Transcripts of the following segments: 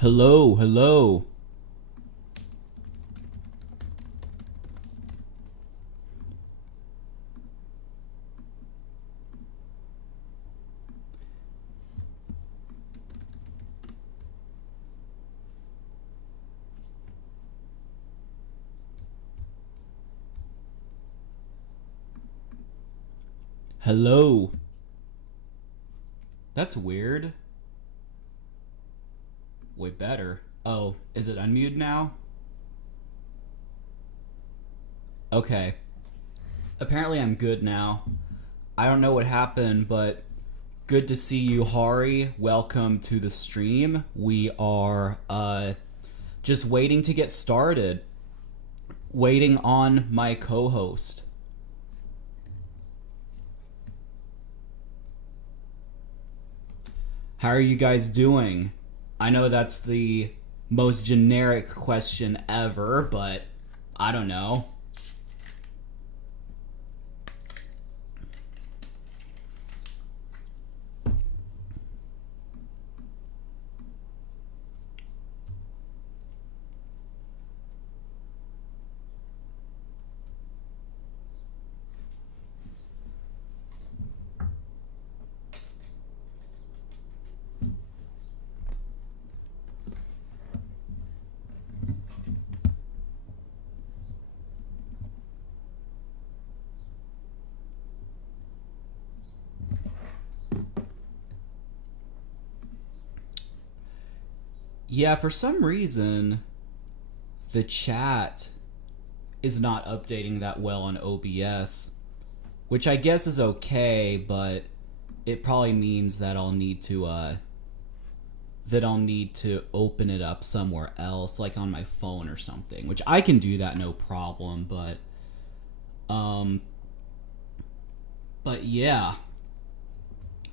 Hello, hello. Hello. That's weird. Way better. Oh, is it unmuted now? Okay. Apparently I'm good now. I don't know what happened, but good to see you, Hari. Welcome to the stream. We are just waiting to get started. Waiting on my co-host. How are you guys doing? I know that's the most generic question ever, but I don't know. Yeah, for some reason, the chat is not updating that well on OBS, which I guess is okay, but it probably means that I'll need to open it up somewhere else, like on my phone or something, which I can do that no problem, but yeah.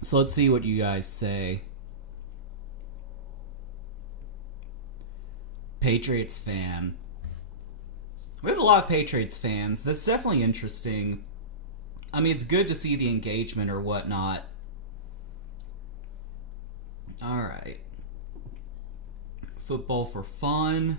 So let's see what you guys say. Patriots fan. We have a lot of Patriots fans. That's definitely interesting. I mean, it's good to see the engagement or whatnot. Alright. Football for fun.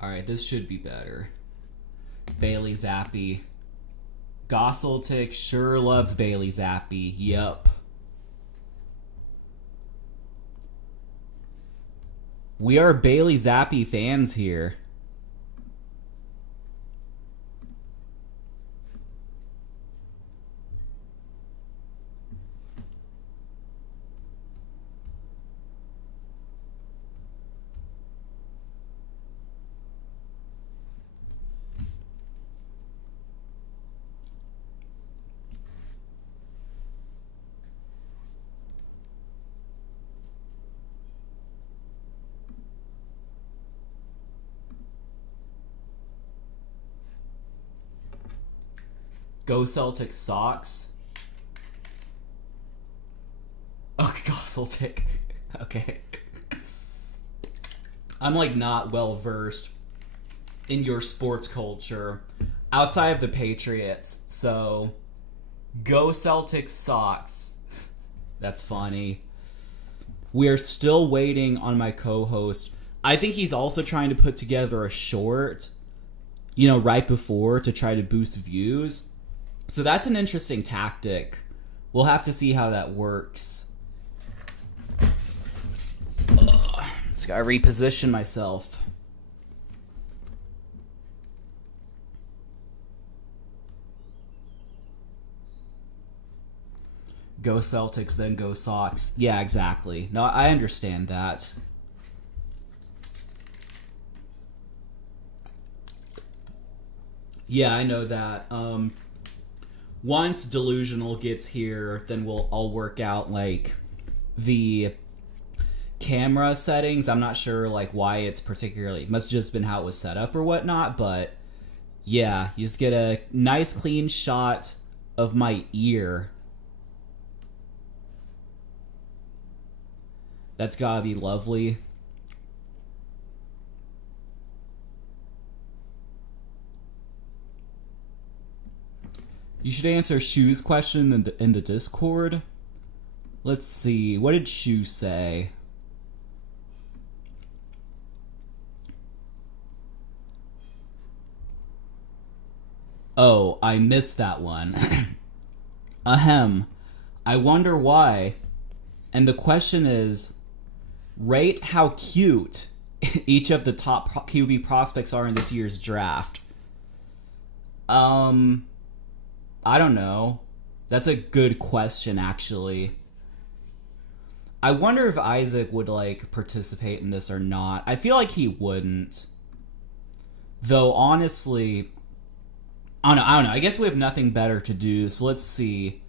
Alright, this should be better. Bailey Zappi. Gosseltick sure loves Bailey Zappi. Yup. We are Bailey Zappi fans here. Go Celtics socks. Oh, Gosseltick. Okay. I'm like not well versed in your sports culture outside of the Patriots. So, go Celtics socks. That's funny. We are still waiting on my co-host. I think he's also trying to put together a short, right before to try to boost views. So that's an interesting tactic. We'll have to see how that works. Just gotta reposition myself. Go Celtics, then go Sox. Yeah, exactly. No, I understand that. Yeah, I know that. Once Delusional gets here, then I'll work out like the camera settings. I'm not sure like why it's particularly, it must have just been how it was set up or whatnot, but yeah, you just get a nice clean shot of my ear. That's gotta be lovely. You should answer Shu's question in the Discord. Let's see. What did Shu say? Oh, I missed that one. Ahem. I wonder why. And the question is, rate how cute each of the top QB prospects are in this year's draft. I don't know. That's a good question, actually. I wonder if Isaac would, like, participate in this or not. I feel like he wouldn't. Though, honestly, I don't know. I guess we have nothing better to do, so let's see.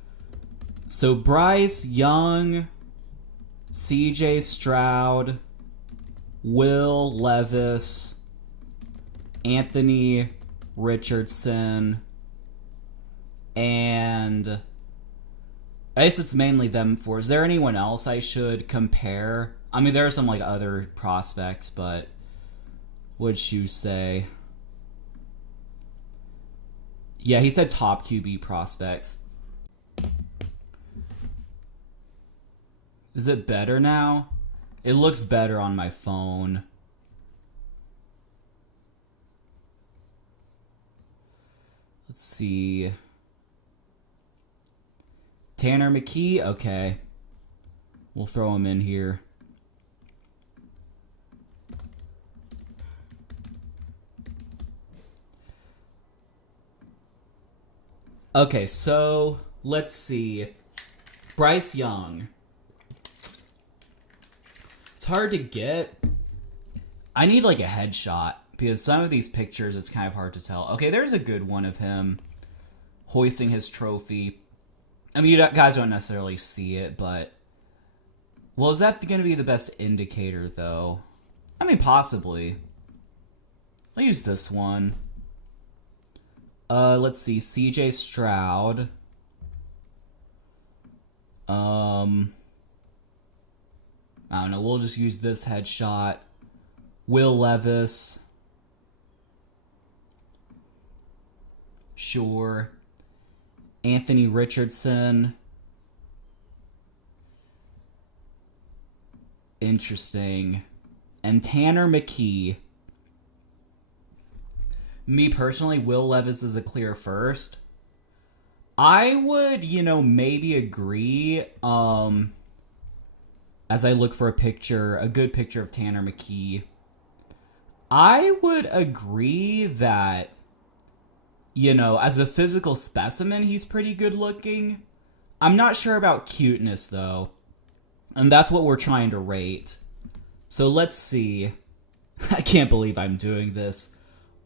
So, Bryce Young, CJ Stroud, Will Levis, Anthony Richardson, and I guess it's mainly them four. Is there anyone else I should compare? I mean, there are some, like, other prospects, but what'd you say? Yeah, he said top QB prospects. Is it better now? It looks better on my phone. Let's see. Tanner McKee? Okay. We'll throw him in here. Okay, so let's see. Bryce Young. It's hard to get. I need like a headshot because some of these pictures it's kind of hard to tell. Okay, there's a good one of him hoisting his trophy. I mean, you guys don't necessarily see it, but well, is that going to be the best indicator though? I mean, possibly. I'll use this one. Let's see, CJ Stroud. I don't know, we'll just use this headshot. Will Levis. Sure. Anthony Richardson. Interesting. And Tanner McKee. Me personally, Will Levis is a clear first. I would, maybe agree, as I look for a good picture of Tanner McKee. I would agree that, as a physical specimen, he's pretty good looking. I'm not sure about cuteness, though. And that's what we're trying to rate. So let's see. I can't believe I'm doing this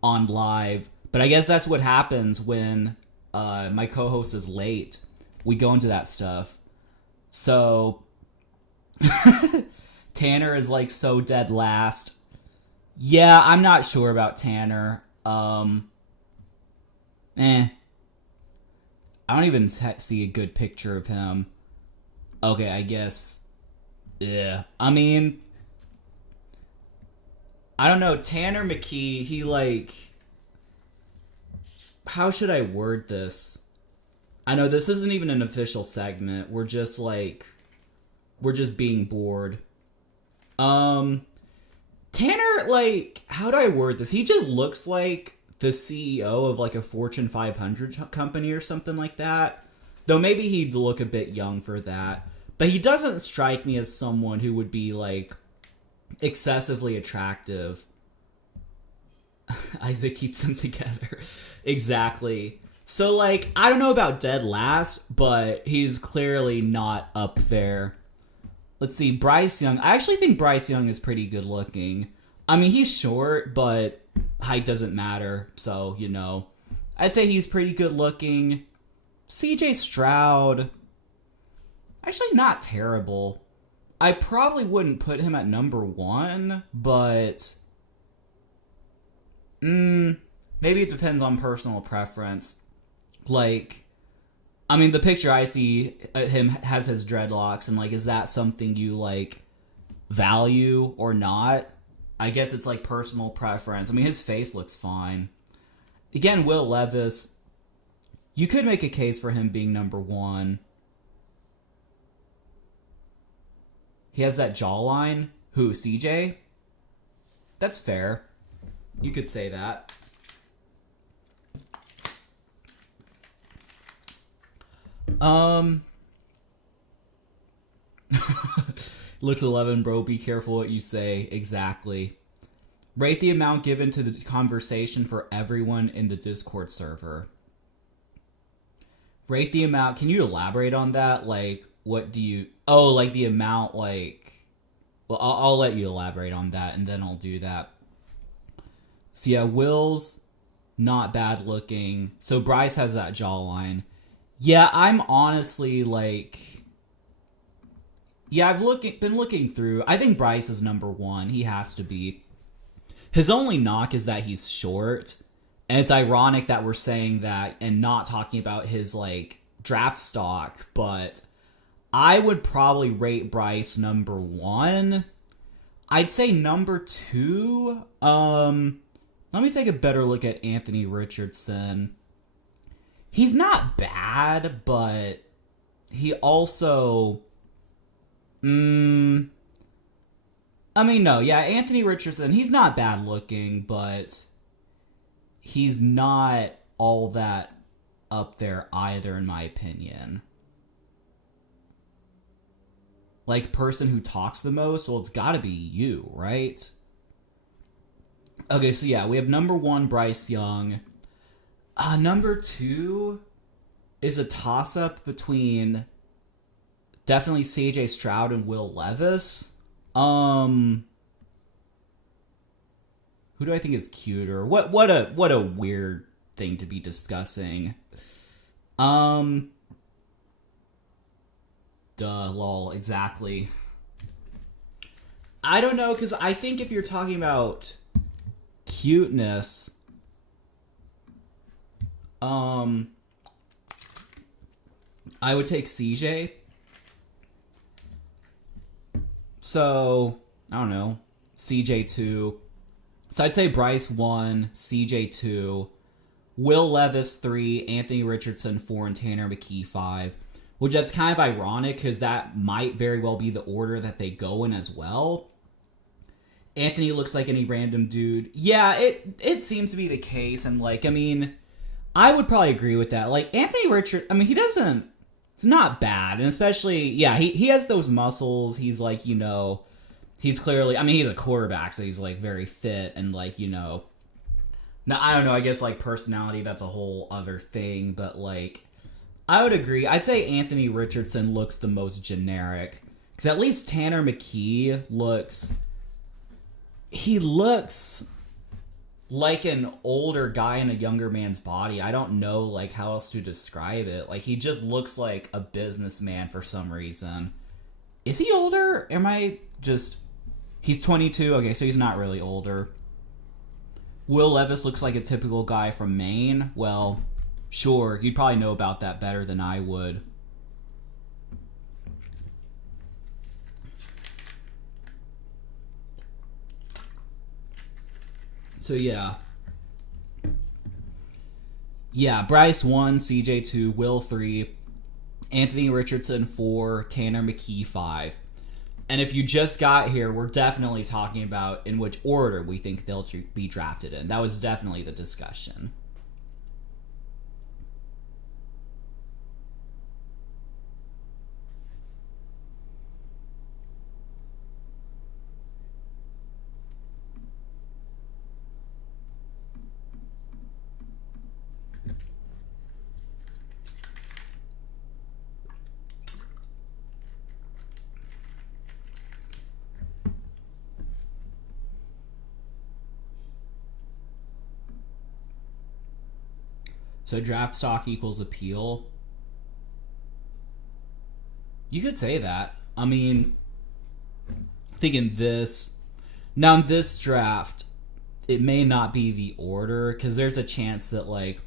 on live, but I guess that's what happens when my co-host is late. We go into that stuff. So Tanner is like so dead last. Yeah, I'm not sure about Tanner. I don't even see a good picture of him. Okay, I guess. Yeah, I mean, I don't know, Tanner McKee, he how should I word this? I know this isn't even an official segment. We're just being bored. Tanner, how do I word this? He just looks like the CEO of a Fortune 500 company or something like that. Though maybe he'd look a bit young for that. But he doesn't strike me as someone who would be excessively attractive. Isaac keeps them together. Exactly. So, I don't know about dead last, but he's clearly not up there. Let's see, Bryce Young. I actually think Bryce Young is pretty good looking. I mean, he's short, but height doesn't matter. So, I'd say he's pretty good looking. CJ Stroud. Actually, not terrible. I probably wouldn't put him at number 1, but maybe it depends on personal preference. The picture I see him has his dreadlocks, and is that something you value or not? I guess it's personal preference. I mean, his face looks fine. Again, Will Levis. You could make a case for him being number one. He has that jawline. Who, CJ? That's fair. You could say that. Looks 11, bro. Be careful what you say. Exactly. Rate the amount given to the conversation for everyone in the Discord server. Rate the amount. Can you elaborate on that? Like, what do you... Oh, like the amount, like... Well, I'll let you elaborate on that, and then I'll do that. So, yeah, Will's not bad looking. So, Bryce has that jawline. Yeah, I'm honestly, like... Yeah, I've been looking through. I think Bryce is number one. He has to be. His only knock is that he's short. And it's ironic that we're saying that and not talking about his, like, draft stock. But I would probably rate Bryce number one. I'd say number two. Let me take a better look at Anthony Richardson. He's not bad, but he also... no, yeah, Anthony Richardson, he's not bad looking, but he's not all that up there either, in my opinion. Like, person who talks the most, well, it's gotta be you, right? Okay, so yeah, we have number one, Bryce Young. Number two is a toss-up between... Definitely CJ Stroud and Will Levis. Who do I think is cuter? What a weird thing to be discussing. Duh, lol, exactly. I don't know, because I think if you're talking about cuteness, I would take CJ. So, I don't know, CJ 2. So I'd say Bryce 1, CJ 2, Will Levis 3, Anthony Richardson 4, and Tanner McKee 5. Which that's kind of ironic because that might very well be the order that they go in as well. Anthony looks like any random dude. Yeah, it seems to be the case. And, like, I mean, I would probably agree with that. Like, Anthony Richardson, I mean, it's not bad, and especially, yeah, he has those muscles. He's like, you know, he's clearly, I mean, he's a quarterback, so he's like very fit, and like, you know, now I don't know, I guess like personality, that's a whole other thing, but like, I would agree. I'd say Anthony Richardson looks the most generic, because at least Tanner McKee looks like an older guy in a younger man's body. I don't know, like, how else to describe it. Like, he just looks like a businessman for some reason. Is he older? Am I just... He's 22. Okay, so he's not really older. Will Levis looks like a typical guy from Maine. Well, sure. You'd probably know about that better than I would. So, yeah. Yeah, Bryce 1, CJ 2, Will 3, Anthony Richardson 4, Tanner McKee 5. And if you just got here, we're definitely talking about in which order we think they'll be drafted in. That was definitely the discussion. So draft stock equals appeal. You could say that. I mean, thinking this. Now in this draft, it may not be the order, because there's a chance that, like,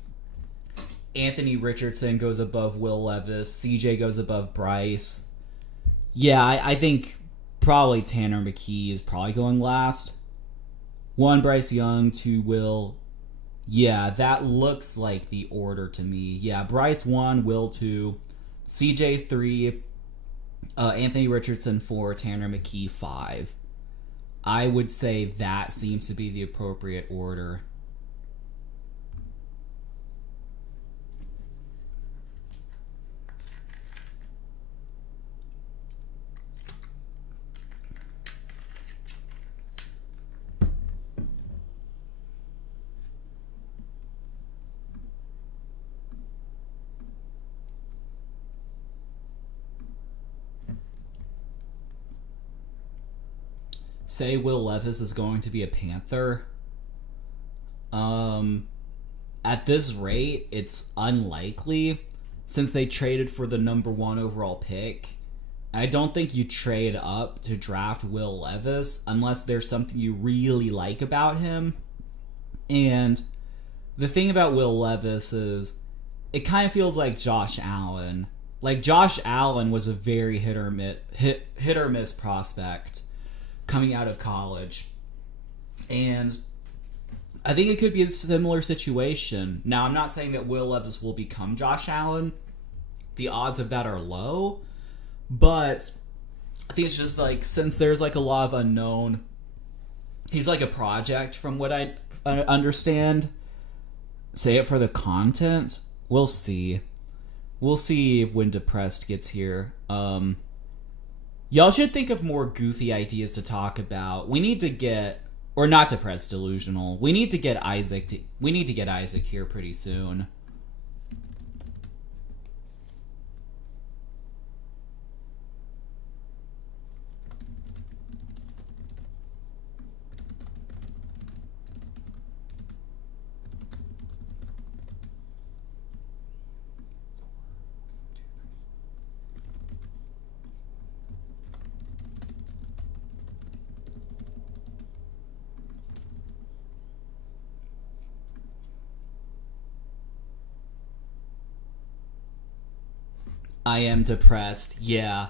Anthony Richardson goes above Will Levis, CJ goes above Bryce. Yeah, I think probably Tanner McKee is probably going last. 1, Bryce Young. 2, Will. Yeah, that looks like the order to me. Yeah, Bryce 1, Will 2, CJ 3, Anthony Richardson 4, Tanner McKee 5. I would say that seems to be the appropriate order. Say Will Levis is going to be a Panther. At this rate, it's unlikely since they traded for the number 1 overall pick. I don't think you trade up to draft Will Levis unless there's something you really like about him. And the thing about Will Levis is it kind of feels like Josh Allen. Like Josh Allen was a very hit or miss prospect coming out of college. And I think it could be a similar situation. Now, I'm not saying that Will Levis will become Josh Allen. The odds of that are low. But I think it's just like, since there's like a lot of unknown, he's like a project from what I understand. Say it for the content. We'll see. We'll see when Depressed gets here. Y'all should think of more goofy ideas to talk about. We need to get, or not Depressed, Delusional. We need to get Isaac here pretty soon. I am depressed. Yeah,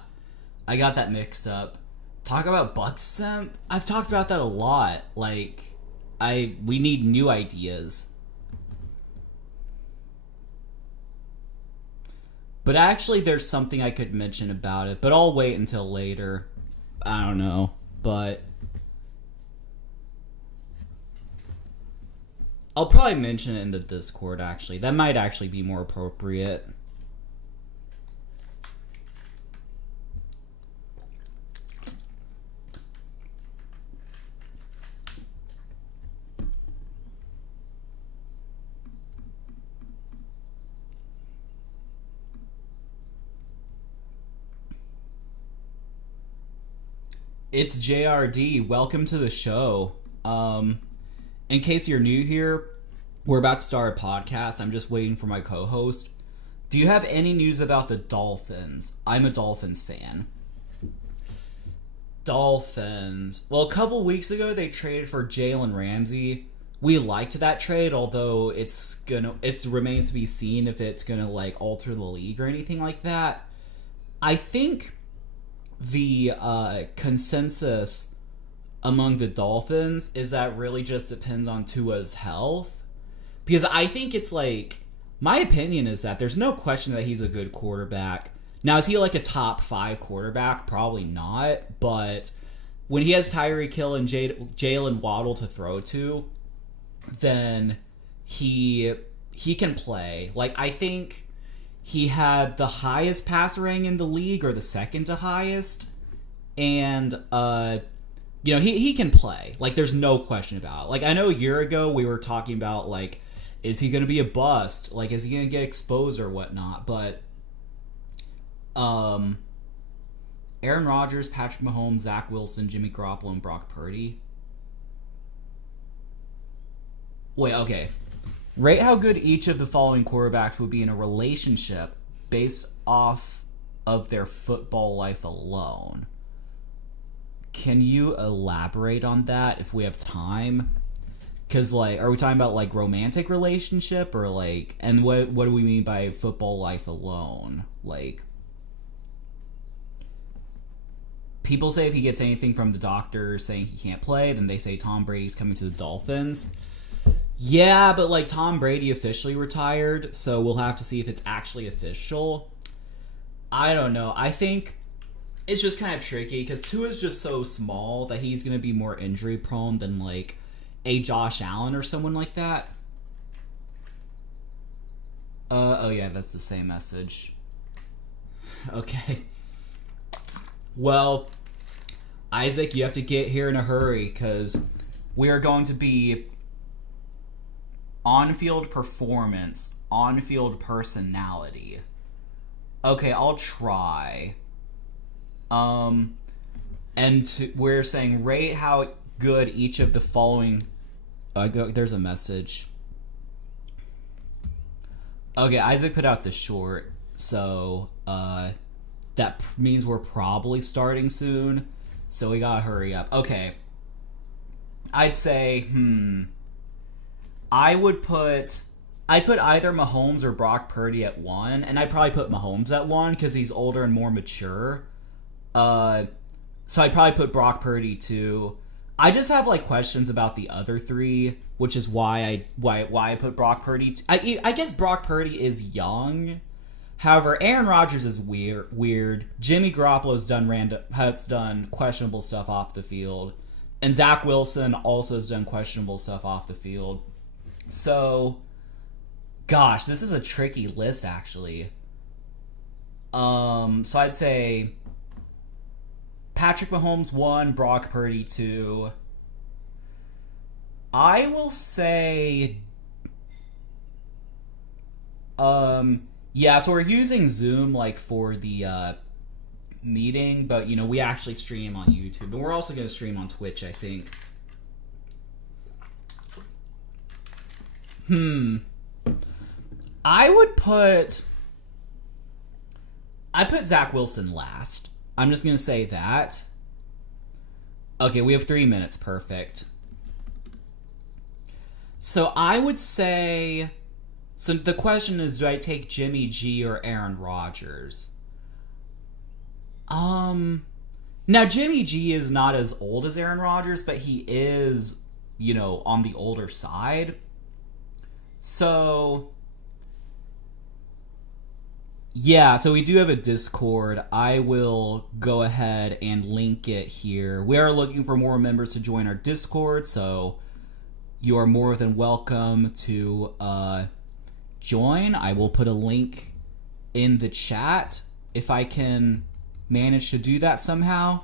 I got that mixed up. Talk about Buck Simp. I've talked about that a lot. Like, we need new ideas. But actually, there's something I could mention about it, but I'll wait until later. I don't know, but I'll probably mention it in the Discord, actually. That might actually be more appropriate. It's JRD. Welcome to the show. In case you're new here, we're about to start a podcast. I'm just waiting for my co-host. Do you have any news about the Dolphins? I'm a Dolphins fan. Dolphins. Well, a couple weeks ago, they traded for Jalen Ramsey. We liked that trade, although it remains to be seen if it's gonna like alter the league or anything like that. I think the consensus among the Dolphins is that really just depends on Tua's health. Because I think it's like, my opinion is that there's no question that he's a good quarterback. Now, is he like a top 5 quarterback? Probably not. But when he has Tyreek Hill and Jalen Waddle to throw to, then he can play. Like, I think he had the highest passer rating in the league, or the second to highest. And, he can play. Like, there's no question about it. Like, I know a year ago we were talking about, like, is he going to be a bust? Like, is he going to get exposed or whatnot? But, Aaron Rodgers, Patrick Mahomes, Zach Wilson, Jimmy Garoppolo, and Brock Purdy. Wait, okay. Rate how good each of the following quarterbacks would be in a relationship based off of their football life alone. Can you elaborate on that if we have time? Because, like, are we talking about, like, romantic relationship or, like, and what do we mean by football life alone? Like, people say if he gets anything from the doctor saying he can't play, then they say Tom Brady's coming to the Dolphins. Yeah, but like Tom Brady officially retired, so we'll have to see if it's actually official. I don't know. I think it's just kind of tricky because Tua's just so small that he's going to be more injury prone than like a Josh Allen or someone like that. Oh yeah, that's the same message. Okay. Well, Isaac, you have to get here in a hurry because we are going to be on-field performance, on-field personality. Okay, I'll try. We're saying rate how good each of the following. There's a message. Okay, Isaac put out the short, so that means we're probably starting soon. So we gotta hurry up. Okay, I'd say I'd put either Mahomes or Brock Purdy at 1, and I'd probably put Mahomes at 1 because he's older and more mature. So I'd probably put Brock Purdy 2. I just have like questions about the other 3, which is why I put Brock Purdy. I guess Brock Purdy is young. However, Aaron Rodgers is weird. Jimmy Garoppolo's has done questionable stuff off the field, and Zach Wilson also has done questionable stuff off the field. So, gosh, this is a tricky list actually. So I'd say Patrick Mahomes 1, Brock Purdy 2. I will say, yeah, so we're using Zoom like for the meeting, but we actually stream on YouTube, and we're also going to stream on Twitch, I think. I put Zach Wilson last. I'm just going to say that. Okay, we have 3 minutes. Perfect. So I would say... So the question is, do I take Jimmy G or Aaron Rodgers? Now, Jimmy G is not as old as Aaron Rodgers, but he is, on the older side. So... Yeah, so we do have a Discord. I will go ahead and link it here. We are looking for more members to join our Discord, so you are more than welcome to join. I will put a link in the chat if I can manage to do that somehow.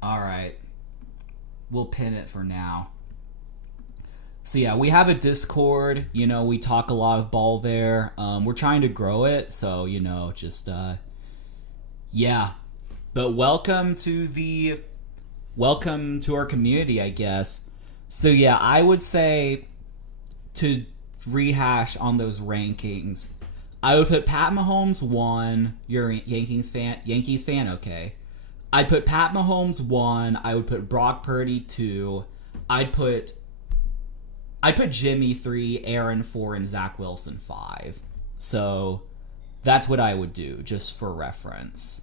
Alright. We'll pin it for now. So yeah, we have a Discord. We talk a lot of ball there. We're trying to grow it, so yeah. But welcome to our community, I guess. So yeah, I would say to rehash on those rankings, I would put Pat Mahomes 1. You're a Yankees fan, okay. I'd put Pat Mahomes 1. I would put Brock Purdy 2. I'd put Jimmy 3, Aaron 4, and Zach Wilson 5. So that's what I would do, just for reference.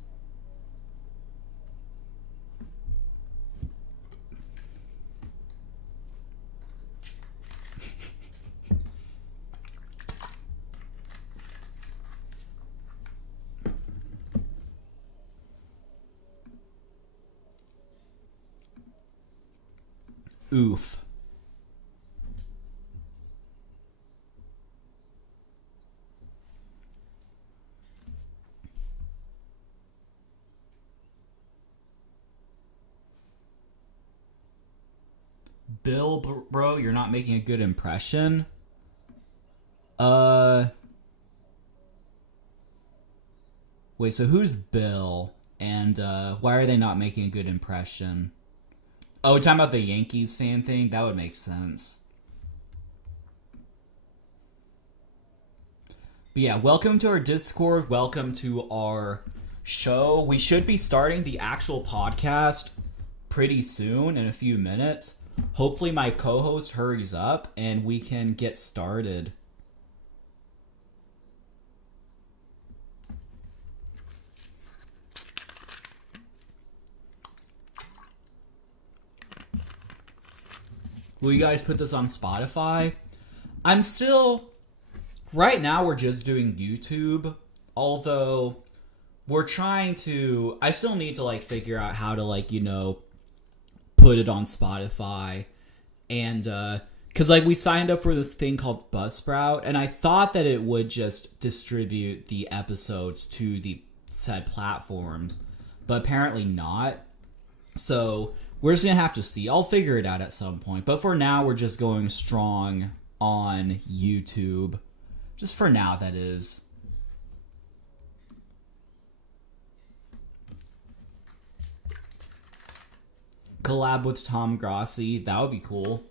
Oof. Bill, bro, you're not making a good impression. Wait, so who's Bill? And why are they not making a good impression? Oh, we're talking about the Yankees fan thing? That would make sense. But yeah, welcome to our Discord. Welcome to our show. We should be starting the actual podcast pretty soon, in a few minutes. Hopefully my co-host hurries up and we can get started. will you guys put this on Spotify? I'm still... Right now, we're just doing YouTube. Although, we're trying to... I still need to, like, figure out how to, like, you know, put it on Spotify. And, because, like, we signed up for this thing called Buzzsprout. And I thought that it would just distribute the episodes to the said platforms. But apparently not. So, we're just going to have to see. I'll figure it out at some point. But for now, we're just going strong on YouTube. Just for now, that is. Collab with Tom Grossi. That would be cool.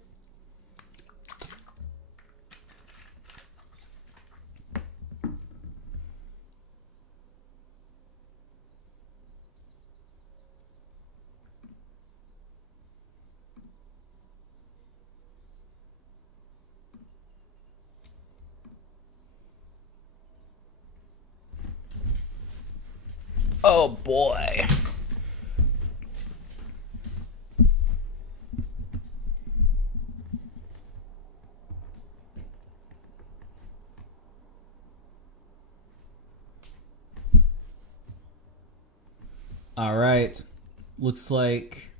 Oh boy. All right. Looks like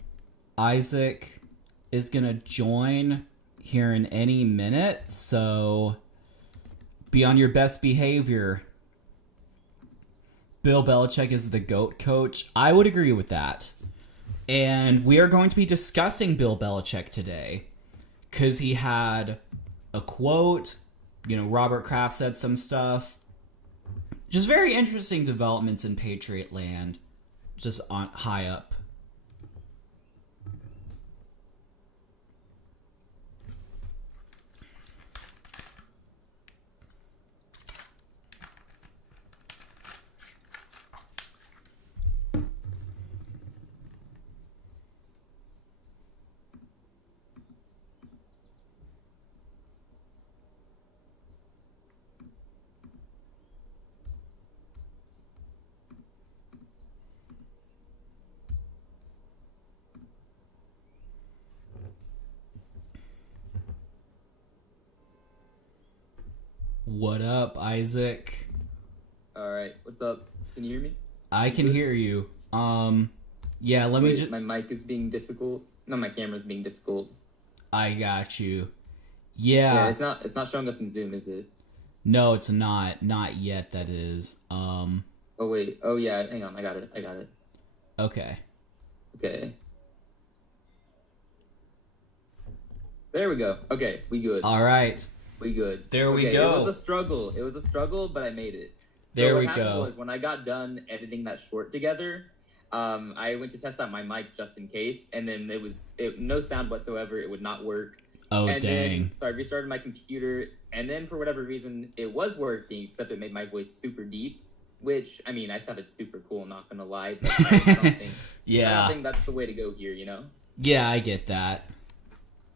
Isaac is going to join here in any minute, so be on your best behavior. Bill Belichick is the GOAT coach. I would agree with that. And we are going to be discussing Bill Belichick today because he had a quote. You know, Robert Kraft said some stuff. Just very interesting developments in Patriot land, just on high up. What up, Isaac? Alright, what's up? Can you hear me? I can hear you. Yeah, let me just... My mic is being difficult. No, my camera's being difficult. I got you. Yeah. Yeah, it's not showing up in Zoom, is it? No, it's not. Not yet, that is. Oh, wait. Oh, yeah, hang on. I got it. Okay. Okay. There we go. Okay, we good. Alright. We good. There we go. It was a struggle, but I made it. So there what we happened go. Was when I got done editing that short together, I went to test out my mic just in case, and then no sound whatsoever. It would not work. Oh, and dang. So I restarted my computer, and then for whatever reason, it was working, except it made my voice super deep, which, I mean, I sounded super cool, not gonna lie, but yeah. I don't think that's the way to go here, you know? Yeah, I get that.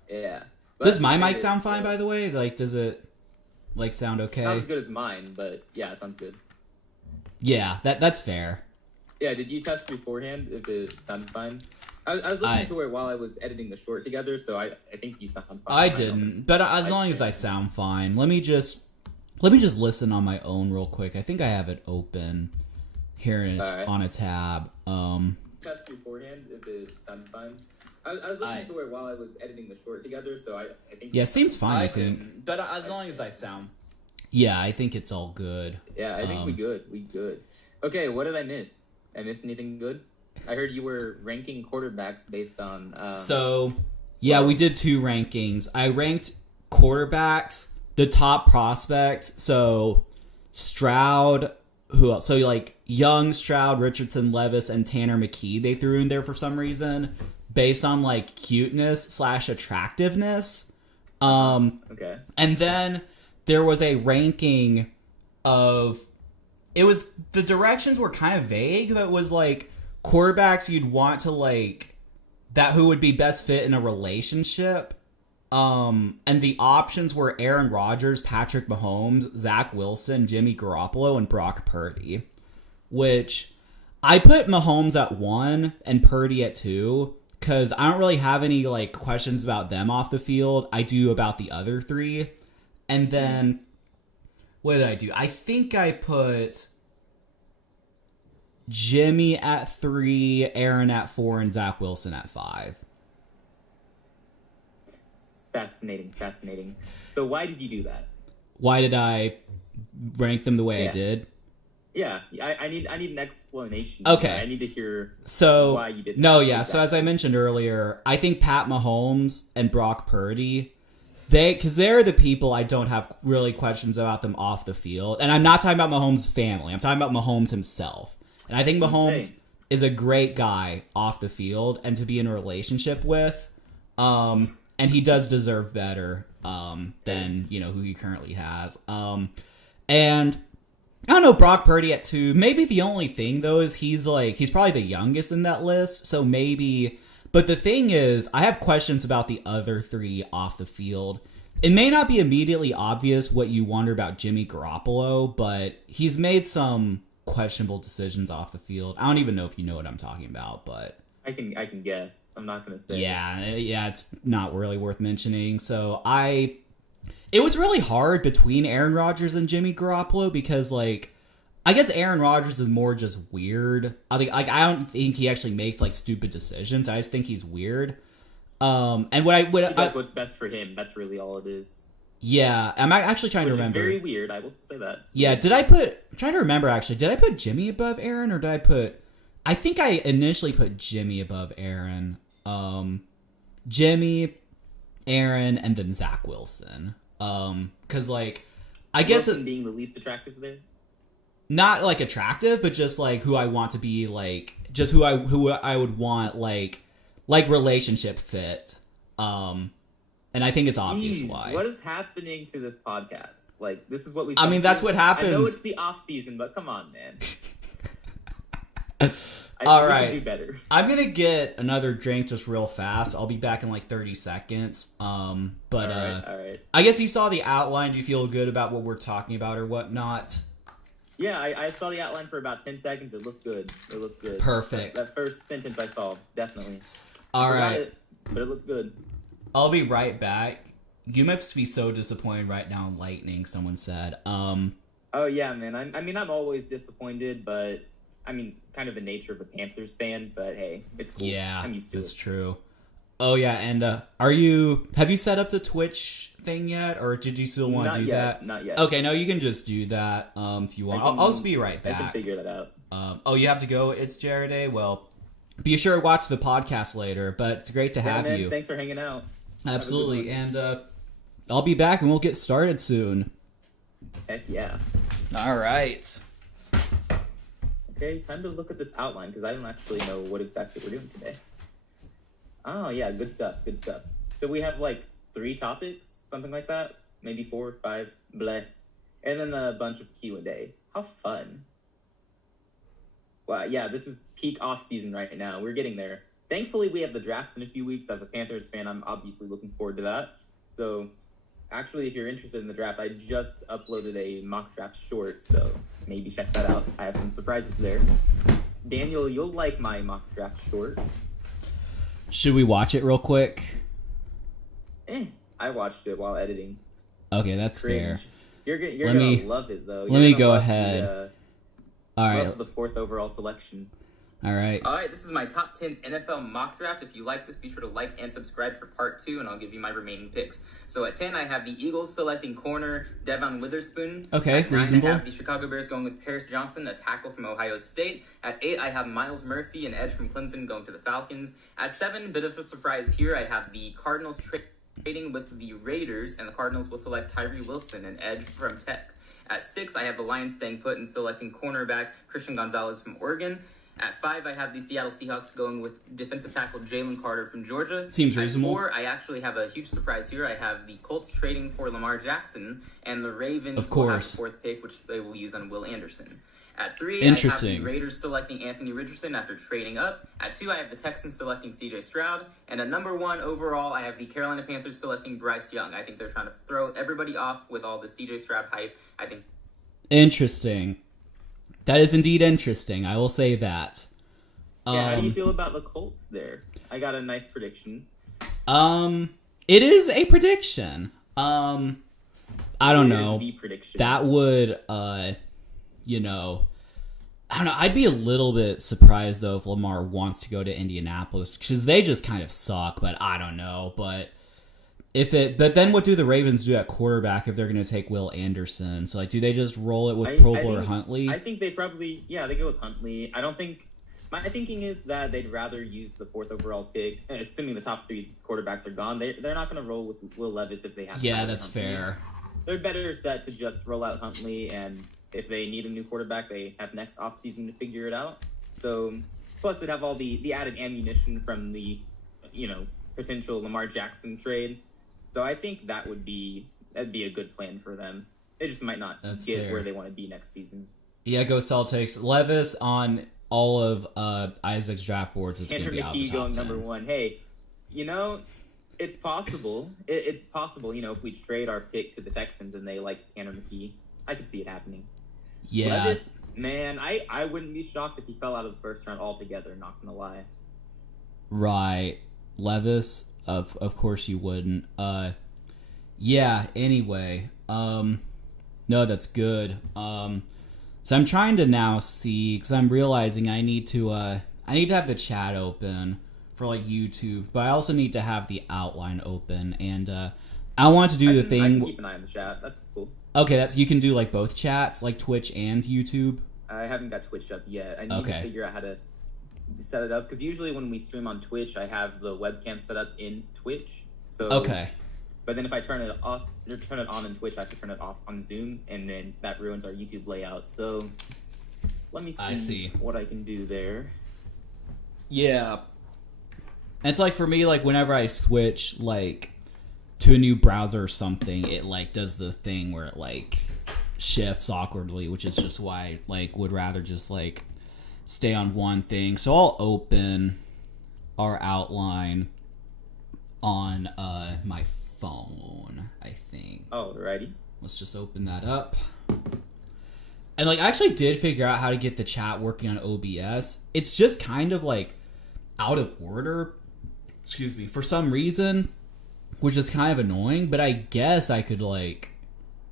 Yeah. Does my mic sound fine, by the way? Like, does it, like, sound okay? Not as good as mine, but yeah, it sounds good. Yeah, that's fair. Yeah, did you test beforehand if it sounded fine? I was listening to it while I was editing the short together, so I think you sound fine. I didn't, but as long as I sound fine. Let me just listen on my own real quick. I think I have it open here and it's on a tab. Test beforehand if it sounded fine. I was listening to it while I was editing the short together, so I think... Yeah, seems fine, I think. But as long as I sound... Yeah, I think it's all good. Yeah, I think we good. Okay, what did I miss? I missed anything good? I heard you were ranking quarterbacks based on... we did 2 rankings. I ranked quarterbacks, the top prospects, so Stroud... Who else? So, like, Young, Stroud, Richardson, Levis, and Tanner McKee, they threw in there for some reason, based on, like, cuteness/attractiveness. Okay. And then there was a ranking of... It was... The directions were kind of vague, but it was, like, quarterbacks you'd want to, like... That who would be best fit in a relationship. And the options were Aaron Rodgers, Patrick Mahomes, Zach Wilson, Jimmy Garoppolo, and Brock Purdy. Which, I put Mahomes at 1 and Purdy at 2, because I don't really have any like questions about them off the field. I do about the other three. And then what did I do? I think I put Jimmy at 3, Aaron at 4, and Zach Wilson at 5. It's fascinating. So why did you do that? Why did I rank them the way I did? Yeah, I need an explanation. Okay. I need to hear why you did that. No, yeah. Exactly. So as I mentioned earlier, I think Pat Mahomes and Brock Purdy, because they're the people I don't have really questions about them off the field. And I'm not talking about Mahomes' family. I'm talking about Mahomes himself. And I think Mahomes is a great guy off the field and to be in a relationship with. And he does deserve better than, who he currently has. And I don't know, Brock Purdy at 2. Maybe the only thing, though, is he's probably the youngest in that list. So maybe... But the thing is, I have questions about the other 3 off the field. It may not be immediately obvious what you wonder about Jimmy Garoppolo, but he's made some questionable decisions off the field. I don't even know if you know what I'm talking about, but... I can guess. I'm not going to say. Yeah, it's not really worth mentioning. So it was really hard between Aaron Rodgers and Jimmy Garoppolo because, I guess Aaron Rodgers is more just weird. I don't think he actually makes, stupid decisions. I just think he's weird. And he does what's best for him. That's really all it is. Yeah, I'm actually trying to remember. Which is very weird, I will say that. Yeah, I'm trying to remember, actually. Did I put Jimmy above Aaron, or did I put... I think I initially put Jimmy above Aaron. Jimmy, Aaron, and then Zach Wilson. Because, I guess... Wilson being the least attractive there? Not, attractive, but just, who I want to be, just who I would want, relationship fit. And I think it's obvious why. What is happening to this podcast? This is what we... that's what happens. I know it's the off-season, but come on, man. All right. We can do better. I'm going to get another drink just real fast. I'll be back in 30 seconds. All right. I guess you saw the outline. Do you feel good about what we're talking about or whatnot? Yeah, I saw the outline for about 10 seconds. It looked good. Perfect. That first sentence I saw, definitely. All right. But it looked good. I'll be right back. You must be so disappointed right now in Lightning, someone said. Oh, yeah, man. I'm always disappointed, but... kind of the nature of a Panthers fan, but hey, it's cool. Yeah, I'm used to it. That's true. Oh, yeah, and have you set up the Twitch thing yet, or did you still want to do that? Not yet. Okay, no, you can just do that if you want. I'll just be right back. I can figure that out. You have to go. It's Jared Day. Well, be sure to watch the podcast later, but it's great to have you. Thanks for hanging out. Absolutely, and I'll be back, and we'll get started soon. Heck yeah. All right. Okay, time to look at this outline, because I don't actually know what exactly we're doing today. Oh, yeah, good stuff. So we have, 3 topics, something like that. Maybe 4, 5, bleh. And then a bunch of Q&A. How fun. Wow, yeah, this is peak off-season right now. We're getting there. Thankfully, we have the draft in a few weeks. As a Panthers fan, I'm obviously looking forward to that. So, actually, if you're interested in the draft, I just uploaded a mock draft short, so maybe check that out. I have some surprises there. Daniel, you'll like my mock draft short. Should we watch it real quick? I watched it while editing. Okay, that's fair. You're gonna love it, though. Let me go ahead. All right. The 4th overall selection. All right, this is my top 10 NFL mock draft. If you like this, be sure to like and subscribe for part 2, and I'll give you my remaining picks. So at 10, I have the Eagles selecting corner Devon Witherspoon. Okay, at 9, reasonable. I have the Chicago Bears going with Paris Johnson, a tackle from Ohio State. At 8, I have Miles Murphy, an edge from Clemson, going to the Falcons. At 7, bit of a surprise here, I have the Cardinals trading with the Raiders, and the Cardinals will select Tyree Wilson, an edge from Tech. At 6, I have the Lions staying put and selecting cornerback Christian Gonzalez from Oregon. At 5, I have the Seattle Seahawks going with defensive tackle Jalen Carter from Georgia. Seems reasonable. At 4, I actually have a huge surprise here. I have the Colts trading for Lamar Jackson, and the Ravens will have the 4th pick, which they will use on Will Anderson. At 3, I have the Raiders selecting Anthony Richardson after trading up. At 2, I have the Texans selecting C.J. Stroud. And at number 1 overall, I have the Carolina Panthers selecting Bryce Young. I think they're trying to throw everybody off with all the C.J. Stroud hype. I think... Interesting. That is indeed interesting. I will say that. Yeah, how do you feel about the Colts there? I got a nice prediction. It is a prediction. I don't know. The prediction. That would, you know, I don't know. I'd be a little bit surprised though if Lamar wants to go to Indianapolis because they just kind of suck. But I don't know. But then what do the Ravens do at quarterback if they're going to take Will Anderson? So like, do they just roll it with Pro Bowler Huntley? I think they probably they go with Huntley. I don't think. My thinking is that they'd rather use the 4th overall pick, assuming the top 3 quarterbacks are gone. They're not going to roll with Will Levis if they have to. Yeah, that's fair. They're better set to just roll out Huntley, and if they need a new quarterback, they have next offseason to figure it out. So, plus they'd have all the added ammunition from the, potential Lamar Jackson trade. So I think that'd be a good plan for them. They just might not get where they want to be next season. Yeah, go Celtics. Levis on all of Isaac's draft boards is going to be out the top 10. Going number 1. Hey, it's possible. It's possible, if we trade our pick to the Texans and they like Tanner McKee, I could see it happening. Yeah. Levis, man, I wouldn't be shocked if he fell out of the first round altogether, not going to lie. Right. Levis, of course you wouldn't. Yeah, anyway. No, that's good. So I'm trying to now see, because I'm realizing I need to have the chat open for like YouTube, but I also need to have the outline open, and I want to do the thing. I can keep an eye on the chat. That's cool. Okay, you can do like both chats, like Twitch and YouTube. I haven't got Twitch up yet. I need to figure out how to set it up, because usually when we stream on Twitch, I have the webcam set up in Twitch. So okay. But then if I turn it off or turn it on in Twitch, I have to turn it off on Zoom, and then that ruins our YouTube layout. So let me see what I can do there. Yeah. It's like for me, like whenever I switch like to a new browser or something, it like does the thing where it like shifts awkwardly, which is just why I like would rather just like stay on one thing. So I'll open our outline on my phone, I think. Alrighty. Let's just open that up. And like I actually did figure out how to get the chat working on OBS. It's just kind of like out of order. Excuse me, for some reason, which is kind of annoying, but I guess I could like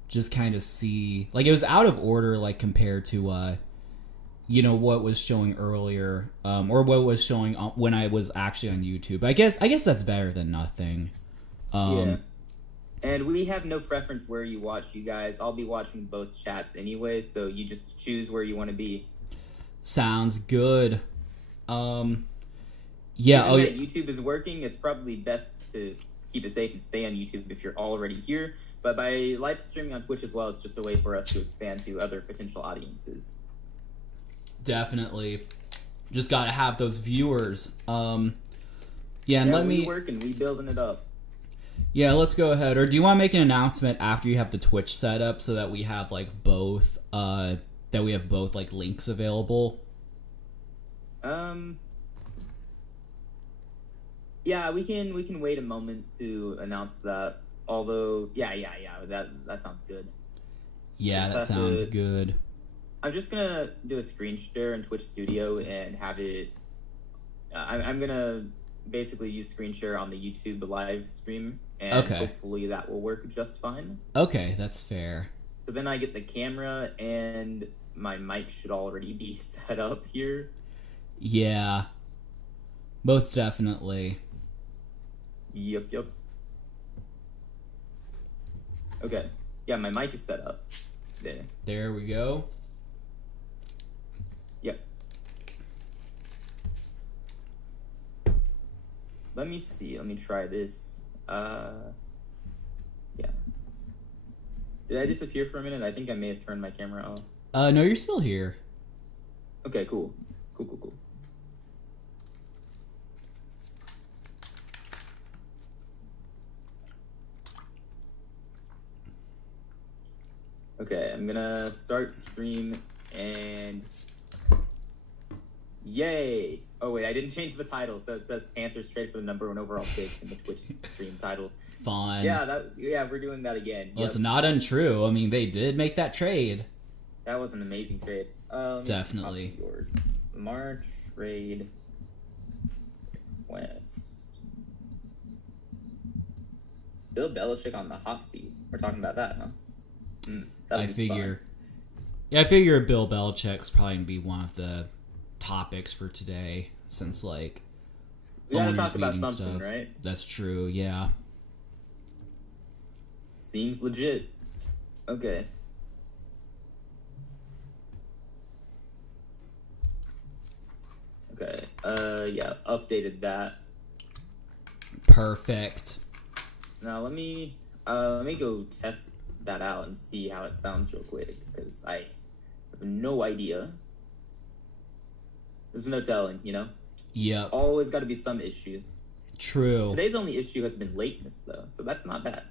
just kind of see like it was out of order like compared to what was showing earlier or what was showing when I was actually on YouTube. I guess that's better than nothing. Yeah. And we have no preference where you watch, you guys. I'll be watching both chats anyway, so you just choose where you want to be. Sounds good. Yeah. Given that YouTube is working, it's probably best to keep it safe and stay on YouTube if you're already here. But by live streaming on Twitch as well, it's just a way for us to expand to other potential audiences. Definitely. Just gotta have those viewers. And we working, we building it up. Yeah, let's go ahead. Or do you want to make an announcement after you have the Twitch set up so that we have like both like links available? Yeah, we can wait a moment to announce that. Although, that sounds good. Yeah, that sounds good. I'm just gonna do a screen share in Twitch Studio and have it. I'm gonna basically use screen share on the YouTube live stream, and hopefully that will work just fine. Okay, that's fair. So then I get the camera, and my mic should already be set up here. Yeah, most definitely. Yep. Okay. Yeah, my mic is set up. There we go. Yep. Let me see. Let me try this. Yeah. Did I disappear for a minute? I think I may have turned my camera off. No, you're still here. Okay, cool. Cool. Okay, I'm gonna start stream and yay! Oh wait, I didn't change the title, so it says Panthers trade for the number 1 overall pick in the Twitch stream title. Fun. Yeah, we're doing that again. Well, it's not untrue. I mean, they did make that trade. That was an amazing trade. Definitely. Yours. LAMAR trade Bill Belichick on the hot seat. We're talking about that, huh? I figure. Yeah, I figure Bill Belichick's probably gonna be one of the topics for today, since like we gotta talk owners about meeting something, stuff. right? That's true. Yeah. Seems legit. Okay. Okay. Yeah, updated that. Perfect. Now let me go test that out and see how it sounds real quick, because I have no idea. There's no telling, you know? Yep. Always got to be some issue. True. Today's only issue has been lateness, though, so that's not bad.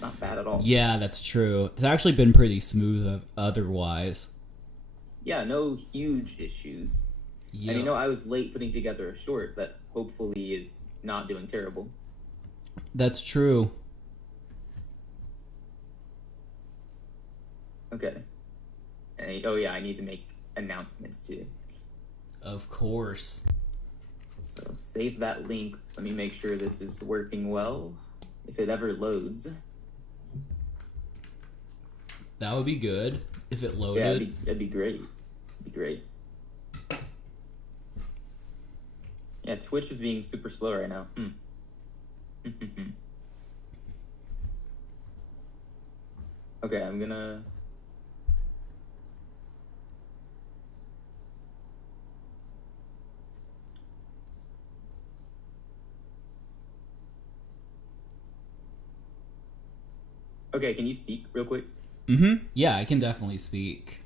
Not bad at all. Yeah, that's true. It's actually been pretty smooth otherwise. Yeah, no huge issues. Yep. And you know, I was late putting together a short that hopefully is not doing terrible. That's true. Okay. And, oh yeah, I need to make announcements too. Of course. So save that link. Let me make sure this is working well. If it ever loads. That would be good if it loaded. Yeah, that'd be great. It'd be great. Yeah, Twitch is being super slow right now. Okay, I'm gonna... Okay, can you speak real quick? Yeah, I can definitely speak.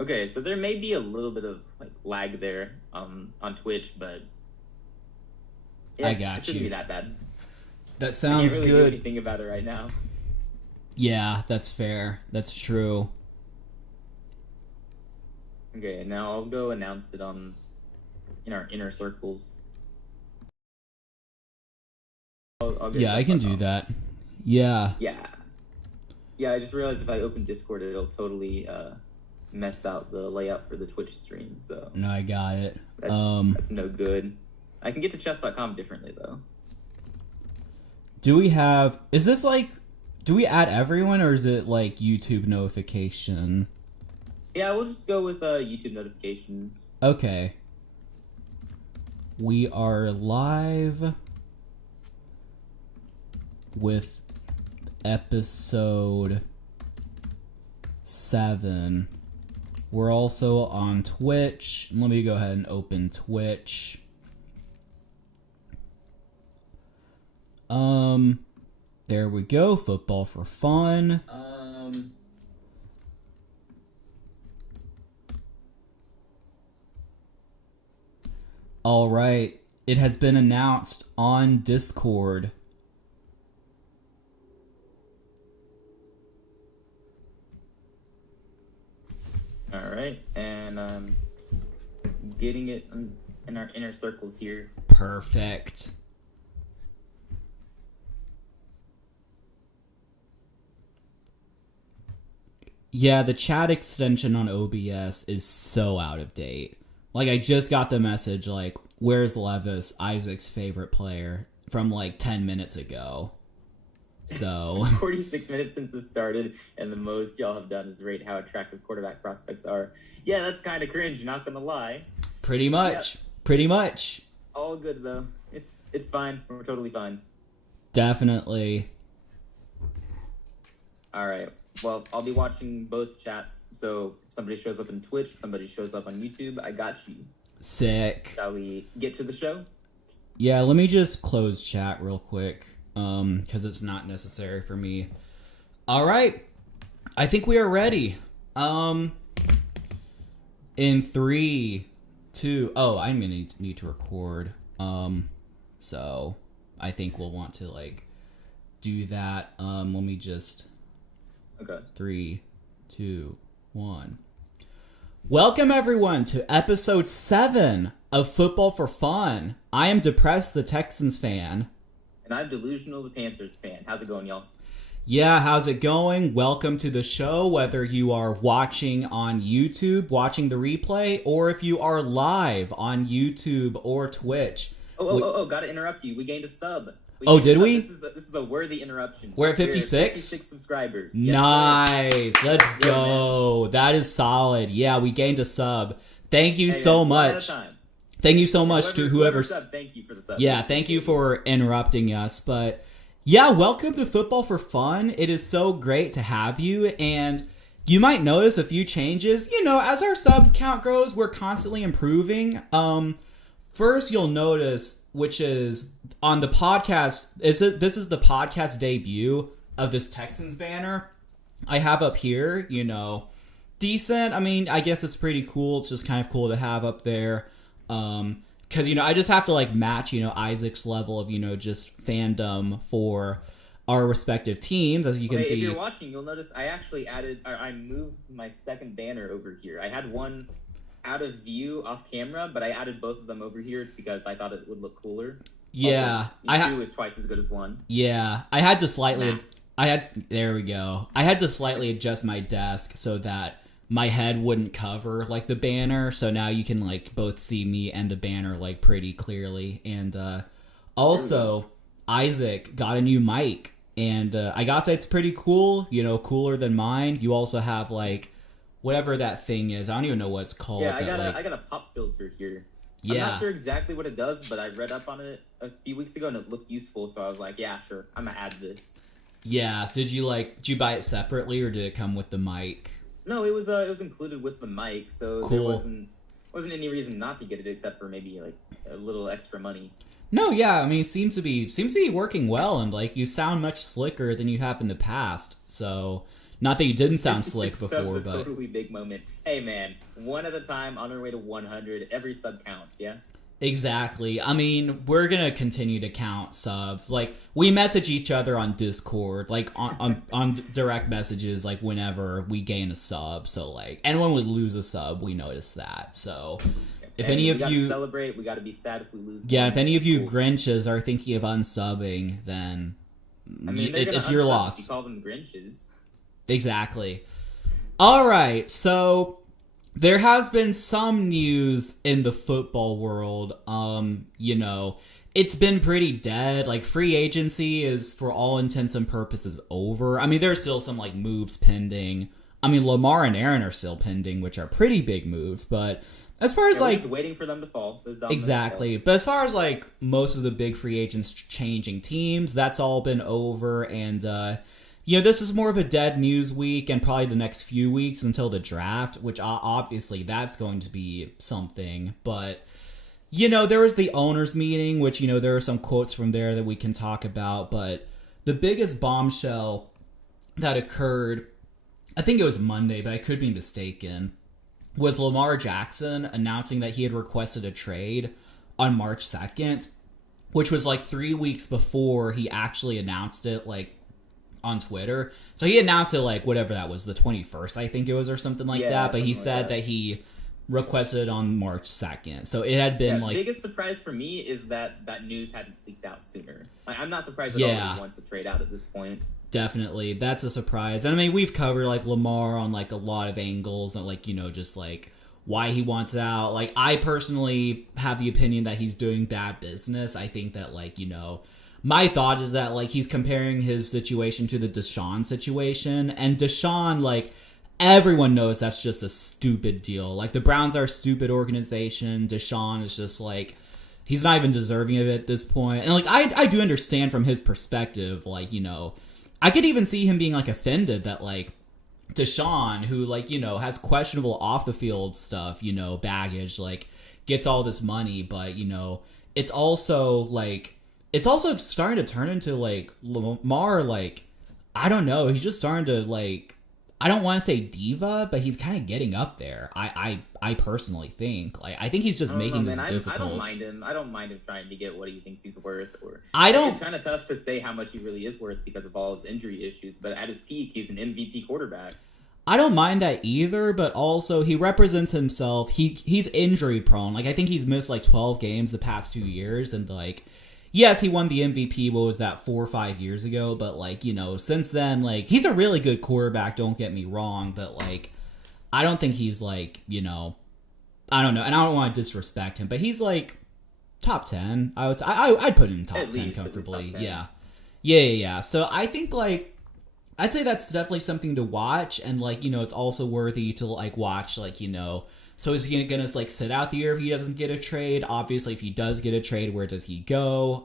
Okay, so there may be a little bit of like lag there on Twitch, but yeah, I got it shouldn't you. be that bad. That I sounds can't really good. do anything about it right now. Yeah, that's fair. That's true. Okay, now I'll go announce it in our inner circles. I'll get Yeah, I can do that. Yeah. Yeah, I just realized if I open Discord, it'll totally mess out the layout for the Twitch stream, so... No, I got it. That's no good. I can get to chess.com differently, though. Do we have... Is this like... Do we add everyone, or is it like YouTube notification? Yeah, we'll just go with YouTube notifications. Okay. We are live with episode 7. We're also on Twitch. Let me go ahead and open Twitch. There we go. Football for fun. All right. It has been announced on Discord. All right, and getting it in our inner circles here. Perfect. Yeah, the chat extension on OBS is so out of date. Like, I just got the message, like, where's Levis, Isaac's favorite player, from like 10 minutes ago. So 46 minutes since this started, and the most y'all have done is rate how attractive quarterback prospects are. Yeah, that's kind of cringe, not gonna lie. Pretty much. Yeah. Pretty much. All good though. It's fine. We're totally fine. Definitely. All right. Well, I'll be watching both chats. So if somebody shows up on Twitch, somebody shows up on YouTube, I got you. Sick. Shall we get to the show? Yeah, let me just close chat real quick, because it's not necessary for me. All right. I think we are ready. In 3, 2... Oh, I'm going to need to record. So I think we'll want to, like, do that. Let me just... Okay. 3, 2, 1. Welcome, everyone, to episode 7 of Football for Fun. I am Depressed, the Texans fan. And I'm Delusional, the Panthers fan. How's it going, y'all? Yeah, how's it going? Welcome to the show, whether you are watching on YouTube, watching the replay, or if you are live on YouTube or Twitch. Gotta interrupt you. We gained a sub. Did we? This is a worthy interruption. We're at 56? 56 subscribers. Nice. Yes, Let's go. That is solid. Yeah, we gained a sub. Thank you so much. Thank you so much to whoever sub. Thank you for the sub. Yeah, thank you for interrupting us. But yeah, welcome to Football for Fun. It is so great to have you. And you might notice a few changes. You know, as our sub count grows, we're constantly improving. First, you'll notice, which is on the podcast, this is the podcast debut of this Texans banner I have up here. You know, decent. I mean, I guess it's pretty cool. It's just kind of cool to have up there. Because, you know, I just have to, like, match, you know, Isaac's level of, you know, just fandom for our respective teams, as you can see. If you're watching, you'll notice I actually I moved my second banner over here. I had one out of view off camera, but I added both of them over here because I thought it would look cooler. Yeah. Also, two is twice as good as one. Yeah. I had to slightly... There we go. I had to slightly adjust my desk so that my head wouldn't cover, like, the banner, so now you can, like, both see me and the banner, like, pretty clearly. And also, Isaac got a new mic, and I gotta say it's pretty cool, you know, cooler than mine. You also have, like, whatever that thing is. I don't even know what it's called. Yeah, I got a pop filter here. Yeah. I'm not sure exactly what it does, but I read up on it a few weeks ago, and it looked useful, so I was like, yeah, sure, I'm gonna add this. Yeah, so did you buy it separately, or did it come with the mic? No, it was included with the mic, so cool. There wasn't any reason not to get it except for maybe like a little extra money. No, yeah, I mean, it seems to be working well, and like you sound much slicker than you have in the past. So, not that you didn't sound slick before, but totally big moment. Hey man, one at a time on our way to 100. Every sub counts, yeah. Exactly. I mean, we're gonna continue to count subs. Like, we message each other on Discord, like on direct messages, like whenever we gain a sub. So like, and when we lose a sub, we notice that. So if any of you celebrate, we gotta be sad if we lose. Yeah, if any of you Grinches are thinking of unsubbing, then I mean, it's your loss. You call them Grinches. Exactly. All right, so there has been some news in the football world. You know, it's been pretty dead. Like, free agency is, for all intents and purposes, over. I mean, there's still some, like, moves pending. I mean, Lamar and Aaron are still pending, which are pretty big moves. But as far as, we're just waiting for them to fall. Exactly. But as far as, like, most of the big free agents changing teams, that's all been over. And, you know, this is more of a dead news week and probably the next few weeks until the draft, which obviously that's going to be something. But, you know, there was the owners meeting, which, you know, there are some quotes from there that we can talk about. But the biggest bombshell that occurred, I think it was Monday, but I could be mistaken, was Lamar Jackson announcing that he had requested a trade on March 2nd, which was like 3 weeks before he actually announced it, like, on Twitter. So he announced it like whatever that was, the 21st, I think it was, or something like that. But he said that he requested it on March 2nd. So it had been like... The biggest surprise for me is that news hadn't leaked out sooner. Like, I'm not surprised at all that he wants to trade out at this point. Definitely. That's a surprise. And I mean, we've covered like Lamar on like a lot of angles and like, you know, just like why he wants out. Like, I personally have the opinion that he's doing bad business. I think that, like, you know, my thought is that, like, he's comparing his situation to the Deshaun situation. And Deshaun, like, everyone knows that's just a stupid deal. Like, the Browns are a stupid organization. Deshaun is just, like, he's not even deserving of it at this point. And, like, I do understand from his perspective, like, you know, I could even see him being, like, offended that, like, Deshaun, who, like, you know, has questionable off-the-field stuff, you know, baggage, like, gets all this money. But, you know, it's also, like... It's also starting to turn into, like, Lamar, like, I don't know. He's just starting to, like, I don't want to say diva, but he's kind of getting up there. I personally think. Like, I think he's just making this difficult. I don't mind him. I don't mind him trying to get what he thinks he's worth. Or It's kind of tough to say how much he really is worth because of all his injury issues. But at his peak, he's an MVP quarterback. I don't mind that either, but also he represents himself. He's injury prone. Like, I think he's missed, like, 12 games the past 2 years, and, like, yes, he won the MVP, what was that, 4 or 5 years ago, but, like, you know, since then, like, he's a really good quarterback, don't get me wrong, but, like, I don't think he's, like, you know, I don't know, and I don't want to disrespect him, but he's, like, top 10, I would say. I'd put him in top 10 comfortably, yeah. So I think, like, I'd say that's definitely something to watch, and, like, you know, it's also worthy to, like, watch, like, you know, so is he gonna like sit out the year if he doesn't get a trade? Obviously, if he does get a trade, where does he go?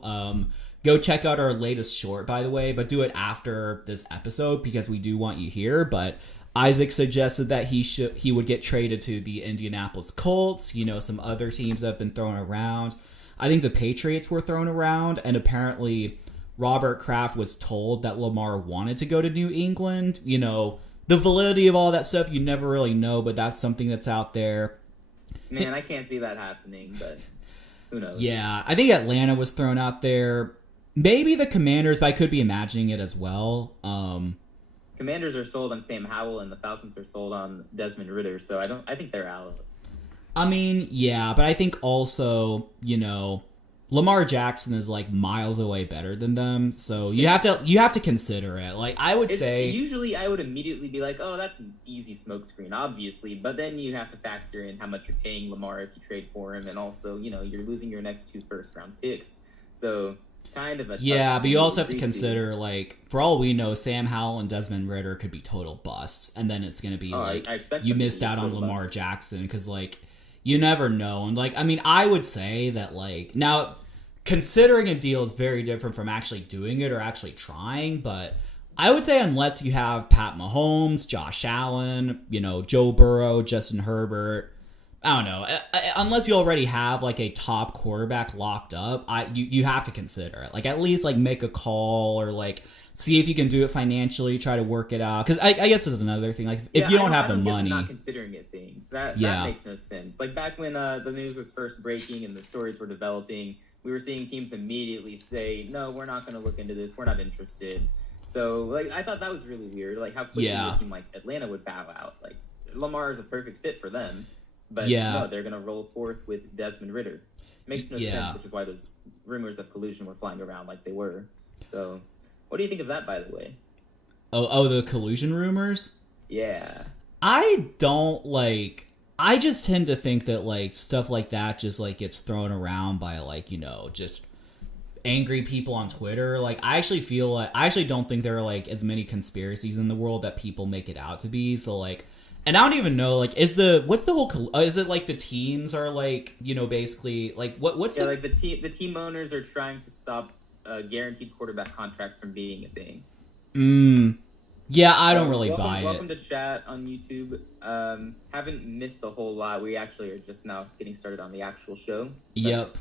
Go check out our latest short, by the way, but do it after this episode because we do want you here. But Isaac suggested that he would get traded to the Indianapolis Colts. You know, some other teams have been thrown around. I think the Patriots were thrown around, and apparently Robert Kraft was told that Lamar wanted to go to New England. You know, the validity of all that stuff, you never really know, but that's something that's out there. Man, I can't see that happening, but who knows? Yeah, I think Atlanta was thrown out there. Maybe the Commanders, but I could be imagining it as well. Commanders are sold on Sam Howell, and the Falcons are sold on Desmond Ridder, so I think they're out. I mean, yeah, but I think also, you know, Lamar Jackson is like miles away better than them, so you have to consider it. Like, I would say usually I would immediately be like, oh, that's an easy smokescreen, obviously, but then you have to factor in how much you're paying Lamar if you trade for him, and also, you know, you're losing your next 2 first-round picks, so kind of a yeah, but you also have to consider, like, for all we know, Sam Howell and Desmond Ridder could be total busts, and then it's going to be like you missed out on Lamar Jackson because, like, you never know. And, like, I mean, I would say that, like, now considering a deal is very different from actually doing it or actually trying, but I would say unless you have Pat Mahomes, Josh Allen, you know, Joe Burrow, Justin Herbert, I don't know, unless you already have like a top quarterback locked up, you have to consider it. Like, at least like make a call or like see if you can do it financially, try to work it out. Because I guess this is another thing. Like, if you don't have the money, not considering it thing that makes no sense. Like, back when the news was first breaking and the stories were developing, we were seeing teams immediately say, no, we're not going to look into this. We're not interested. So, like, I thought that was really weird. Like, how quickly a team like Atlanta would bow out. Like, Lamar is a perfect fit for them. But no, they're going to roll forth with Desmond Ridder. Makes no sense, which is why those rumors of collusion were flying around like they were. So, what do you think of that, by the way? Oh, the collusion rumors? Yeah. I don't, like... I just tend to think that, like, stuff like that just, like, gets thrown around by, like, you know, just angry people on Twitter. Like, I actually don't think there are, like, as many conspiracies in the world that people make it out to be. So, like, and I don't even know, like, is it, like, the teams are, like, you know, basically, like, what's like, the team owners are trying to stop guaranteed quarterback contracts from being a thing. Yeah, I don't really buy it. Welcome to chat on YouTube. Haven't missed a whole lot. We actually are just now getting started on the actual show. Yes.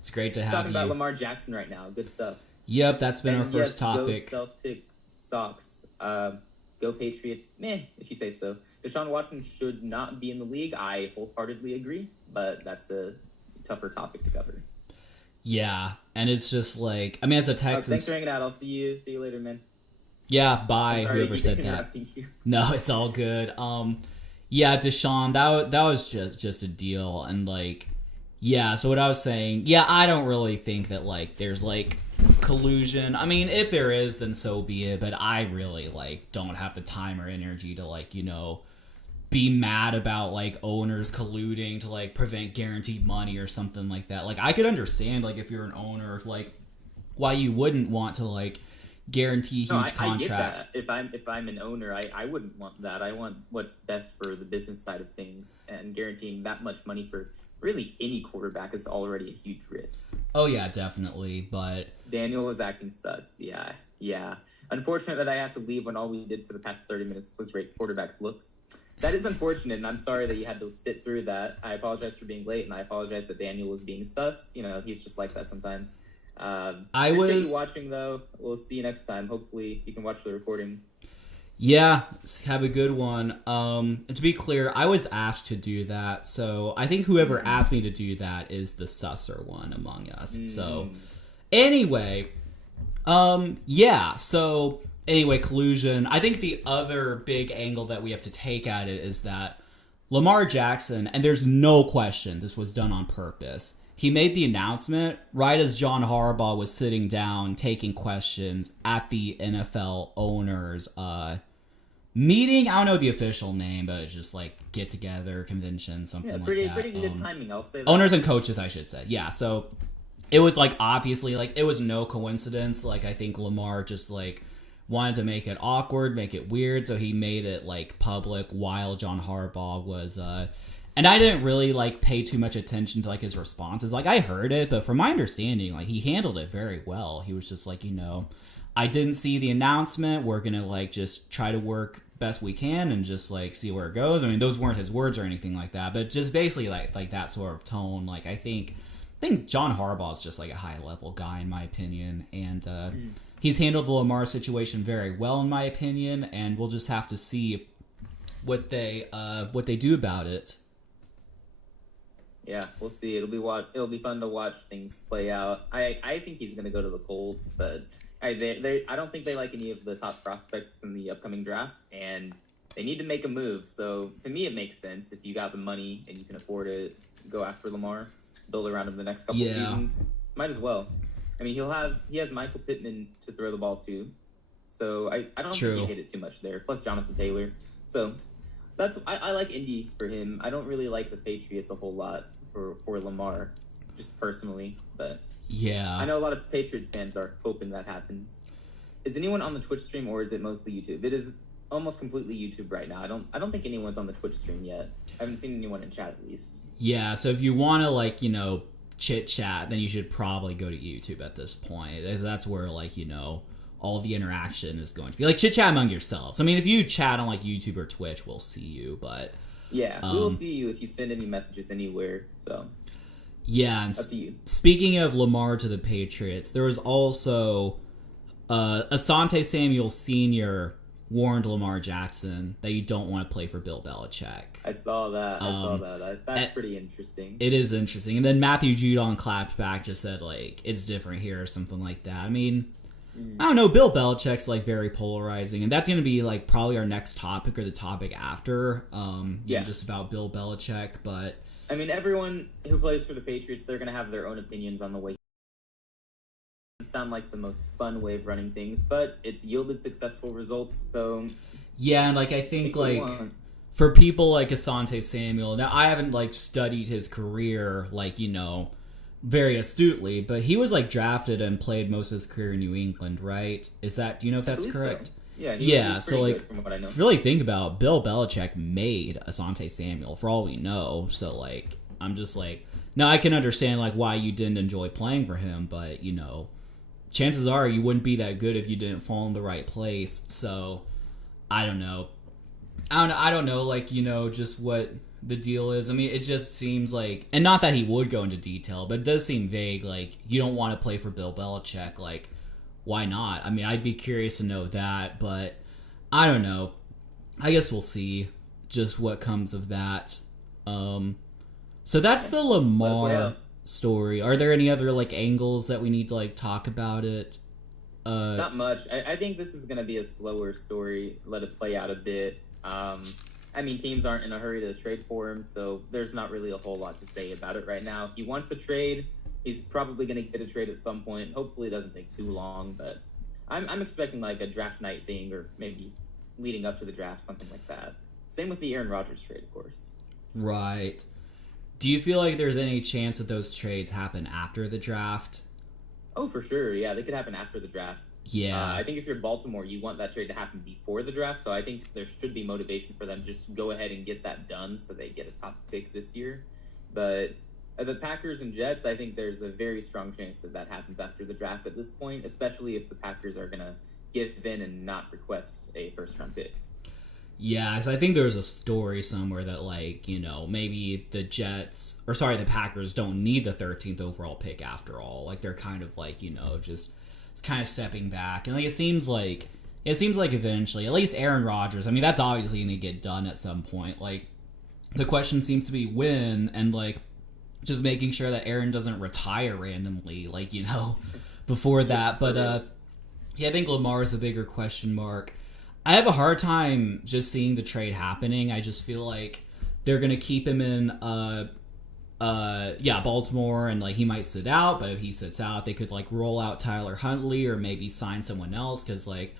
It's great to have you. Talking about Lamar Jackson right now. Good stuff. Yep, that's been our first topic. Go Celtics Sox. Go Patriots. Meh, if you say so. Deshaun Watson should not be in the league. I wholeheartedly agree, but that's a tougher topic to cover. Yeah, and it's just like, I mean, as a Texans... thanks for hanging out. I'll see you later, man. Yeah, bye, whoever said that. No, it's all good. Yeah, Deshaun, that was just a deal, and, like, yeah, so what I was saying, yeah, I don't really think that, like, there's, like, collusion. I mean, if there is, then so be it, but I really, like, don't have the time or energy to, like, you know, be mad about, like, owners colluding to, like, prevent guaranteed money or something like that. Like, I could understand, like, if you're an owner, like, why you wouldn't want to, like, guarantee huge contracts. I get that. If I'm an owner, I wouldn't want that. I want what's best for the business side of things, and guaranteeing that much money for really any quarterback is already a huge risk. Oh yeah, definitely. But Daniel is acting sus. Yeah. Unfortunate that I have to leave when all we did for the past 30 minutes was rate quarterbacks' looks. That is unfortunate, and I'm sorry that you had to sit through that. I apologize for being late, and I apologize that Daniel was being sus. You know, he's just like that sometimes. I was watching, though. We'll see you next time. Hopefully you can watch the recording. Yeah, have a good one. And to be clear, I was asked to do that, so I think whoever asked me to do that is the susser one among us. So anyway, collusion. I think the other big angle that we have to take at it is that Lamar Jackson, and there's no question this was done on purpose, he made the announcement right as John Harbaugh was sitting down taking questions at the NFL owners meeting. I don't know the official name, but it's just like get together, convention, something like that. Pretty good timing, I'll say that. Owners and coaches, I should say. Yeah, so it was like obviously like it was no coincidence. Like I think Lamar just like wanted to make it awkward, make it weird, so he made it like public while John Harbaugh was and I didn't really like pay too much attention to like his responses. Like I heard it, but from my understanding, like he handled it very well. He was just like, I didn't see the announcement. We're gonna like just try to work best we can and just like see where it goes. I mean, those weren't his words or anything like that, but just basically like that sort of tone. Like I think John Harbaugh is just like a high level guy in my opinion, and he's handled the Lamar situation very well in my opinion. And we'll just have to see what they do about it. Yeah, we'll see. It'll be fun to watch things play out. I think he's going to go to the Colts, but I don't think they like any of the top prospects in the upcoming draft, and they need to make a move. So to me, it makes sense if you got the money and you can afford it, go after Lamar, build around him the next couple seasons. Might as well. I mean, he has Michael Pittman to throw the ball to, so I don't think he hit it too much there. Plus Jonathan Taylor, so. I like Indy for him. I don't really like the Patriots a whole lot for Lamar, just personally. But yeah, I know a lot of Patriots fans are hoping that happens. Is anyone on the Twitch stream or is it mostly YouTube? It is almost completely YouTube right now. I don't think anyone's on the Twitch stream yet. I haven't seen anyone in chat at least. Yeah, so if you want to like chit chat, then you should probably go to YouTube at this point. That's where like all the interaction is going to be. Like, chit-chat among yourselves. I mean, if you chat on, like, YouTube or Twitch, we'll see you, but... Yeah, we will see you if you send any messages anywhere, so... Yeah, and up to you. Speaking of Lamar to the Patriots, there was also... Asante Samuel Sr. warned Lamar Jackson that you don't want to play for Bill Belichick. I saw that. That's pretty interesting. It is interesting. And then Matthew Judon clapped back, just said, like, it's different here or something like that. I mean... I don't know, Bill Belichick's like very polarizing, and that's going to be like probably our next topic or the topic after, just about Bill Belichick. But I mean, everyone who plays for the Patriots, they're going to have their own opinions on the way. It doesn't sound like the most fun way of running things, but it's yielded successful results. So yeah, and like I think like for people like Asante Samuel, now I haven't like studied his career like very astutely, but he was like drafted and played most of his career in New England, right? Do you know if that's correct? So. Yeah, so like, good from what I know. If you really think about it, Bill Belichick made Asante Samuel for all we know. So like, I'm just like, now I can understand like why you didn't enjoy playing for him, but chances are you wouldn't be that good if you didn't fall in the right place. So I don't know. I don't know, like, just what the deal is. I mean, it just seems like, and not that he would go into detail, but it does seem vague. Like, you don't want to play for Bill Belichick. Like, why not? I mean, I'd be curious to know that, but I don't know. I guess we'll see just what comes of that. So that's the Lamar story. Are there any other like angles that we need to like talk about it? Not much. I think this is going to be a slower story. Let it play out a bit. I mean, teams aren't in a hurry to trade for him, so there's not really a whole lot to say about it right now. If he wants to trade, he's probably going to get a trade at some point. Hopefully it doesn't take too long, but I'm expecting like a draft night thing or maybe leading up to the draft, something like that. Same with the Aaron Rodgers trade, of course. Right. Do you feel like there's any chance that those trades happen after the draft? Oh, for sure. Yeah, they could happen after the draft. Yeah. I think if you're Baltimore, you want that trade to happen before the draft, so I think there should be motivation for them to just go ahead and get that done so they get a top pick this year. But the Packers and Jets, I think there's a very strong chance that happens after the draft at this point, especially if the Packers are going to give in and not request a first-round pick. Yeah, so I think there's a story somewhere that, like, maybe the Packers don't need the 13th overall pick after all. Like, they're kind of like, just it's kind of stepping back. And, like, it seems like eventually, at least Aaron Rodgers, I mean, that's obviously going to get done at some point. Like, the question seems to be when, and, like, just making sure that Aaron doesn't retire randomly, like, before that. But, I think Lamar is a bigger question mark. I have a hard time just seeing the trade happening. I just feel like they're going to keep him in a Baltimore, and like he might sit out, but if he sits out, they could like roll out Tyler Huntley or maybe sign someone else, because like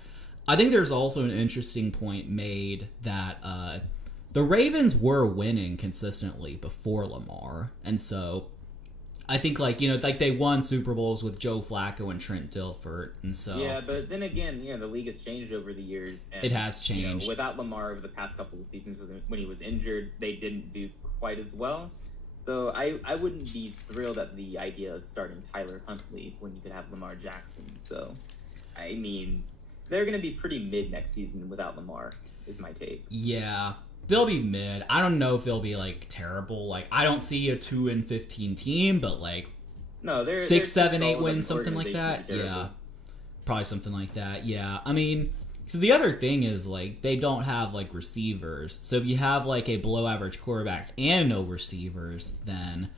I think there's also an interesting point made that the Ravens were winning consistently before Lamar, and so I think like they won Super Bowls with Joe Flacco and Trent Dilfer, and so yeah, but then again, the league has changed over the years. And, it has changed. Without Lamar over the past couple of seasons, when he was injured, they didn't do quite as well. So I wouldn't be thrilled at the idea of starting Tyler Huntley when you could have Lamar Jackson. So, I mean, they're going to be pretty mid next season without Lamar, is my take. Yeah, they'll be mid. I don't know if they'll be like terrible. Like I don't see a 2-15 team, but like no, they're 6, 7, 8 wins, something like that. Terrible. Yeah, probably something like that. Yeah, I mean. So the other thing is, like, they don't have, like, receivers. So if you have, like, a below-average quarterback and no receivers, then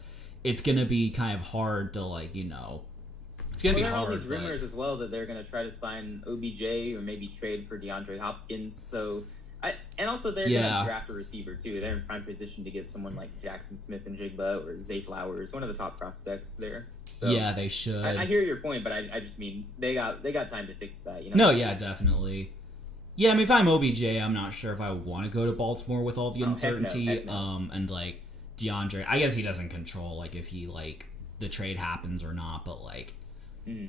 it's going to be kind of hard to, like, it's going to be hard. There are all these rumors as well that they're going to try to sign OBJ or maybe trade for DeAndre Hopkins. So, and also they're going to draft a receiver, too. They're in prime position to get someone like Jackson Smith and Jigba or Zay Flowers, one of the top prospects there. So yeah, they should. I hear your point, but I just mean they got time to fix that. No, yeah, definitely. Yeah, I mean, if I'm OBJ, I'm not sure if I want to go to Baltimore with all the uncertainty. Heck no. And like DeAndre, I guess he doesn't control like if he like the trade happens or not. But like,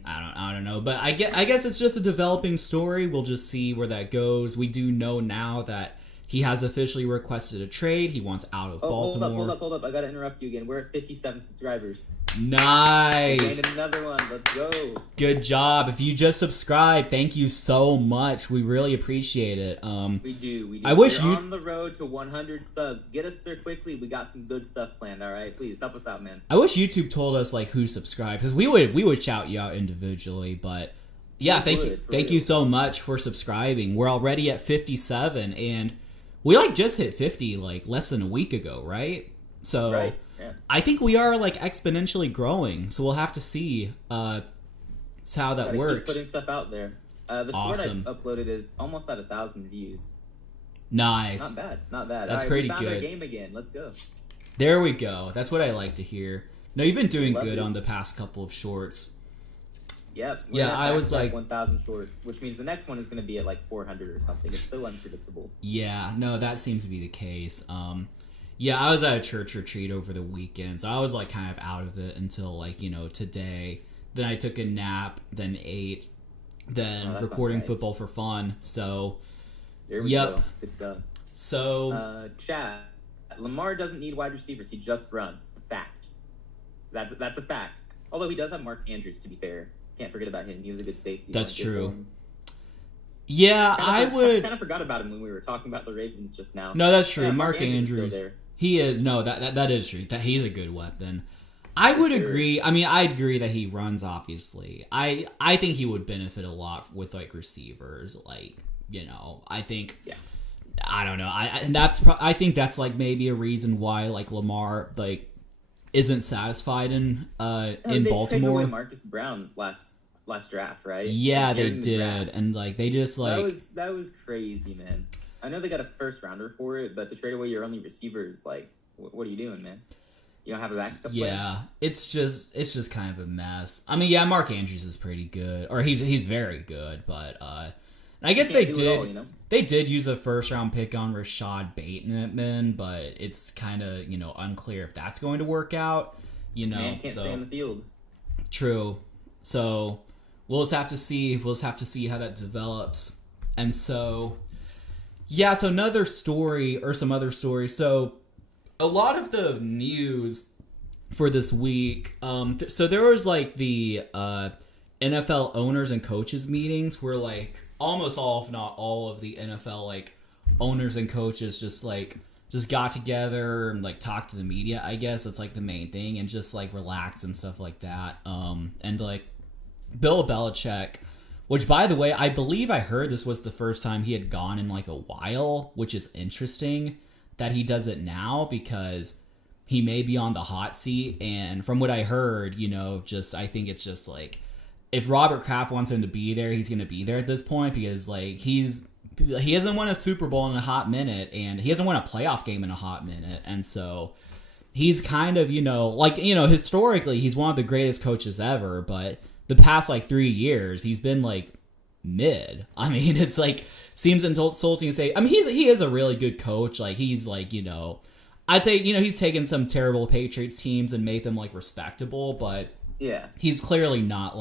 I don't know. But I guess it's just a developing story. We'll just see where that goes. We do know now that he has officially requested a trade. He wants out of Baltimore. Hold up. I gotta interrupt you again. We're at 57 subscribers. Nice. Gained another one. Let's go. Good job. If you just subscribed, thank you so much. We really appreciate it. We do. I wish We're on the road to 100 subs. Get us there quickly. We got some good stuff planned. All right, please help us out, man. I wish YouTube told us like who subscribed, because we would shout you out individually. But yeah, thank you so much for subscribing. We're already at 57, and we like just hit 50 like less than a week ago, right? So right. Yeah. I think we are like exponentially growing. So we'll have to see how that works. Keep putting stuff out there. The awesome. short I uploaded is almost at 1,000 views. Nice. Not bad. That's right, pretty we found good. Our game again. Let's go. There we go. That's what I like to hear. No, you've been doing good it. on the past couple of shorts. Yep. Yeah, I was like 1,000 shorts, which means the next one is going to be at like 400 or something. It's so unpredictable. Yeah, no, that seems to be the case. Yeah, I was at a church retreat over the weekend, so I was like kind of out of it until like today. Then I took a nap, then ate, then recording football for fun. So, there we go. Good stuff. So, Chad, Lamar doesn't need wide receivers. He just runs. Fact. That's a fact. Although he does have Mark Andrews, to be fair. Can't forget about him. He was a good safety. That's true. Yeah, I kind of forgot about him when we were talking about the Ravens just now. No, that's true. Yeah, Mark Andrews. He is. No, that is true. That he's a good weapon. I would agree. I mean, I'd agree that he runs. Obviously, I think he would benefit a lot with like receivers. Like I think. Yeah. I don't know. I think that's like maybe a reason why like Lamar like isn't satisfied in Baltimore. They traded away Marcus Brown last draft, right? Yeah, they did, and like they just like that was crazy, man. I know they got a first rounder for it, but to trade away your only receivers, like, what are you doing, man? You don't have a backup plan? Yeah, it's just kind of a mess. I mean, yeah, Mark Andrews is pretty good, or he's very good, but I guess they did use a first round pick on Rashad Bateman, but it's kind of unclear if that's going to work out. Man can't stay on the field. True. So we'll just have to see. We'll just have to see how that develops. And so, yeah. So another story or some other stories. So a lot of the news for this week. So there was like the NFL owners and coaches meetings where like almost all, if not all, of the NFL like owners and coaches just got together and like talked to the media. I guess that's like the main thing, and just like relax and stuff like that. And like Bill Belichick, which by the way, I believe I heard this was the first time he had gone in like a while, which is interesting that he does it now because he may be on the hot seat. And from what I heard, I think it's just like if Robert Kraft wants him to be there, he's going to be there at this point because like he hasn't won a Super Bowl in a hot minute, and he hasn't won a playoff game in a hot minute, and so he's kind of, historically, he's one of the greatest coaches ever, but the past, 3 years, he's been, mid. I mean, it's, seems insulting to say. I mean, he is a really good coach. He's, I'd say, he's taken some terrible Patriots teams and made them, respectable, but yeah, he's clearly not,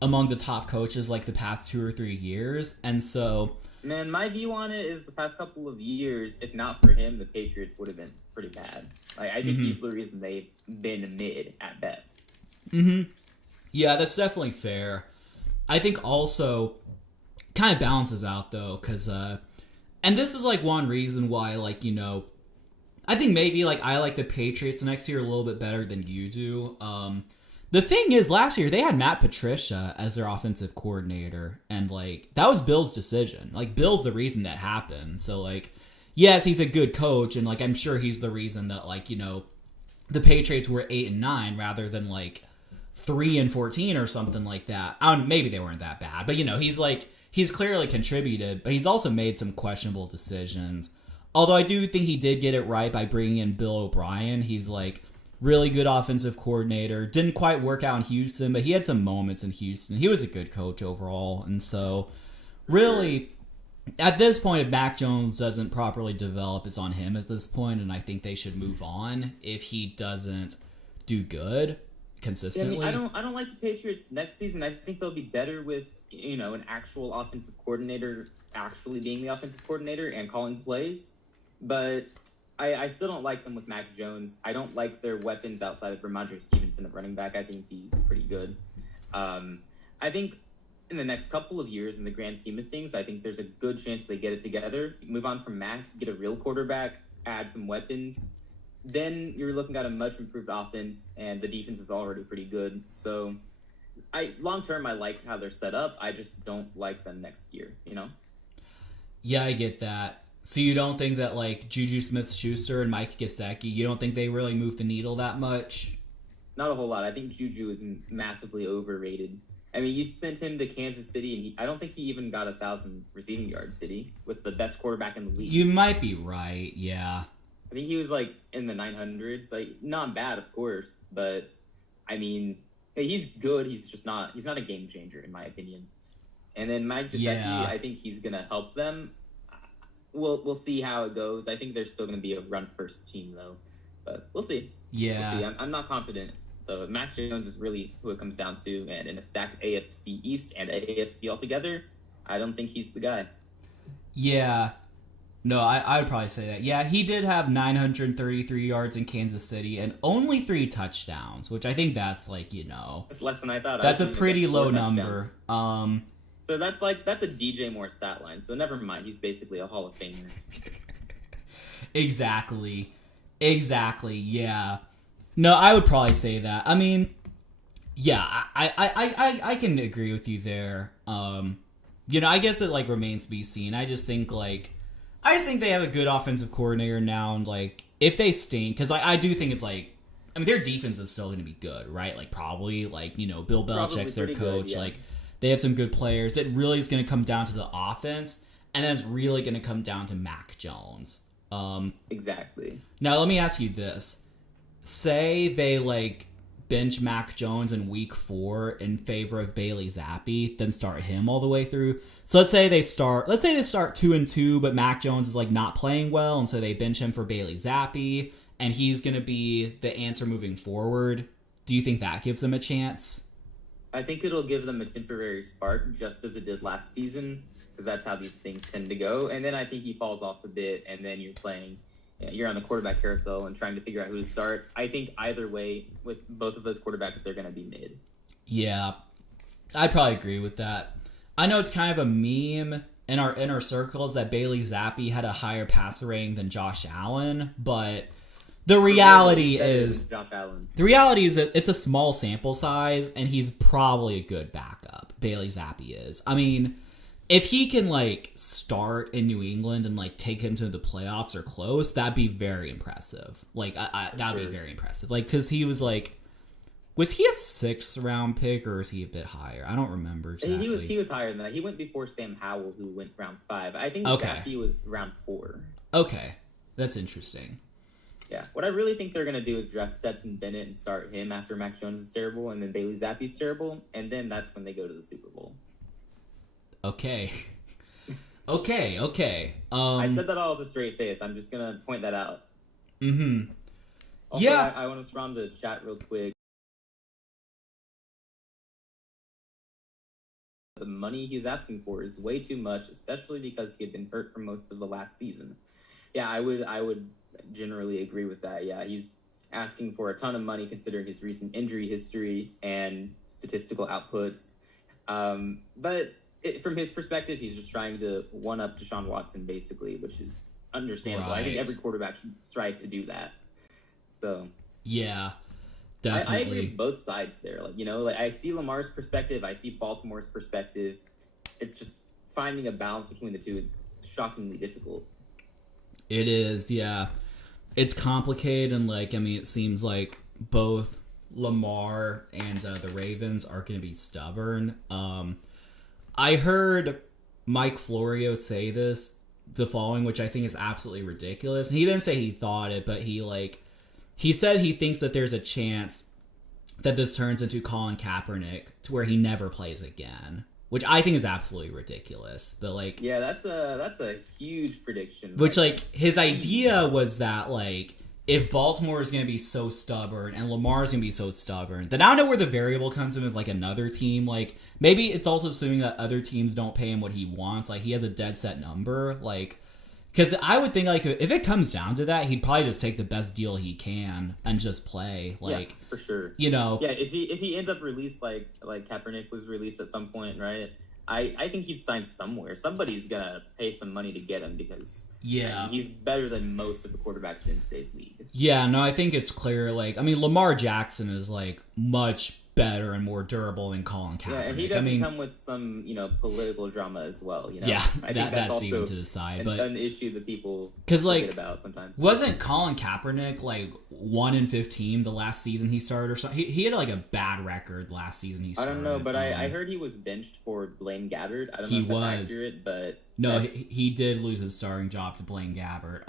among the top coaches, the past 2 or 3 years, and so... Man, my view on it is the past couple of years, if not for him, the Patriots would have been pretty bad. I think he's the reason they've been mid at best. Mm-hmm. Yeah, that's definitely fair. I think also kind of balances out, though, because, and this is, one reason why, I think maybe, I like the Patriots next year a little bit better than you do. The thing is, last year, they had Matt Patricia as their offensive coordinator, and, that was Bill's decision. Bill's the reason that happened. So, yes, he's a good coach, and, I'm sure he's the reason that, the Patriots were 8-9 rather than, 3-14 or something like that. Maybe they weren't that bad, but, he's clearly contributed, but he's also made some questionable decisions. Although I do think he did get it right by bringing in Bill O'Brien. He's, really good offensive coordinator. Didn't quite work out in Houston, but he had some moments in Houston. He was a good coach overall. And so, really, at this point, if Mac Jones doesn't properly develop, it's on him at this point, and I think they should move on if he doesn't do good consistently. Yeah, I don't like the Patriots next season. I think they'll be better with, an actual offensive coordinator actually being the offensive coordinator and calling plays. But I still don't like them with Mac Jones. I don't like their weapons outside of Ramondre Stevenson at running back. I think he's pretty good. I think in the next couple of years, in the grand scheme of things, I think there's a good chance they get it together, move on from Mac, get a real quarterback, add some weapons. Then you're looking at a much improved offense, and the defense is already pretty good. So long term, I like how they're set up. I just don't like them next year, Yeah, I get that. So you don't think that, Juju Smith-Schuster and Mike Gesicki, you don't think they really move the needle that much? Not a whole lot. I think Juju is massively overrated. I mean, you sent him to Kansas City, and I don't think he even got 1,000 receiving yards, did he? With the best quarterback in the league. You might be right, yeah. I think he was, in the 900s. Not bad, of course, but, I mean, he's good. He's not a game changer, in my opinion. And then Mike Gesicki, I think he's going to help them. We'll see how it goes. I think they're still going to be a run-first team, though. But we'll see. Yeah. We'll see. I'm not confident, though. Mac Jones is really who it comes down to. And in a stacked AFC East and AFC altogether, I don't think he's the guy. Yeah. No, I would probably say that. Yeah, he did have 933 yards in Kansas City and only 3 touchdowns, which I think that's, That's less than I thought. That's a pretty low number. So that's a DJ Moore stat line. So never mind. He's basically a Hall of Famer. Exactly. Yeah. No, I would probably say that. I mean, yeah, I can agree with you there. I guess it remains to be seen. I just think they have a good offensive coordinator now, and if they stink, because I do think it's their defense is still going to be good, right? Probably Bill Belichick's their coach, good, yeah. They have some good players. It really is going to come down to the offense, and then it's really going to come down to Mac Jones. Exactly. Now, let me ask you this. Say they, bench Mac Jones in week 4 in favor of Bailey Zappi, then start him all the way through. So let's say they start 2-2, but Mac Jones is, not playing well, and so they bench him for Bailey Zappi, and he's going to be the answer moving forward. Do you think that gives them a chance? I think it'll give them a temporary spark, just as it did last season, because that's how these things tend to go. And then I think he falls off a bit, and then you're on the quarterback carousel and trying to figure out who to start. I think either way, with both of those quarterbacks, they're going to be mid. Yeah, I'd probably agree with that. I know it's kind of a meme in our inner circles that Bailey Zappi had a higher passer rating than Josh Allen, but the reality is Josh Allen. The reality is that it's a small sample size, and he's probably a good backup. Bailey Zappi is. I mean, if he can start in New England and take him to the playoffs or close, that'd be very impressive. That'd be very impressive. Because he was was he a 6th round pick, or is he a bit higher? I don't remember exactly. He was higher than that. He went before Sam Howell, who went round 5. I think Okay. Zappi was round 4. Okay, that's interesting. Yeah. What I really think they're gonna do is draft Stetson Bennett and start him after Mac Jones is terrible, and then Bailey Zappi's terrible, and then that's when they go to the Super Bowl. Okay. Okay. I said that all with a straight face. I'm just gonna point that out. Mm-hmm. Also, Yeah. I want to respond to chat real quick. The money he's asking for is way too much, especially because he had been hurt for most of the last season. Yeah, I would generally agree with that. Yeah, he's asking for a ton of money considering his recent injury history and statistical outputs. But from his perspective, he's just trying to one-up Deshaun Watson, basically, which is understandable. Right. I think every quarterback should strive to do that. So yeah, definitely. I agree with both sides there. Like I see Lamar's perspective, I see Baltimore's perspective. It's just finding a balance between the two is shockingly difficult. It is, yeah. It's complicated, and it seems like both Lamar and the Ravens are going to be stubborn. I heard Mike Florio say the following, which I think is absolutely ridiculous. And he didn't say he thought it, but he said he thinks that there's a chance that this turns into Colin Kaepernick to where he never plays again, which I think is absolutely ridiculous. But yeah, that's a huge prediction. Which his idea was that if Baltimore is going to be so stubborn and Lamar is going to be so stubborn, then I don't know where the variable comes in with another team. Maybe it's also assuming that other teams don't pay him what he wants. He has a dead set number. Because I would think if it comes down to that, he'd probably just take the best deal he can and just play. Yeah, for sure. Yeah, if he ends up released like Kaepernick was released at some point, right? I think he's signed somewhere. Somebody's gonna pay some money to get him because he's better than most of the quarterbacks in today's league. Yeah, no, I think it's clear. Lamar Jackson is much better and more durable than Colin Kaepernick. Yeah, and he doesn't come with some political drama as well. Yeah, I think that's also even to the side, but an issue that people forget about sometimes. Wasn't Colin Kaepernick 1-15 the last season he started or something? He had a bad record last season he started. I don't know, but I heard he was benched for Blaine Gabbert. I don't know if that's accurate, but no, he did lose his starting job to Blaine Gabbert.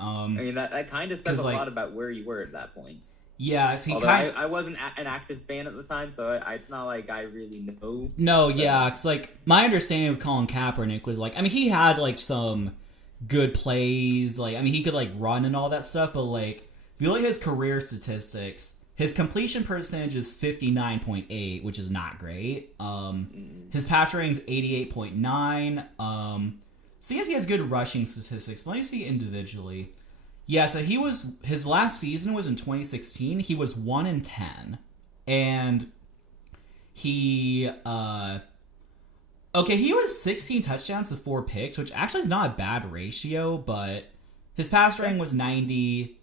That kind of says a lot about where you were at that point. Yeah, I wasn't an active fan at the time, so it's not like I really know. No, yeah, because my understanding of Colin Kaepernick was he had some good plays, he could run and all that stuff, but if you look at his career statistics, his completion percentage is 59.8, which is not great. His pass rating is 88.9. So yes, he has good rushing statistics. But let me see individually. Yeah, so his last season was in 2016. He was 1-10, and he was 16 touchdowns to 4 picks, which actually is not a bad ratio, but his pass rating was 90.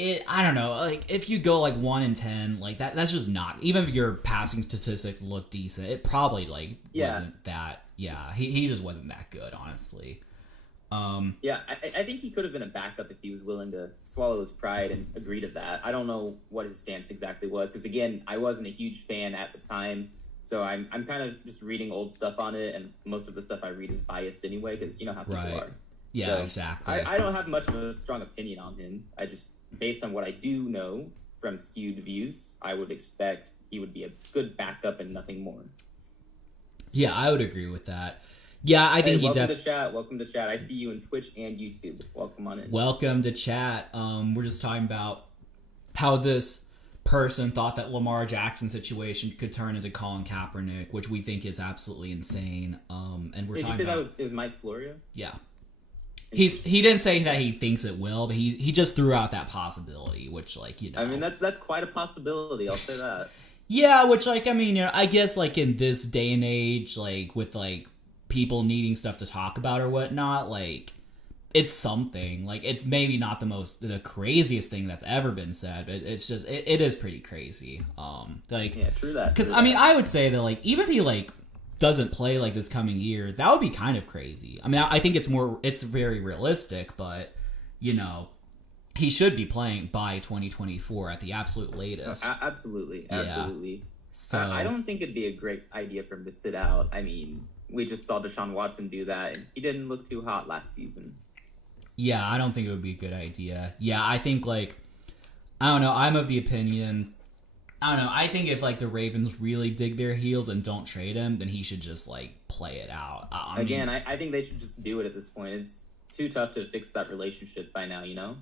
I don't know, if you go 1-10, that's just not, even if your passing statistics look decent, it probably wasn't that. Yeah, he just wasn't that good, honestly. I think he could have been a backup if he was willing to swallow his pride and agree to that. I don't know what his stance exactly was, because again, I wasn't a huge fan at the time, so I'm kind of just reading old stuff on it, and most of the stuff I read is biased anyway, because you know how people are. Yeah, so exactly. I don't have much of a strong opinion on him. I just, based on what I do know from skewed views, I would expect he would be a good backup and nothing more. Yeah, I would agree with that. Yeah, I think welcome to chat. I see you in Twitch and YouTube. Welcome on in. Welcome to chat. We're just talking about how this person thought that Lamar Jackson situation could turn into Colin Kaepernick, which we think is absolutely insane. And we're Did talking you say about it was Mike Florio? Yeah. He didn't say that he thinks it will, but he just threw out that possibility, which I mean that's quite a possibility. I'll say that. Yeah, which I guess in this day and age, with people needing stuff to talk about or whatnot, it's something. It's maybe not the craziest thing that's ever been said, but it's just it is pretty crazy. Yeah, true that. Because I would say that even if he doesn't play this coming year, that would be kind of crazy. I think it's very realistic, but he should be playing by 2024 at the absolute latest. Absolutely. So I don't think it'd be a great idea for him to sit out. I mean, we just saw Deshaun Watson do that, and he didn't look too hot last season. Yeah, I don't think it would be a good idea. Yeah, I think I don't know. I'm of the opinion. I don't know. I think if like the Ravens really dig their heels and don't trade him, then he should just like play it out. I think they should just do it at this point. It's too tough to fix that relationship by now, you know?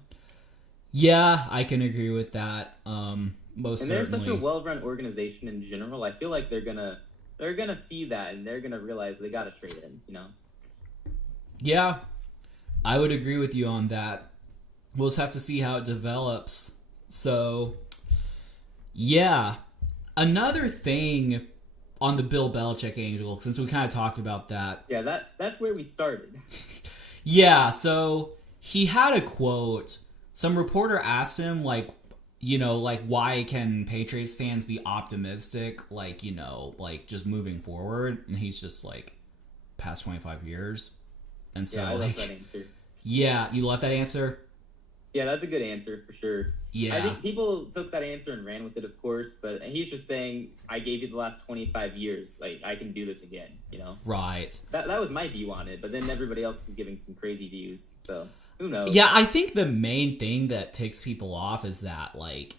Yeah, I can agree with that. Most and certainly. They're such a well-run organization in general. I feel like they're gonna see that and they're gonna realize they gotta trade him, you know? Yeah, I would agree with you on that. We'll just have to see how it develops. So, yeah. Another thing on the Bill Belichick angle, since we kind of talked about that. Yeah, that's where we started. Yeah, so he had a quote. Some reporter asked him, like, you know, like, why can Patriots fans be optimistic, like, you know, like, just moving forward? And he's just like, past 25 years. And so, yeah, I like, love that answer. Yeah, you love that answer? Yeah, that's a good answer for sure. Yeah. I think people took that answer and ran with it, of course, but he's just saying, I gave you the last 25 years. Like, I can do this again, you know? Right. That was my view on it, but then everybody else is giving some crazy views, so who knows? Yeah, I think the main thing that ticks people off is that, like,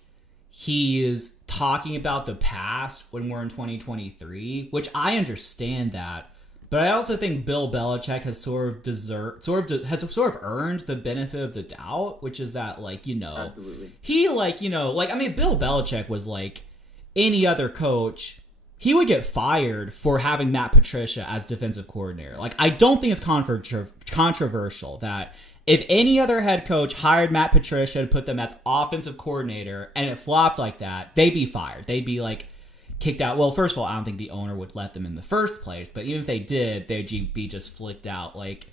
he is talking about the past when we're in 2023, which I understand that. But I also think Bill Belichick has sort of earned the benefit of the doubt, which is that, like, you know, absolutely. He, like, you know, like, I mean, Bill Belichick was like any other coach. He would get fired for having Matt Patricia as defensive coordinator. Like, I don't think it's controversial that if any other head coach hired Matt Patricia and put them as offensive coordinator and it flopped like that, they'd be fired. They'd be like kicked out. Well, first of all, I don't think the owner would let them in the first place, but even if they did, they'd be just flicked out. Like,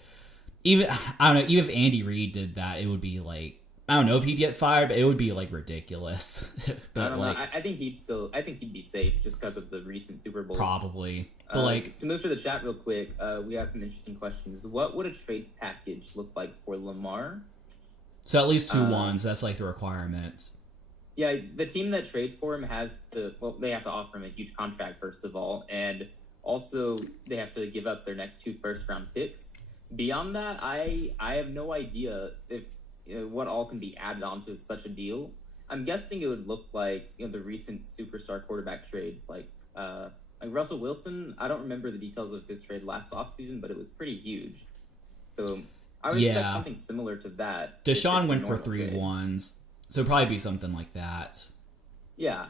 even, I don't know, even if Andy Reid did that, it would be like, I don't know if he'd get fired, but it would be like ridiculous. But I don't like, know. I think he'd be safe just because of the recent Super Bowls. Probably. But like, to move to the chat real quick, we have some interesting questions. What would a trade package look like for Lamar? So at least 2 ones. That's like the requirement. Yeah, the team that trades for him they have to offer him a huge contract, first of all, and also they have to give up their next 2 first-round picks. Beyond that, I have no idea if what all can be added onto such a deal. I'm guessing it would look like the recent superstar quarterback trades, like Russell Wilson. I don't remember the details of his trade last offseason, but it was pretty huge. So I would expect something similar to that. Deshaun went for 3 ones. So it'd probably be something like that. Yeah.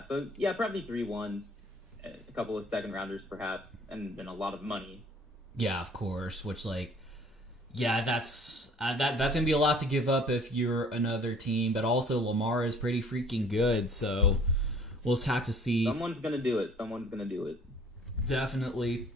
So probably 3 ones, a couple of second rounders perhaps, and then a lot of money. Yeah, of course. Which, like, yeah, that's gonna be a lot to give up if you're another team. But also, Lamar is pretty freaking good, so we'll just have to see. Someone's gonna do it. Definitely.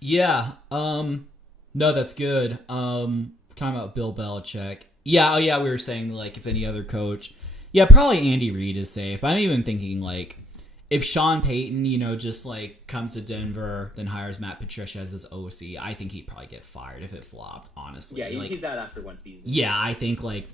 Yeah. No, that's good. Talking about Bill Belichick. Yeah, we were saying, like, if any other coach. Yeah, probably Andy Reid is safe. I'm even thinking, like, if Sean Payton, just, like, comes to Denver, then hires Matt Patricia as his OC, I think he'd probably get fired if it flopped, honestly. Yeah, like, he's out after 1 season. Yeah, I think, like...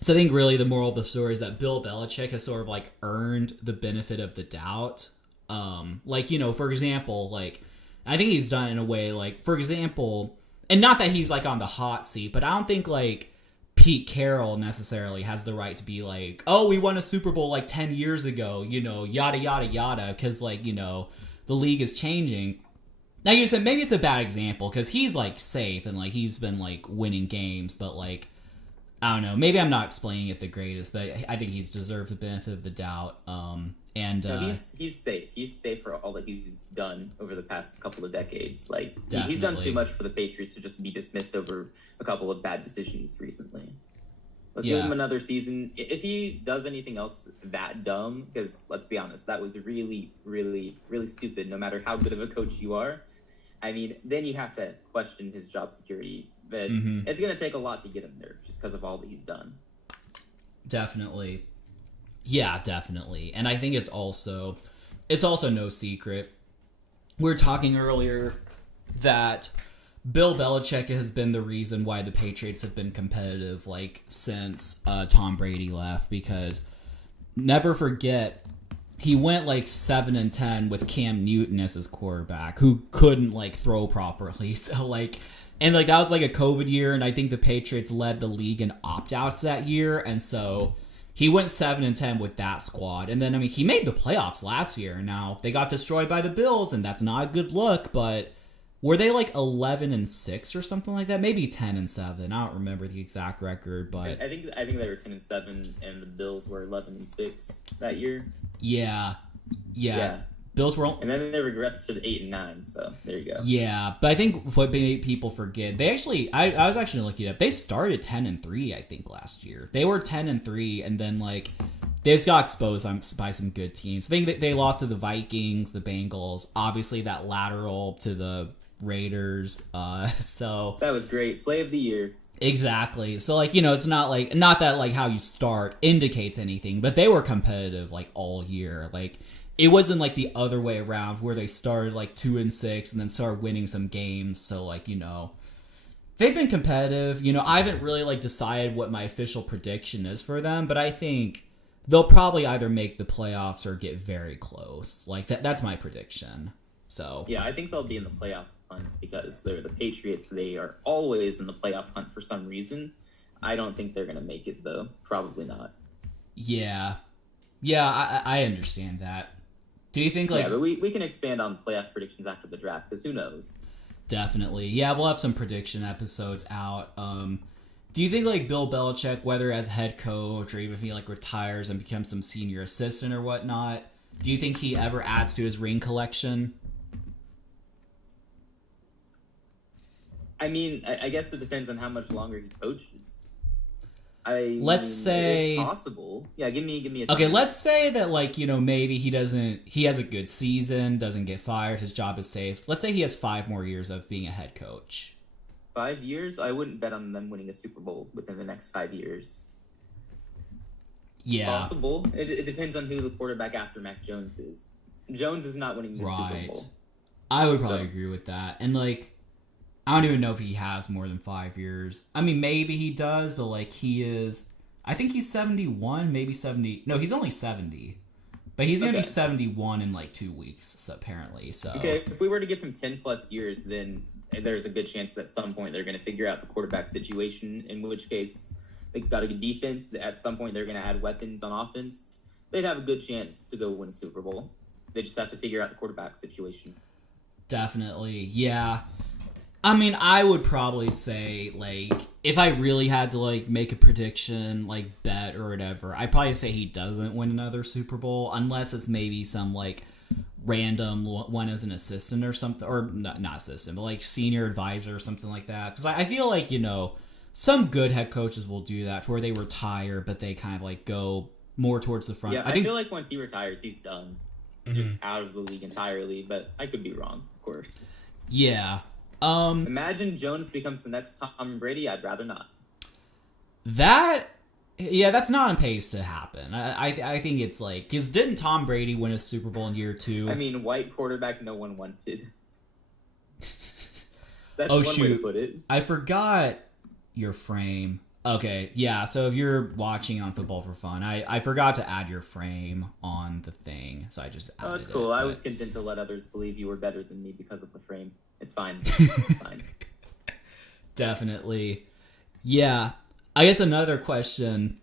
So I think really the moral of the story is that Bill Belichick has sort of, like, earned the benefit of the doubt. Like, for example, like, I think he's done it in a way, like, for example... And not that he's, like, on the hot seat, but I don't think, like... Pete Carroll necessarily has the right to be like, oh, we won a Super Bowl like 10 years ago, yada, yada, yada, because, like, the league is changing. Now, you said maybe it's a bad example because he's, like, safe and, like, he's been, like, winning games, but, like, I don't know. Maybe I'm not explaining it the greatest, but I think he's deserved the benefit of the doubt. He's safe. He's safe for all that he's done over the past couple of decades. Like, Definitely. He's done too much for the Patriots to just be dismissed over a couple of bad decisions recently. Let's give him another season. If he does anything else that dumb, because let's be honest, that was really, really, really stupid, no matter how good of a coach you are. I mean, then you have to question his job security. But it's going to take a lot to get him there just because of all that he's done. Definitely. Yeah, definitely. And I think it's also no secret. We were talking earlier that Bill Belichick has been the reason why the Patriots have been competitive, like, since Tom Brady left, because never forget, he went like 7-10 with Cam Newton as his quarterback, who couldn't, like, throw properly. So, like, and, like, that was like a COVID year, and I think the Patriots led the league in opt-outs that year, and so he went 7-10 with that squad. And then, I mean, he made the playoffs last year. Now, they got destroyed by the Bills, and that's not a good look, but were they like 11-6 or something like that? Maybe 10-7. I don't remember the exact record, but I think they were 10-7, and the Bills were 11-6 that year. Yeah. Bills were, and then they regressed to the 8-9. So there you go. Yeah, but I think what people forget, they actually, I was actually looking it up. They started 10-3, I think, last year. They were 10-3, and then like they just got exposed by some good teams. I think they lost to the Vikings, the Bengals, obviously that lateral to the Raiders. So that was great. Play of the year. Exactly. So like, it's not that like how you start indicates anything, but they were competitive like all year. Like, it wasn't like the other way around where they started like 2-6 and then started winning some games. So like, they've been competitive. I haven't really like decided what my official prediction is for them, but I think they'll probably either make the playoffs or get very close. Like that's my prediction. So yeah, I think they'll be in the playoff hunt because they're the Patriots. They are always in the playoff hunt for some reason. I don't think they're going to make it though. Probably not. Yeah, I understand that. Do you think like... Yeah, but we can expand on playoff predictions after the draft, because who knows? Definitely. Yeah, we'll have some prediction episodes out. Do you think like Bill Belichick, whether as head coach or even if he like retires and becomes some senior assistant or whatnot, do you think he ever adds to his ring collection? I mean, I guess it depends on how much longer he coaches. Let's say it's possible. Yeah, give me a Okay, time. let's say that like, maybe he has a good season, doesn't get fired, his job is safe. Let's say he has 5 more years of being a head coach. 5 years? I wouldn't bet on them winning a Super Bowl within the next 5 years. Yeah. It's possible. It depends on who the quarterback after Mac Jones is. Jones is not winning the Super Bowl. I would probably agree with that. And like, I don't even know if he has more than 5 years. I mean, maybe he does, but like I think he's 71, maybe 70. No, he's only 70. But he's going to be 71 in like 2 weeks, so apparently. So okay, if we were to give him 10 plus years, then there's a good chance that at some point they're going to figure out the quarterback situation, in which case they've got a good defense. At some point they're going to add weapons on offense. They'd have a good chance to go win a Super Bowl. They just have to figure out the quarterback situation. Definitely, yeah. I mean, I would probably say, like, if I really had to, like, make a prediction, like, bet or whatever, I'd probably say he doesn't win another Super Bowl, unless it's maybe some, like, random one as an assistant or something, or not assistant, but, like, senior advisor or something like that. Because I feel like, some good head coaches will do that, to where they retire, but they kind of, like, go more towards the front. Yeah, I feel like once he retires, he's done. Just out of the league entirely, but I could be wrong, of course. Yeah. Imagine Jones becomes the next Tom Brady. I'd rather not. That's not on pace to happen. I think it's like, because didn't Tom Brady win a Super Bowl in year 2? I mean, white quarterback no one wanted. That's one way to put it. I forgot your frame. Okay, yeah, so if you're watching on Football for Fun, I forgot to add your frame on the thing, so I just added Oh, it's cool. I was content to let others believe you were better than me because of the frame. It's fine. It's fine. Definitely. Yeah. I guess another question.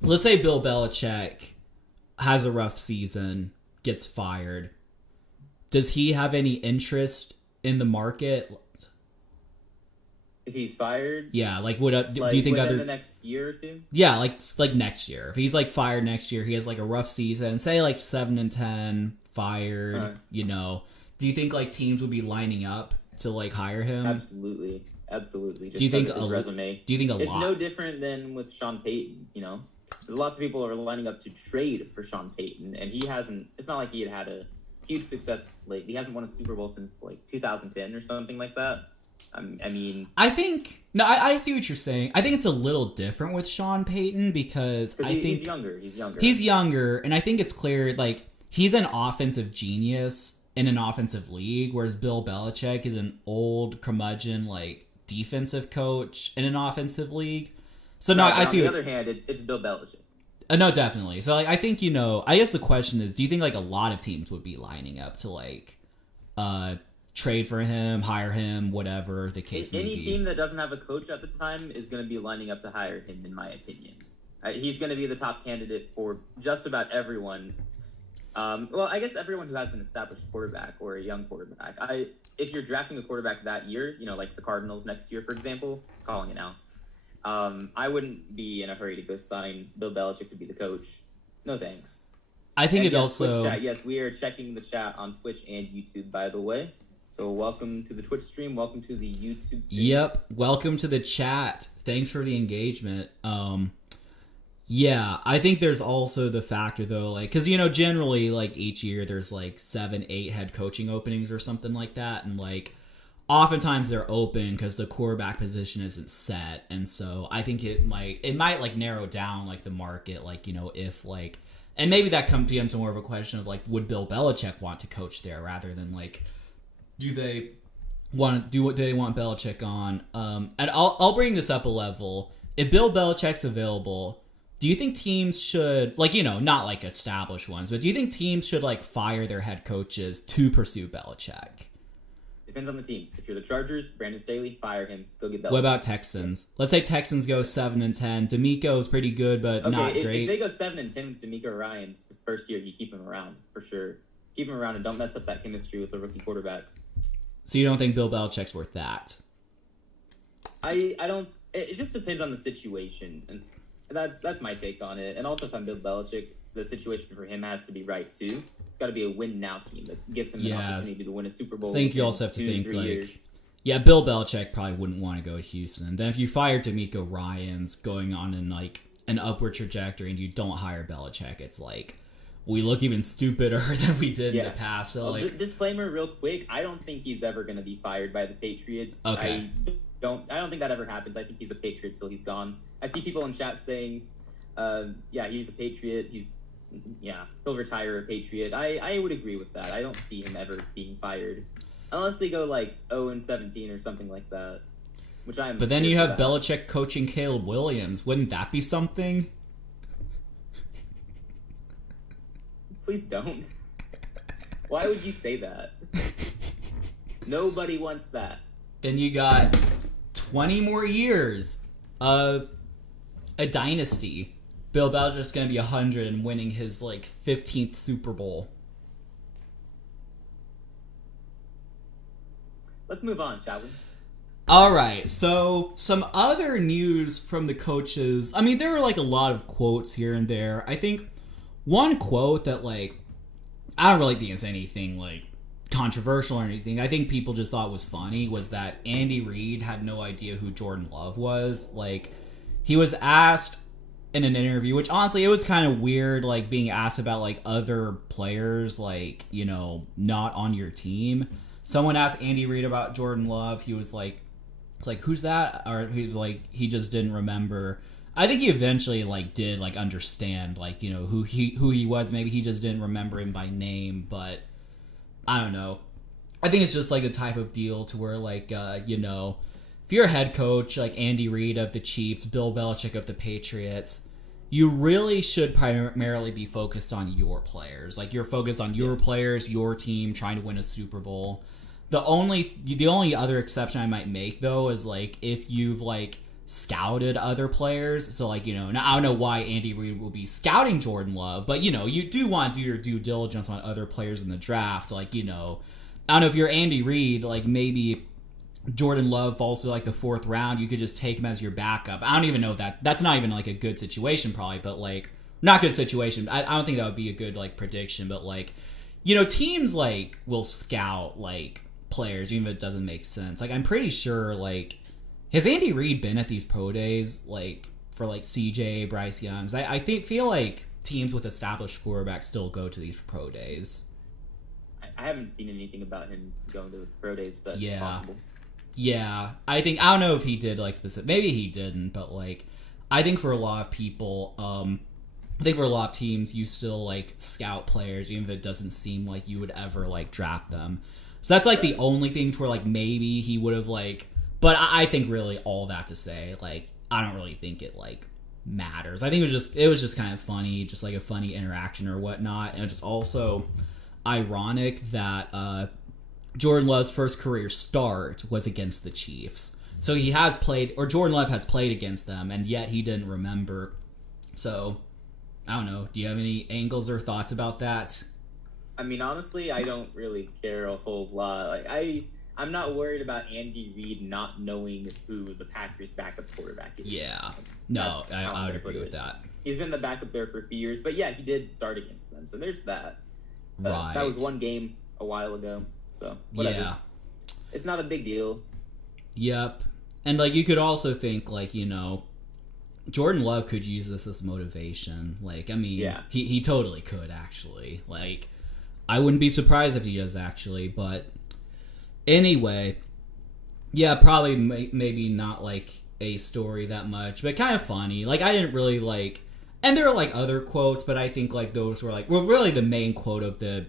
Let's say Bill Belichick has a rough season, gets fired. Does he have any interest in the market? If he's fired? Yeah, like do you think within the next year or two? Yeah, like next year. If he's like fired next year, he has like a rough season, say like 7-10, fired, Do you think like teams would be lining up to like hire him? Absolutely. Just do you think his resume? Do you think it's no different than with Sean Payton, Lots of people are lining up to trade for Sean Payton, and he hasn't. It's not like he had a huge success lately. He hasn't won a Super Bowl since like 2010 or something like that. I mean, I think I see what you're saying. I think it's a little different with Sean Payton because I think he's younger. He's younger, and I think it's clear like he's an offensive genius in an offensive league, whereas Bill Belichick is an old curmudgeon like defensive coach in an offensive league. So no, I see. On the other hand, it's Bill Belichick. No, definitely. So like, I think I guess the question is, do you think like a lot of teams would be lining up to like trade for him, hire him, whatever the case may be? Any team that doesn't have a coach at the time is going to be lining up to hire him, in my opinion. He's going to be the top candidate for just about everyone. Well, I guess everyone who has an established quarterback or a young quarterback. If you're drafting a quarterback that year, like the Cardinals next year, for example, calling it now, I wouldn't be in a hurry to go sign Bill Belichick to be the coach. No thanks. I think and it also... Chat, yes, we are checking the chat on Twitch and YouTube, by the way. So welcome to the Twitch stream. Welcome to the YouTube stream. Yep. Welcome to the chat. Thanks for the engagement. Yeah, I think there's also the factor, though, like, because, generally, like, each year there's, like, 7-8 head coaching openings or something like that, and, like, oftentimes they're open because the quarterback position isn't set, and so I think it might, like, narrow down, like, the market, like, if, like, and maybe that becomes more of a question of, like, would Bill Belichick want to coach there rather than, like, do they want Belichick on? And I'll bring this up a level. If Bill Belichick's available... Do you think teams should, like, not like established ones, but do you think teams should, like, fire their head coaches to pursue Belichick? Depends on the team. If you're the Chargers, Brandon Staley, fire him. Go get Belichick. What about Texans? Let's say Texans go 7-10. DeMeco is pretty good, but not great. If they go 7-10 with DeMeco Ryans his first year, you keep him around for sure. Keep him around and don't mess up that chemistry with the rookie quarterback. So you don't think Bill Belichick's worth that? I don't. It just depends on the situation, and that's my take on it. And also, if I'm Bill Belichick, the situation for him has to be right too. It's got to be a win now team that gives him an opportunity to win a Super Bowl. I think you also have to think 3 like, years. Yeah, Bill Belichick probably wouldn't want to go to Houston. Then if you fire DeMeco Ryans going on in like an upward trajectory and you don't hire Belichick, it's like we look even stupider than we did in the past. So like, disclaimer, real quick, I don't think he's ever going to be fired by the Patriots. Okay. I don't think that ever happens. I think he's a Patriot till he's gone. I see people in chat saying, he's a Patriot. He'll retire a Patriot. I would agree with that. I don't see him ever being fired. Unless they go like 0-17 or something like that. But then you have Belichick coaching Caleb Williams. Wouldn't that be something? Please don't. Why would you say that? Nobody wants that. Then you got 20 more years of a dynasty. Bill Belichick's going to be 100 and winning his, 15th Super Bowl. Let's move on, shall we? All right, so some other news from the coaches. I mean, there are, a lot of quotes here and there. I think one quote that, I don't really think it's anything, controversial or anything. I think people just thought was funny was that Andy Reid had no idea who Jordan Love was. He was asked in an interview, which honestly, it was kind of weird, being asked about, other players, not on your team. Someone asked Andy Reid about Jordan Love. He was who's that? Or he was he just didn't remember. I think he eventually, did, understand, who he was. Maybe he just didn't remember him by name, but I don't know. I think it's just, the type of deal to where, if you're a head coach, like Andy Reid of the Chiefs, Bill Belichick of the Patriots, you really should primarily be focused on your players. You're focused on your players, your team, trying to win a Super Bowl. The only other exception I might make, though, is, if you've, scouted other players. So, now I don't know why Andy Reid will be scouting Jordan Love, but, you do want to do your due diligence on other players in the draft. I don't know, if you're Andy Reid, maybe Jordan Love falls to, the 4th round, you could just take him as your backup. I don't even know if that's not even, a good situation, probably, but, not good situation. I don't think that would be a good, prediction, but, teams, will scout, players, even if it doesn't make sense. I'm pretty sure, has Andy Reid been at these pro days, for, CJ, Bryce Youngs? I feel like teams with established quarterbacks still go to these pro days. I haven't seen anything about him going to the pro days, but it's possible. Yeah, I don't know if he did, specific. Maybe he didn't, but, I think for a lot of people, I think for a lot of teams, you still, scout players, even if it doesn't seem like you would ever, draft them. So that's, the only thing to where, maybe he would have, But I think really all that to say, I don't really think it, matters. I think it was just kind of funny, just, a funny interaction or whatnot. And it's just also ironic that Jordan Love's first career start was against the Chiefs. So he has played, or Jordan Love has played against them, and yet he didn't remember So, I don't know. Do you have any angles or thoughts about that? I mean, honestly, I don't really care a whole lot. Like, I'm not worried about Andy Reid not knowing who the Packers' backup quarterback is. Yeah. No, I would agree with that. He's been the backup there for a few years, but yeah, he did start against them, so there's that. Right. That was one game a while ago, so whatever. Yeah. It's not a big deal. Yep. And, like, you could also think, like, you know, Jordan Love could use this as motivation. Like, I mean, Yeah. he totally could, actually. Like, I wouldn't be surprised if he does, actually. But anyway, yeah, probably maybe not, like, a story that much, but kind of funny. Like, I didn't really, like... And there are, like, other quotes, but I think, like, those were, like... Well, really the main quote of the...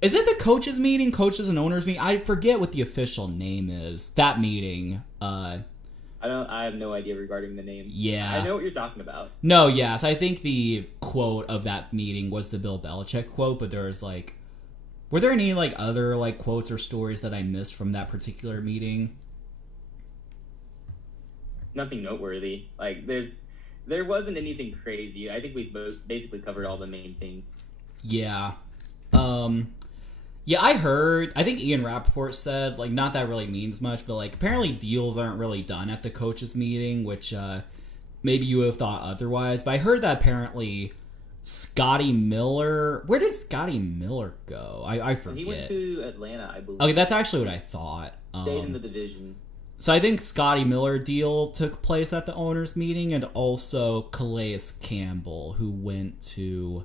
Is it the coaches meeting? Coaches and owners meeting? I forget what the official name is. That meeting. I have no idea regarding the name. Yeah. I know what you're talking about. No, yes. I think the quote of that meeting was the Bill Belichick quote, but there was, like... Were there any, like, other, like, quotes or stories that I missed from that particular meeting? Nothing noteworthy. Like, there wasn't anything crazy. I think we both basically covered all the main things. Yeah. Yeah, I think Ian Rappaport said, like, not that really means much, but, like, apparently deals aren't really done at the coaches meeting, which, maybe you would have thought otherwise, but I heard that apparently Scotty Miller... Where did Scotty Miller go? I forget. He went to Atlanta, I believe. Okay, that's actually what I thought. Stayed in the division. So I think Scotty Miller deal took place at the owners meeting, and also Calais Campbell, who went to...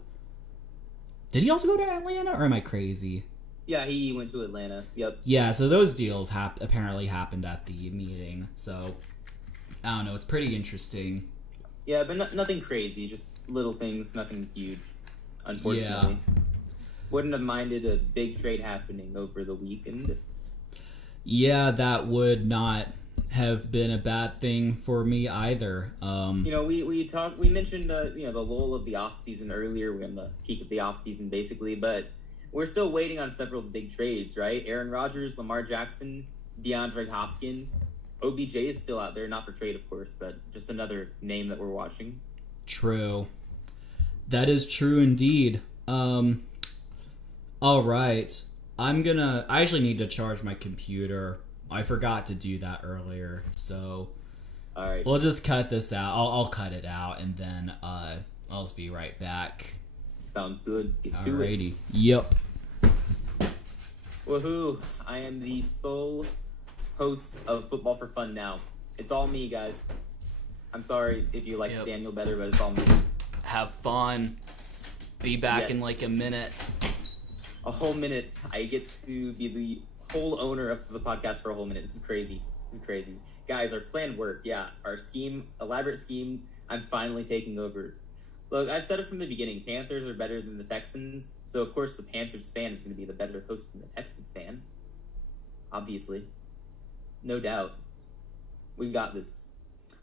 Did he also go to Atlanta, or am I crazy? Yeah, he went to Atlanta. Yep. Yeah, so those deals apparently happened at the meeting. So, I don't know. It's pretty interesting. Yeah, but nothing crazy. Just little things. Nothing huge, unfortunately. Yeah. Wouldn't have minded a big trade happening over the weekend. Yeah, that would not have been a bad thing for me either. You know, we mentioned you know, the lull of the off season earlier. We're in the peak of the off season basically, but we're still waiting on several big trades, right? Aaron Rodgers, Lamar Jackson, DeAndre Hopkins, OBJ is still out there, not for trade of course, but just another name that we're watching. True. That is true indeed. All right. I actually need to charge my computer. I forgot to do that earlier, so all right. We'll just cut this out. I'll cut it out, and then I'll just be right back. Sounds good. Alrighty. Yep. Woohoo! I am the sole host of Football for Fun now. It's all me, guys. I'm sorry if you like Daniel better, but it's all me. Have fun. Be back in like a minute. A whole minute. I get to be the whole owner of the podcast for a whole minute. This is crazy. Guys, our plan worked. Yeah, our scheme, elaborate scheme. I'm finally taking over. Look, I've said it from the beginning. Panthers are better than the Texans. So, of course, the Panthers fan is going to be the better host than the Texans fan. Obviously. No doubt. We got this.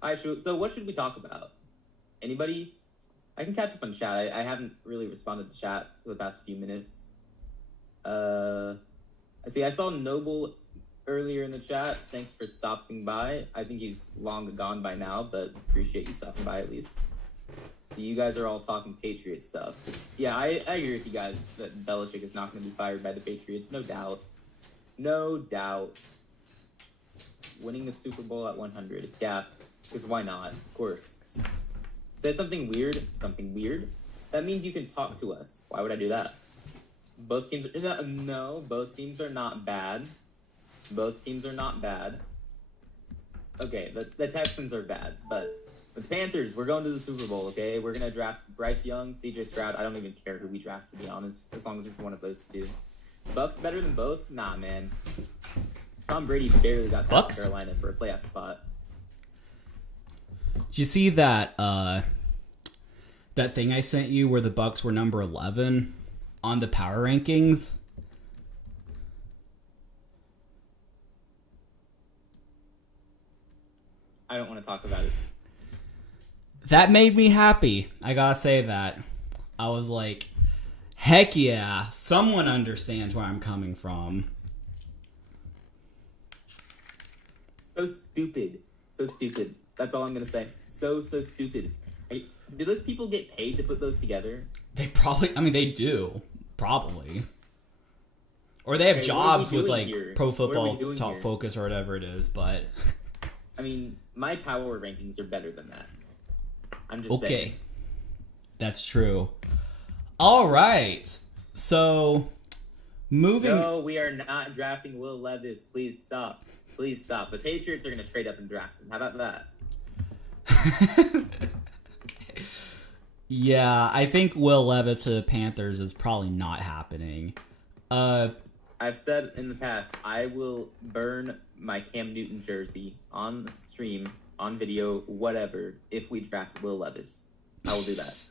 All right, so what should we talk about? Anybody? I can catch up on chat. I haven't really responded to chat for the past few minutes. I saw Noble earlier in the chat. Thanks for stopping by. I think he's long gone by now, but appreciate you stopping by at least. So you guys are all talking Patriots stuff. Yeah, I agree with you guys that Belichick is not going to be fired by the Patriots. No doubt. No doubt. Winning the Super Bowl at 100. Yeah, because why not? Of course. Say something weird. That means you can talk to us. Why would I do that? Both teams are... No, both teams are not bad. Okay, the Texans are bad, but... The Panthers, we're going to the Super Bowl, okay? We're going to draft Bryce Young, CJ Stroud. I don't even care who we draft, to be honest, as long as it's one of those two. Bucks better than both? Nah, man. Tom Brady barely got past Carolina for a playoff spot. Did you see that that thing I sent you where the Bucks were number 11 on the power rankings? I don't want to talk about it. That made me happy. I gotta say that. I was like, heck yeah, someone understands where I'm coming from. So stupid. That's all I'm gonna say. So stupid. Do those people get paid to put those together? They probably, I mean, they do. Probably. Or they have Okay, jobs with, doing like, here? Pro What are we Football doing Top here? Focus or whatever it is, but... I mean, my power rankings are better than that. I'm just Okay. saying. That's true. All right. So, moving... No, we are not drafting Will Levis. Please stop. Please stop. The Patriots are going to trade up and draft him. How about that? Yeah, I think Will Levis to the Panthers is probably not happening. I've said in the past, I will burn my Cam Newton jersey on stream, on video, whatever, if we draft Will Levis. I will do that.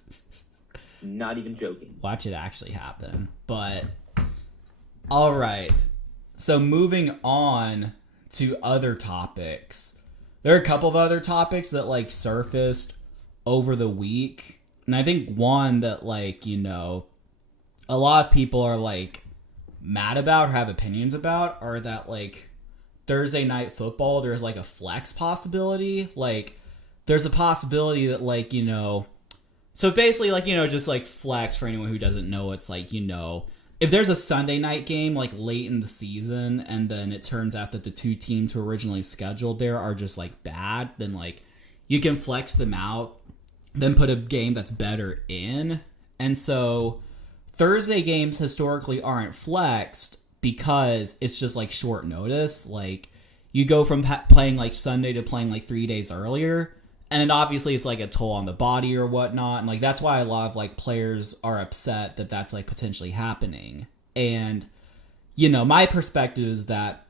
Not even joking. Watch it actually happen. But, all right. So, moving on to other topics. There are a couple of other topics that, like, surfaced over the week. And I think one that, like, you know, a lot of people are, like, mad about or have opinions about are that, like, Thursday night football, there's, like, a flex possibility. Like, there's a possibility that, like, you know... So basically, like, you know, just, like, flex for anyone who doesn't know, it's like, you know... If there's a Sunday night game, like, late in the season, and then it turns out that the two teams who were originally scheduled there are just, like, bad, then, like, you can flex them out, then put a game that's better in. And so Thursday games historically aren't flexed because it's just, like, short notice. Like, you go from playing, like, Sunday to playing, like, 3 days earlier. And then obviously it's, like, a toll on the body or whatnot. And, like, that's why a lot of, like, players are upset that that's, like, potentially happening. And, you know, my perspective is that,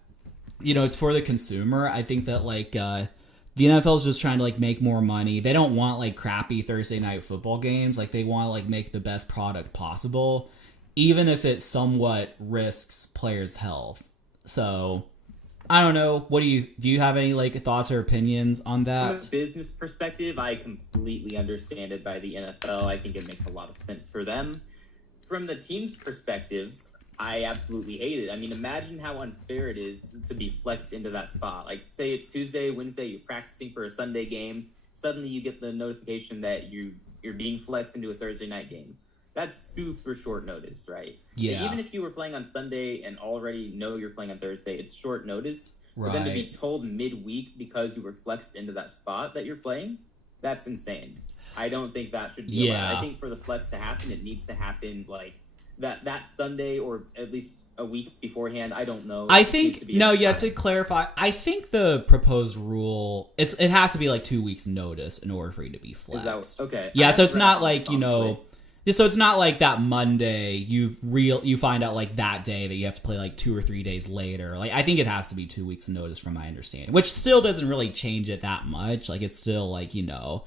you know, it's for the consumer. I think that, like, the NFL is just trying to, like, make more money. They don't want, like, crappy Thursday night football games. Like, they want to, like, make the best product possible, even if it somewhat risks players' health. So... I don't know. What do you have any, like, thoughts or opinions on that? From a business perspective, I completely understand it by the NFL. I think it makes a lot of sense for them. From the team's perspectives, I absolutely hate it. I mean, imagine how unfair it is to be flexed into that spot. Like, say it's Tuesday, Wednesday, you're practicing for a Sunday game. Suddenly you get the notification that you're being flexed into a Thursday night game. That's super short notice, right? Yeah. But even if you were playing on Sunday and already know you're playing on Thursday, it's short notice. Right. For them to be told midweek because you were flexed into that spot that you're playing, that's insane. I don't think that should be allowed. I think for the flex to happen, it needs to happen like that Sunday or at least a week beforehand. I don't know. I think to clarify, I think the proposed rule it has to be like 2 weeks notice in order for you to be flexed. Is that okay? Yeah, so it's not like, you know, so it's not like that Monday you find out like that day that you have to play like 2 or 3 days later. Like, I think it has to be 2 weeks notice from my understanding, which still doesn't really change it that much. Like, it's still like, you know,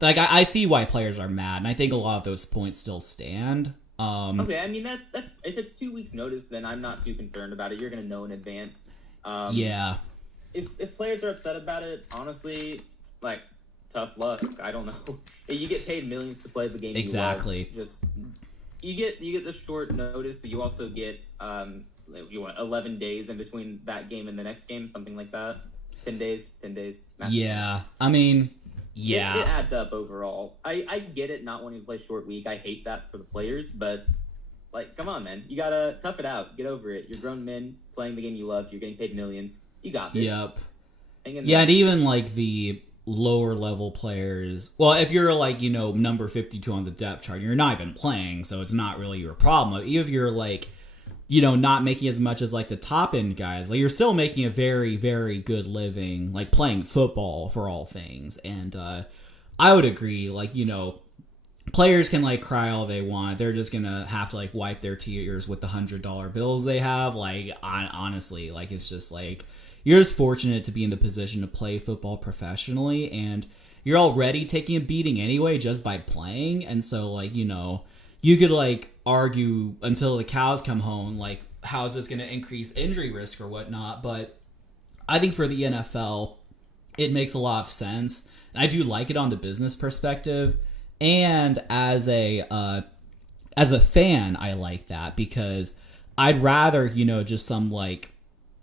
like I see why players are mad, and I think a lot of those points still stand. Okay, I mean that's if it's 2 weeks notice, then I'm not too concerned about it. You're gonna know in advance. Yeah. If players are upset about it, honestly, like, tough luck. I don't know. You get paid millions to play the game. Exactly. You love. Just you get the short notice, but you also get 11 days in between that game and the next game, something like that. 10 days. Yeah. I mean, yeah. It adds up overall. I get it not wanting to play short week. I hate that for the players, but like, come on, man. You gotta tough it out. Get over it. You're grown men playing the game you love. You're getting paid millions. You got this. Yep. Yeah, and even like the lower level players, well, if you're like, you know, number 52 on the depth chart, you're not even playing, so it's not really your problem. Even if you're like, you know, not making as much as like the top end guys, like, you're still making a very, very good living, like, playing football for all things. And I would agree, like, you know, players can like cry all they want. They're just gonna have to like wipe their tears with the $100 bills they have. Like, honestly, like, it's just like, you're just fortunate to be in the position to play football professionally, and you're already taking a beating anyway just by playing. And so, like, you know, you could like argue until the cows come home, like, how is this going to increase injury risk or whatnot? But I think for the NFL, it makes a lot of sense. And I do like it on the business perspective, and as a fan, I like that, because I'd rather, you know, just some like,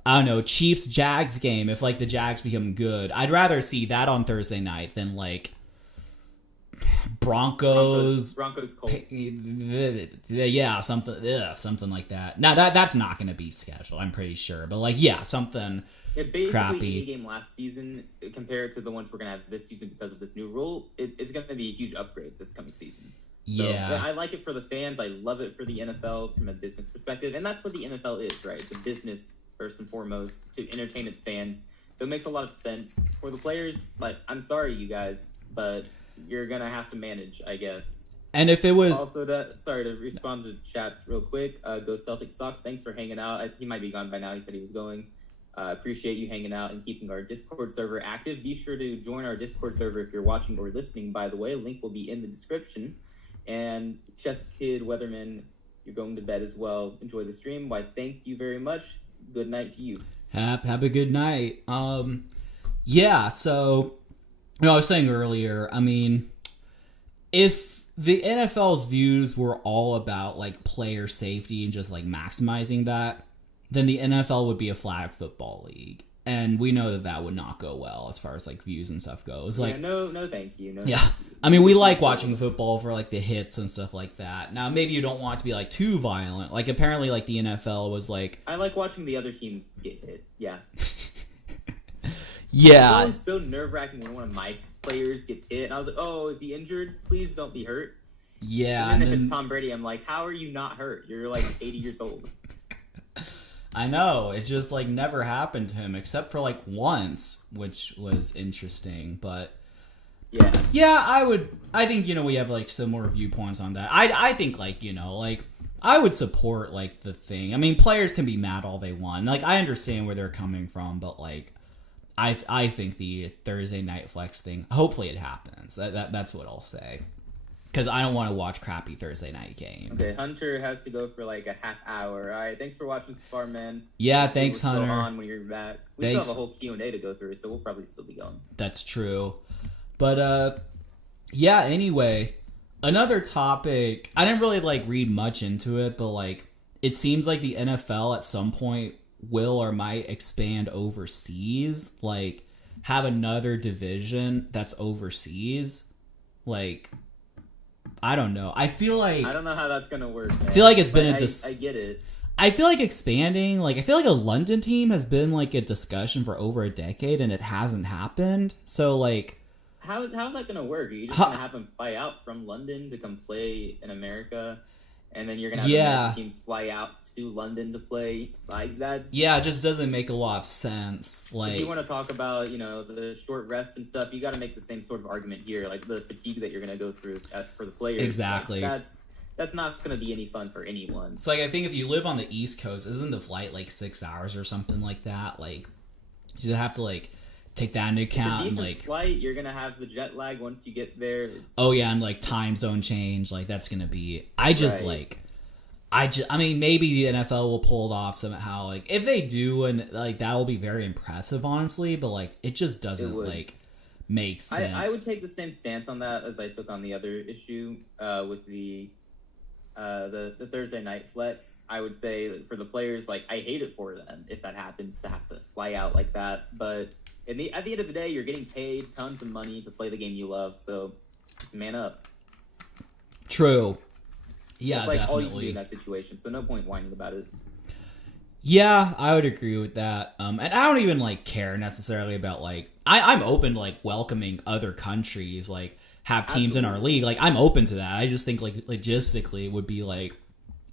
I don't know, Chiefs-Jags game, if like the Jags become good, I'd rather see that on Thursday night than like, Broncos, Colts. yeah, something like that. Now that's not going to be scheduled, I'm pretty sure. But like, yeah, something Basically, crappy. any game last season compared to the ones we're going to have this season because of this new rule, it's going to be a huge upgrade this coming season. Yeah. So, I like it for the fans. I love it for the NFL from a business perspective. And that's what the NFL is, right? It's a business, first and foremost, to entertain its fans. So it makes a lot of sense for the players. But I'm sorry, you guys, but you're going to have to manage, I guess. And if it was... Also, sorry to respond to chats real quick. Go Celtics Stocks, thanks for hanging out. He might be gone by now. He said he was going. Appreciate you hanging out and keeping our Discord server active. Be sure to join our Discord server if you're watching or listening, by the way. Link will be in the description. And Chess Kid, Weatherman, you're going to bed as well. Enjoy the stream. Why, thank you very much. Good night to you. Have a good night. Yeah, so, I was saying earlier, I mean, if the NFL's views were all about, like, player safety and just, like, maximizing that, then the NFL would be a flag football league. And we know that would not go well as far as, like, views and stuff goes. Like, no, thank you. Yeah. Thank you. I mean, we like watching football for, like, the hits and stuff like that. Now, maybe you don't want it to be, like, too violent. Like, apparently, like, the NFL was, like... I like watching the other teams get hit. Yeah. Yeah. It's always so nerve-wracking when one of my players gets hit. And I was like, oh, is he injured? Please don't be hurt. Yeah. And then if it's Tom Brady, I'm like, how are you not hurt? You're, like, 80 years old. I know, it just like never happened to him except for like once, which was interesting. But yeah, I think we have like similar viewpoints on that. I think like like I would support like the thing. I mean, players can be mad all they want. Like I understand where they're coming from, but like I think the Thursday night flex thing. Hopefully it happens. That's what I'll say. Because I don't want to watch crappy Thursday night games. Okay, Hunter has to go for like a half hour. All right, thanks for watching so far, man. Yeah, thanks, Hunter. Go on when you're back. We still have a whole Q&A to go through, so we'll probably still be going. That's true. But, yeah, anyway, another topic. I didn't really, like, read much into it, but, like, it seems like the NFL at some point will or might expand overseas. Like, have another division that's overseas. Like... I don't know. I feel like... I don't know how that's going to work, man. I feel like it's been I get it. I feel like expanding... Like, I feel like a London team has been, like, a discussion for over a decade, and it hasn't happened. So, like... How's that going to work? Are you just going to have them fly out from London to come play in America? And then you're going to have the teams fly out to London to play like that? Yeah, it just doesn't make a lot of sense. Like, if you want to talk about, the short rest and stuff, you got to make the same sort of argument here. Like, the fatigue that you're going to go through for the players. Exactly. Like, that's not going to be any fun for anyone. It's like, I think if you live on the East Coast, isn't the flight, like, 6 hours or something like that? Like, you just have to, like... take that into account. It's a decent and like flight, you're gonna have the jet lag once you get there. Oh yeah, and like time zone change, like that's gonna be. I mean, maybe the NFL will pull it off somehow. Like if they do, and like that'll be very impressive, honestly. But like it just doesn't like make sense. I would take the same stance on that as I took on the other issue with the Thursday night flex. I would say for the players, like I hate it for them if that happens to have to fly out like that, but. At the end of the day, you're getting paid tons of money to play the game you love, so just man up. True. Yeah, that's like definitely. all you can do in that situation, so no point whining about it. Yeah, I would agree with that. And I don't even like care necessarily about like I'm open to like welcoming other countries, like have teams in our league. Like I'm open to that. I just think like logistically it would be like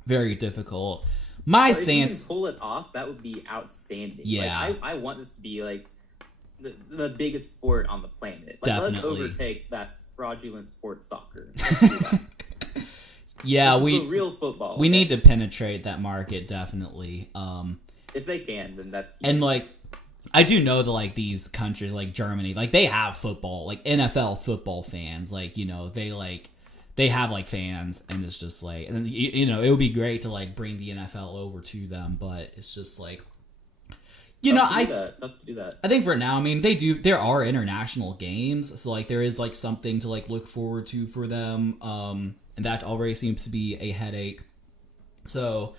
very difficult. My stance. If you can pull it off, that would be outstanding. Yeah, like, I want this to be like. The biggest sport on the planet. Like, definitely. Let's overtake that fraudulent sport soccer. Yeah, this is real football. We need to penetrate that market, definitely. If they can, then that's huge. And like, I do know that like these countries, like Germany, like they have football, like NFL football fans. Like they have like fans, and it's just like, and it would be great to like bring the NFL over to them, but it's just like. Tough to do that. I think for now, I mean, there are international games, so like there is like something to like look forward to for them, and that already seems to be a headache. So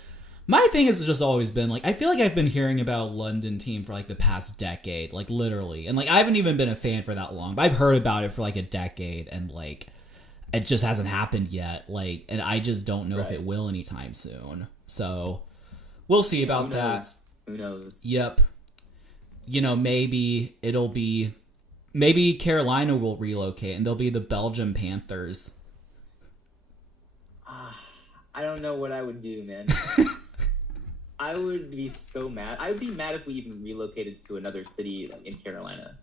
my thing has just always been like, I feel like I've been hearing about a London team for like the past decade, like literally, and like I haven't even been a fan for that long, but I've heard about it for like a decade, and like it just hasn't happened yet. Like, and I just don't know if Right. it will anytime soon. So we'll see about that. Who knows? Yep. Maybe maybe Carolina will relocate and they'll be the Belgium Panthers. I don't know what I would do, man. I would be so mad. I would be mad if we even relocated to another city in Carolina.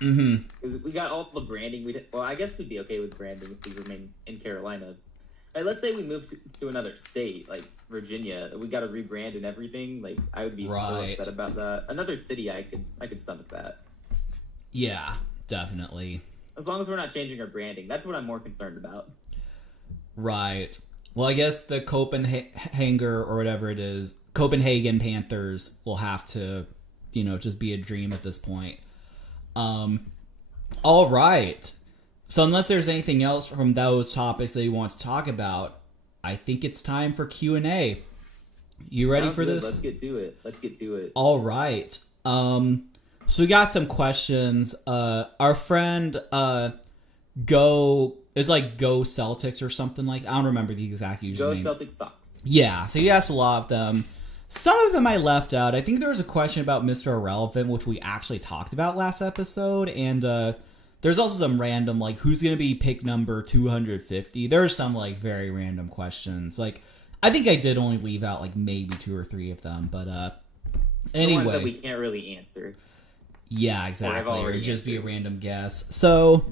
Mm-hmm. Because we got all the branding. Well, I guess we'd be okay with branding if we remain in Carolina. Like, let's say we moved to another state, like Virginia. We got to rebrand and everything. Like, I would be so upset about that. Another city, I could stomach that. Yeah, definitely. As long as we're not changing our branding. That's what I'm more concerned about. Right. Well, I guess the Copenhagen or whatever it is, Copenhagen Panthers will have to, just be a dream at this point. All right. So unless there's anything else from those topics that you want to talk about, I think it's time for Q&A. You ready for this? Let's get to it. All right. So we got some questions. Our friend Go Celtics or something like. I don't remember the exact username. Go Celtics sucks. Yeah, so he asked a lot of them. Some of them I left out. I think there was a question about Mr. Irrelevant, which we actually talked about last episode, and there's also some random, like, who's going to be pick number 250? There are some, like, very random questions. Like, I think I did only leave out, like, maybe 2 or 3 of them, but anyway. The ones that we can't really answer. Yeah, exactly. Or just be a random guess. So,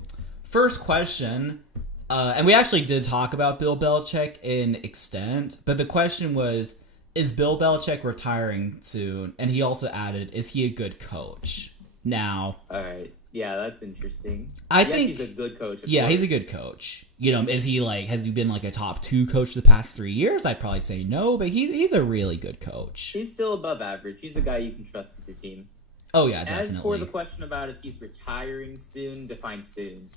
first question, and we actually did talk about Bill Belichick in extent, but the question was, is Bill Belichick retiring soon? And he also added, is he a good coach? Now... All right. Yeah, that's interesting. I think he's a good coach. Yeah, he's a good coach. Is he has he been like a top 2 coach the past 3 years? I'd probably say no, but he's a really good coach. He's still above average. He's a guy you can trust with your team. Oh yeah, definitely. As for the question about if he's retiring soon, define soon.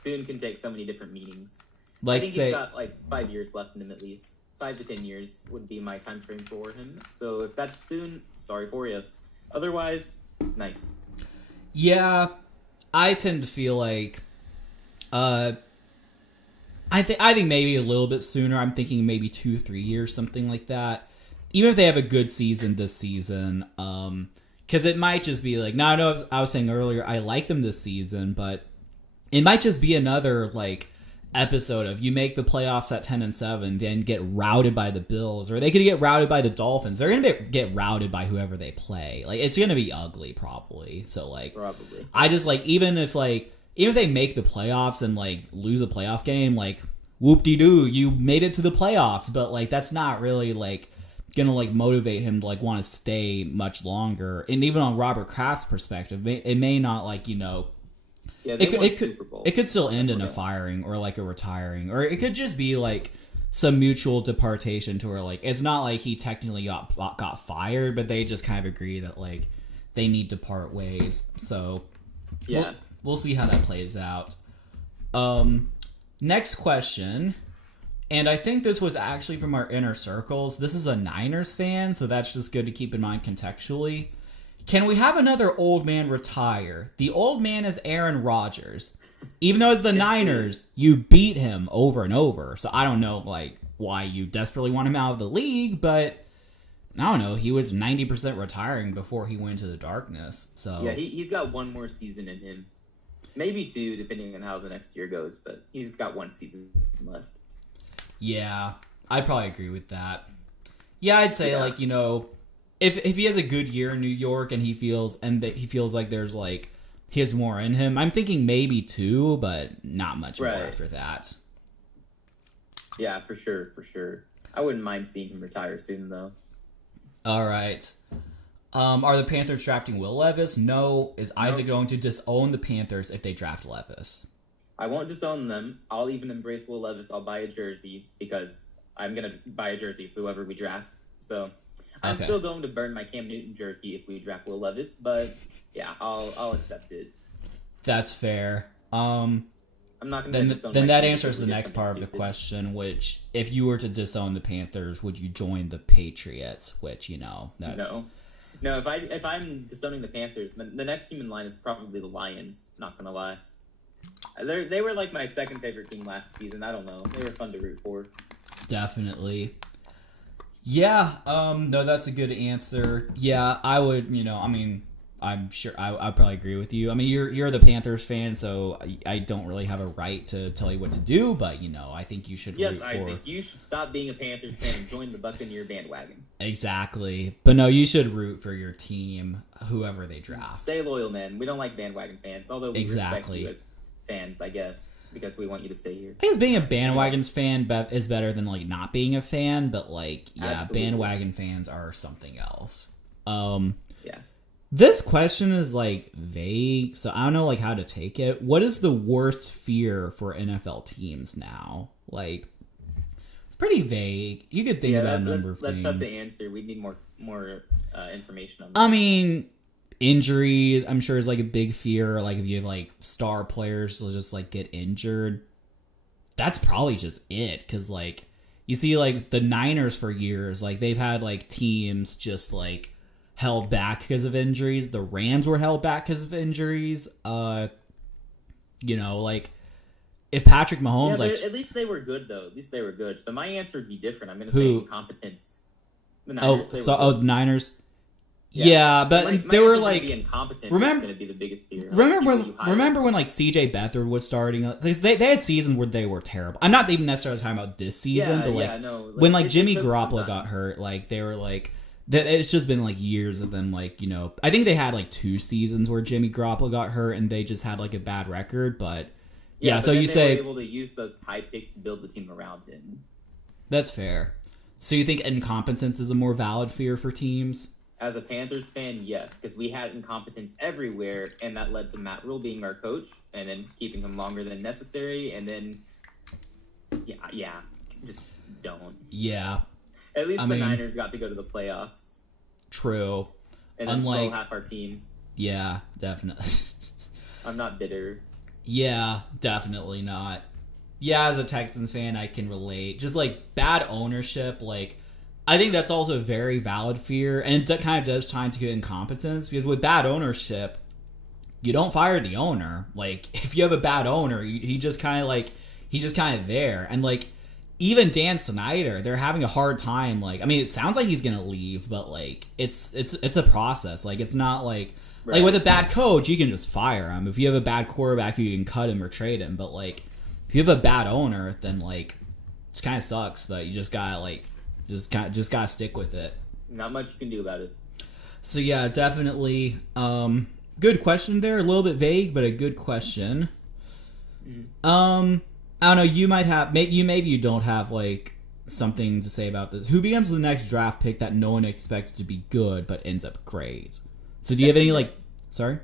Soon can take so many different meanings. I think he's got like 5 years left in him at least. 5 to 10 years would be my time frame for him. So if that's soon, sorry for you. Otherwise, nice. Yeah, I tend to feel like, I think maybe a little bit sooner. I'm thinking maybe 2-3 years, something like that. Even if they have a good season this season, because it might just be like, now I know I was saying earlier I like them this season, but it might just be another like episode of you make the playoffs at 10-7, then get routed by the Bills, or they could get routed by the Dolphins. They're gonna get routed by whoever they play. Like, it's gonna be ugly, probably. So like, probably. I just like even if they make the playoffs and like lose a playoff game, like whoop-de-doo, you made it to the playoffs, but like that's not really like gonna like motivate him to like want to stay much longer. And even on Robert Kraft's perspective, it may not like Yeah, it could still end in a firing or like a retiring, or it could just be like some mutual departation to where like it's not like he technically got fired, but they just kind of agree that like they need to part ways. So yeah, we'll see how that plays out. Next question, and I think this was actually from our inner circles. This is a Niners fan, so that's just good to keep in mind contextually. Can we have another old man retire? The old man is Aaron Rodgers. Even though as the Niners, you beat him over and over. So I don't know like why you desperately want him out of the league, but I don't know. He was 90% retiring before he went into the darkness. So yeah, he's got one more season in him. Maybe 2, depending on how the next year goes, but he's got 1 season left. Yeah, I'd probably agree with that. Yeah, I'd say like, if he has a good year in New York and he feels like there's like he has more in him, I'm thinking maybe 2, but not much more after that. Yeah, for sure. I wouldn't mind seeing him retire soon though. All right. Are the Panthers drafting Will Levis? No. Is Isaac going to disown the Panthers if they draft Levis? I won't disown them. I'll even embrace Will Levis. I'll buy a jersey because I'm going to buy a jersey for whoever we draft. So I'm still going to burn my Cam Newton jersey if we draft Will Levis, but yeah, I'll accept it. That's fair. I'm not going to then that answers the next part of the question, which if you were to disown the Panthers, would you join the Patriots? Which that's no. If I'm disowning the Panthers, the next team in line is probably the Lions. Not going to lie. They were like my second favorite team last season. I don't know. They were fun to root for. Definitely. Yeah, no, that's a good answer. Yeah, I would, I'm sure I'd probably agree with you. I mean, you're the Panthers fan, so I don't really have a right to tell you what to do, but, I think you should root for... Isaac, you should stop being a Panthers fan and join the Buccaneer bandwagon. Exactly. But no, you should root for your team, whoever they draft. Stay loyal, man. We don't like bandwagon fans, although we respect you as fans, I guess. Because we want you to stay here. I guess being a bandwagons fan is better than not being a fan, but Absolutely. Bandwagon fans are something else. Yeah. This question is vague, so I don't know how to take it. What is the worst fear for NFL teams now? It's pretty vague. You could think about a number of things. That's tough to answer. We need more information on that. I mean, injuries, I'm sure, is a big fear. If you have star players will just get injured, that's probably just it. Because you see the Niners for years, they've had teams just held back because of injuries. The Rams were held back because of injuries. If Patrick Mahomes at least they were good though. At least they were good. So my answer would be different. I'm going to say incompetence. The Niners. The Niners. Yeah, but they were incompetence. Remember, going to be the biggest fear. Remember when CJ Beathard was starting? Because they had seasons where they were terrible. I'm not even necessarily talking about this season, but when Jimmy Garoppolo got hurt, they were it's just been years of them I think they had 2 seasons where Jimmy Garoppolo got hurt and they just had a bad record, but but so you say they were able to use those high picks to build the team around him. That's fair. So you think incompetence is a more valid fear for teams? As a Panthers fan, yes, because we had incompetence everywhere, and that led to Matt Rule being our coach, and then keeping him longer than necessary, and then, just don't. Yeah. At least the Niners got to go to the playoffs. True. And then still half our team. Yeah, definitely. I'm not bitter. Yeah, definitely not. Yeah, as a Texans fan, I can relate. Just bad ownership, I think that's also a very valid fear, and it kind of does tie into incompetence, because with bad ownership, you don't fire the owner. If you have a bad owner, he just kind of he's just kind of there. And even Dan Snyder, they're having a hard time. It sounds like he's gonna leave, but it's a process. It's not right. With a bad coach, you can just fire him. If you have a bad quarterback, you can cut him or trade him. But if you have a bad owner, then it kind of sucks. But you just gotta just gotta stick with it. Not much you can do about it. So yeah, definitely. Good question there. A little bit vague, but a good question. I don't know. You might have. Maybe you don't have something to say about this. Who becomes the next draft pick that no one expects to be good but ends up great? So do you have any Sorry.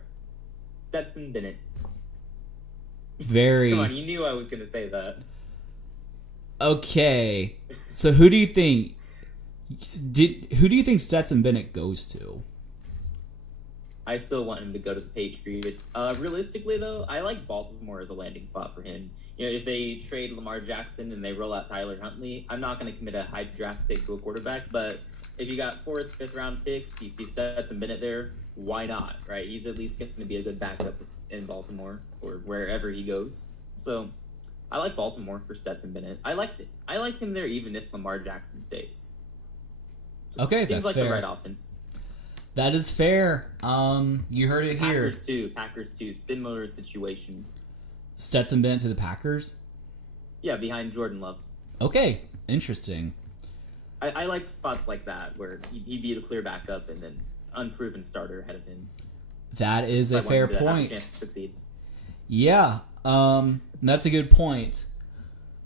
Stetson Bennett. Very. Come on, you knew I was gonna say that. Okay, so who do you think Stetson Bennett goes to? I still want him to go to the Patriots. Realistically, though, I like Baltimore as a landing spot for him. If they trade Lamar Jackson and they roll out Tyler Huntley, I'm not going to commit a high draft pick to a quarterback, but if you got 4th, 5th round picks, you see Stetson Bennett there, why not, right? He's at least going to be a good backup in Baltimore or wherever he goes. So I like Baltimore for Stetson Bennett. I like him there even if Lamar Jackson stays. Okay, seems that's like fair. the right offense. That is fair. You heard it here. Packers too. Similar situation. Stetson Bennett to the Packers? Yeah, behind Jordan Love. Okay, interesting. I like spots like that where he'd be the clear backup and then unproven starter ahead of him. That is a fair point. Have a chance to succeed. Yeah, that's a good point.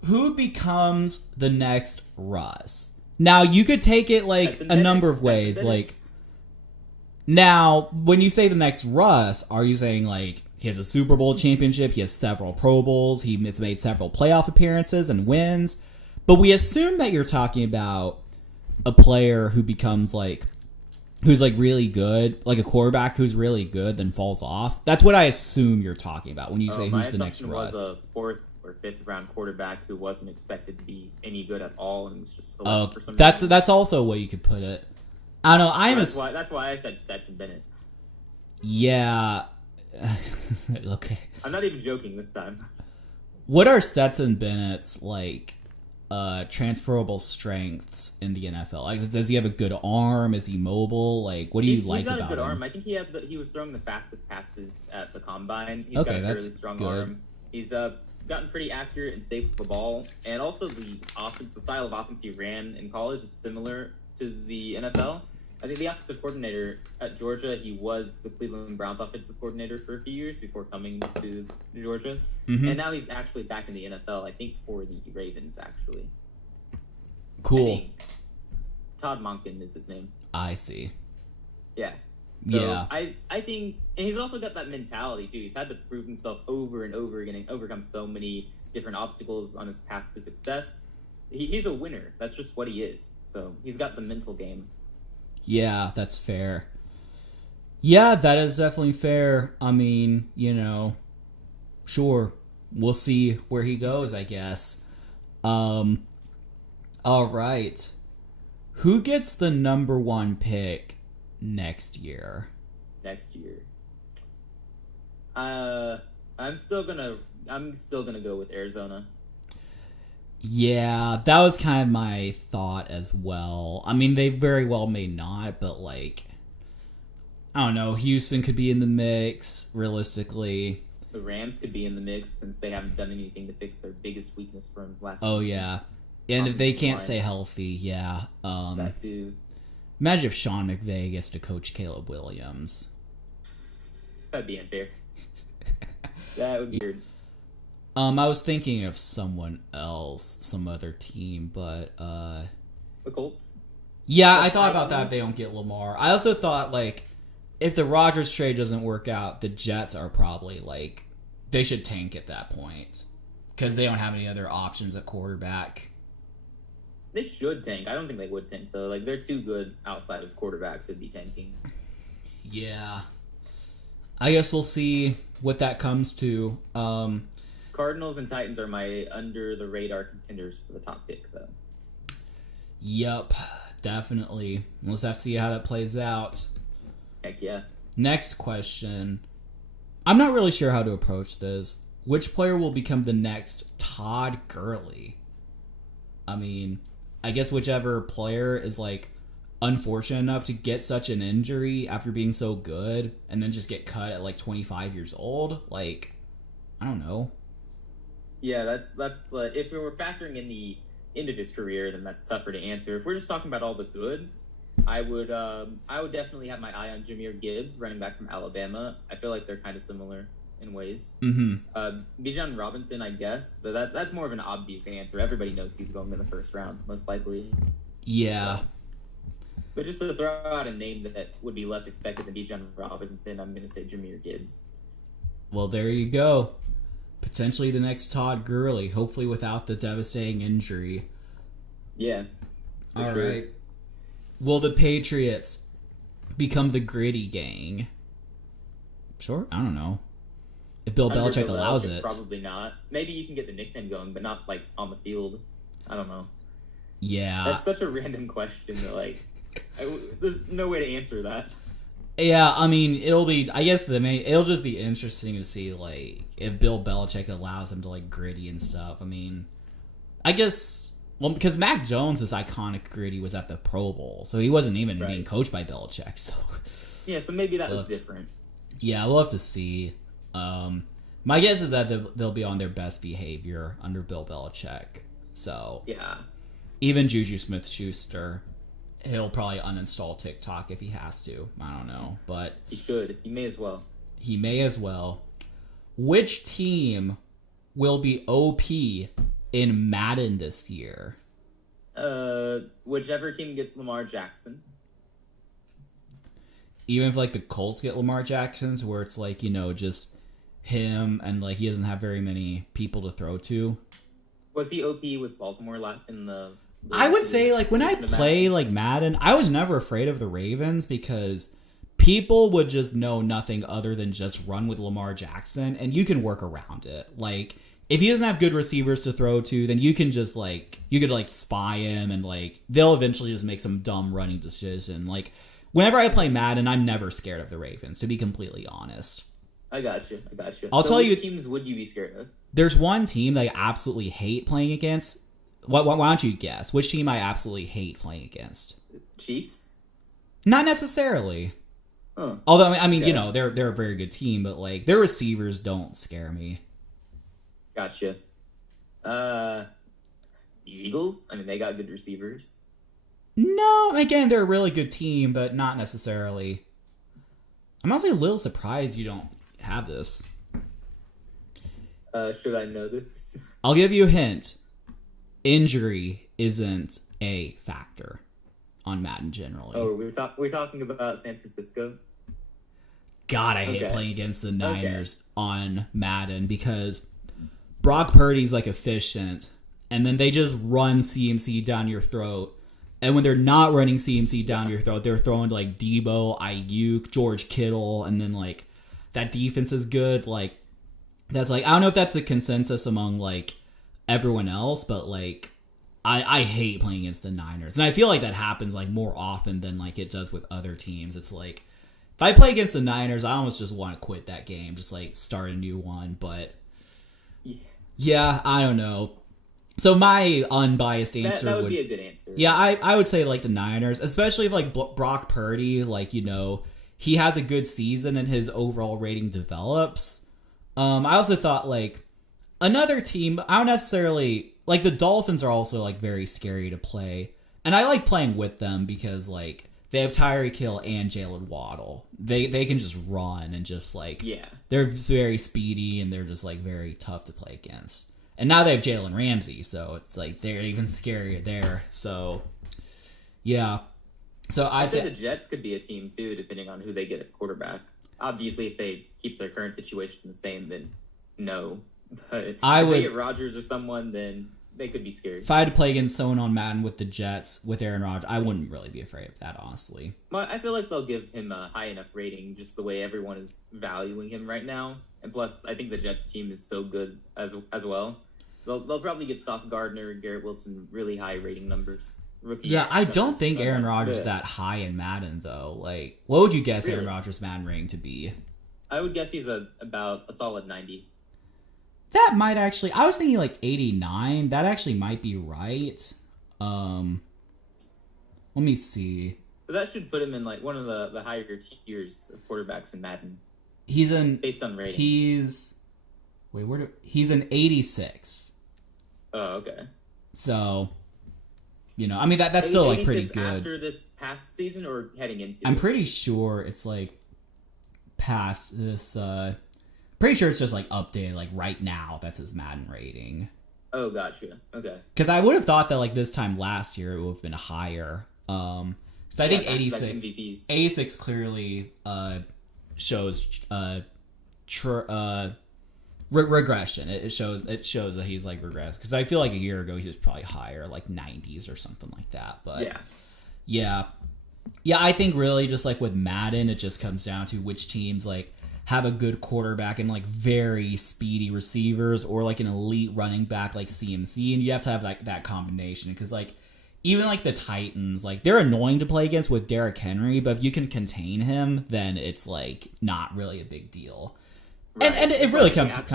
Who becomes the next Russ? Now, you could take it a number of ways. Now, when you say the next Russ, are you saying he has a Super Bowl championship, he has several Pro Bowls, he's made several playoff appearances and wins, but we assume that you're talking about a player who becomes who's really good, a quarterback who's really good then falls off? That's what I assume you're talking about when you say who's the next Russ. My assumption was a 4th or 5th round quarterback who wasn't expected to be any good at all and was just selected for some reason. That's also a way you could put it. I don't know. That's why I said Stetson Bennett. Yeah. Okay. I'm not even joking this time. What are Stetson Bennett's transferable strengths in the NFL? Like, does he have a good arm? Is he mobile? Like, what do you like about him? He's got a good arm. I think he was throwing the fastest passes at the combine. He's Okay, got a that's fairly strong good. arm. He's gotten pretty accurate and safe with the ball, and also the style of offense he ran in college is similar to the NFL. I think the offensive coordinator at Georgia, he was the Cleveland Browns offensive coordinator for a few years before coming to Georgia. Mm-hmm. And now he's actually back in the NFL, I think for the Ravens, actually. Cool. Todd Monken is his name. I see. Yeah. So yeah. I think, and he's also got that mentality too. He's had to prove himself over and over again and overcome so many different obstacles on his path to success. He's a winner. That's just what he is. So he's got the mental game. Yeah, that's fair. Yeah, that is definitely fair. I mean, sure. We'll see where he goes, I guess. All right. Who gets the number 1 pick next year? I'm still gonna go with Arizona. Yeah, that was kind of my thought as well. I mean, they very well may not, but I don't know. Houston could be in the mix, realistically. The Rams could be in the mix since they haven't done anything to fix their biggest weakness from last season. Oh, yeah. And if they can't line. stay healthy, yeah. That too. Imagine if Sean McVay gets to coach Caleb Williams. That'd be unfair. That would be weird. I was thinking of someone else, some other team, but the Colts. Yeah, I thought about that if they don't get Lamar. I also thought if the Rodgers trade doesn't work out, the Jets are probably they should tank at that point because they don't have any other options at quarterback. They should tank. I don't think they would tank though. They're too good outside of quarterback to be tanking. Yeah, I guess we'll see what that comes to. Cardinals and Titans are my under-the-radar contenders for the top pick, though. Yep, definitely. We'll just have to see how that plays out. Heck yeah. Next question. I'm not really sure how to approach this. Which player will become the next Todd Gurley? I mean, I guess whichever player is, unfortunate enough to get such an injury after being so good and then just get cut at, 25 years old. I don't know. Yeah, that's if we were factoring in the end of his career, then that's tougher to answer. If we're just talking about all the good, I would definitely have my eye on Jahmyr Gibbs, running back from Alabama. I feel like they're kind of similar in ways. Mm-hmm. Bijan Robinson, I guess, but that's more of an obvious answer. Everybody knows he's going in the first round, most likely. Yeah. So, but just to throw out a name that would be less expected than Bijan Robinson, I'm going to say Jahmyr Gibbs. Well, there you go. Potentially the next Todd Gurley, hopefully without the devastating injury. Yeah. All right. Will the Patriots become the gritty gang? Sure. I don't know. If Bill Belichick allows it. Probably not. Maybe you can get the nickname going, but not on the field. I don't know. Yeah. That's such a random question that there's no way to answer that. Yeah, I mean, it'll just be interesting to see if Bill Belichick allows him to gritty and stuff. I mean, I guess because Mac Jones' iconic gritty was at the Pro Bowl, so he wasn't even being coached by Belichick. So yeah, so maybe that was different. Yeah, we'll have to see. My guess is that they'll be on their best behavior under Bill Belichick. So yeah, even Juju Smith-Schuster. He'll probably uninstall TikTok if he has to. I don't know, but he should. He may as well. He may as well. Which team will be OP in Madden this year? Whichever team gets Lamar Jackson. Even if the Colts get Lamar Jackson's, where it's just him and he doesn't have very many people to throw to. Was he OP with Baltimore in the? I would say, when I play, Madden, I was never afraid of the Ravens because people would just know nothing other than just run with Lamar Jackson, and you can work around it. If he doesn't have good receivers to throw to, then you can just, you could, spy him, and, they'll eventually just make some dumb running decision. Whenever I play Madden, I'm never scared of the Ravens, to be completely honest. I got you. I got you. I'll tell you. Which teams would you be scared of? There's one team that I absolutely hate playing against. Why don't you guess? Which team I absolutely hate playing against? Chiefs? Not necessarily. Huh. Although, I mean, Okay. you know, they're a very good team, but, like, their receivers don't scare me. Gotcha. The Eagles? I mean, they got good receivers. No, again, they're a really good team, but not necessarily. I'm honestly a little surprised you don't have this. Should I know this? I'll give you a hint. Injury isn't a factor on Madden generally. Oh, we're talking about San Francisco? God, I hate Okay. playing against the Niners on Madden because Brock Purdy's like efficient, and then they just run CMC down your throat. And when they're not running CMC down your throat, they're throwing to like Debo, Ayuk, George Kittle, and then like that defense is good. Like that's like I don't know if that's the consensus among like everyone else, but like I hate playing against the Niners, and I feel like that happens like more often than like it does with other teams. It's like if I play against the Niners, I almost just want to quit that game, just like start a new one. But yeah, I don't know. So my unbiased answer that would be a good answer. Yeah, I would say like the Niners, especially if like Brock Purdy, like, you know, he has a good season and his overall rating develops. I also thought like another team, I don't necessarily like the Dolphins are also like very scary to play. And I like playing with them because like they have Tyreek Hill and Jalen Waddle. They can just run and just like they're very speedy and they're just like very tough to play against. And now they have Jalen Ramsey, so it's like they're even scarier there. So, yeah. So I'd say the Jets could be a team too, depending on who they get at quarterback. Obviously, if they keep their current situation the same, then no. But if they get Rodgers or someone, then they could be scary. If I had to play against someone on Madden with the Jets, with Aaron Rodgers, I wouldn't really be afraid of that, honestly. Well, I feel like they'll give him a high enough rating just the way everyone is valuing him right now. And plus, I think the Jets team is so good as well. They'll probably give Sauce Gardner and Garrett Wilson really high rating numbers. I don't think Aaron Rodgers is that high in Madden, though. Like, what would you guess Aaron Rodgers' Madden rating to be? I would guess he's about a solid 90. That might actually... I was thinking like 89. That actually might be right. Let me see. But that should put him in like one of the higher tiers of quarterbacks in Madden. He's in... Based on rating. He's an 86. Oh, okay. So, you know, I mean, that's still like pretty good. After this past season or heading into I'm pretty sure it's like past this, pretty sure it's just like updated like right now. That's his Madden rating. Oh, gotcha. Okay. Because I would have thought that like this time last year it would have been higher. So I think 86 clearly shows regression. It shows that he's like regressed, because I feel like a year ago he was probably higher, like 90s or something like that. But yeah, I think really just like with Madden, it just comes down to which teams like have a good quarterback and like very speedy receivers, or like an elite running back like CMC, and you have to have like that combination, because like even like the Titans, like they're annoying to play against with Derrick Henry, but if you can contain him, then it's like not really a big deal. Right. And it really comes down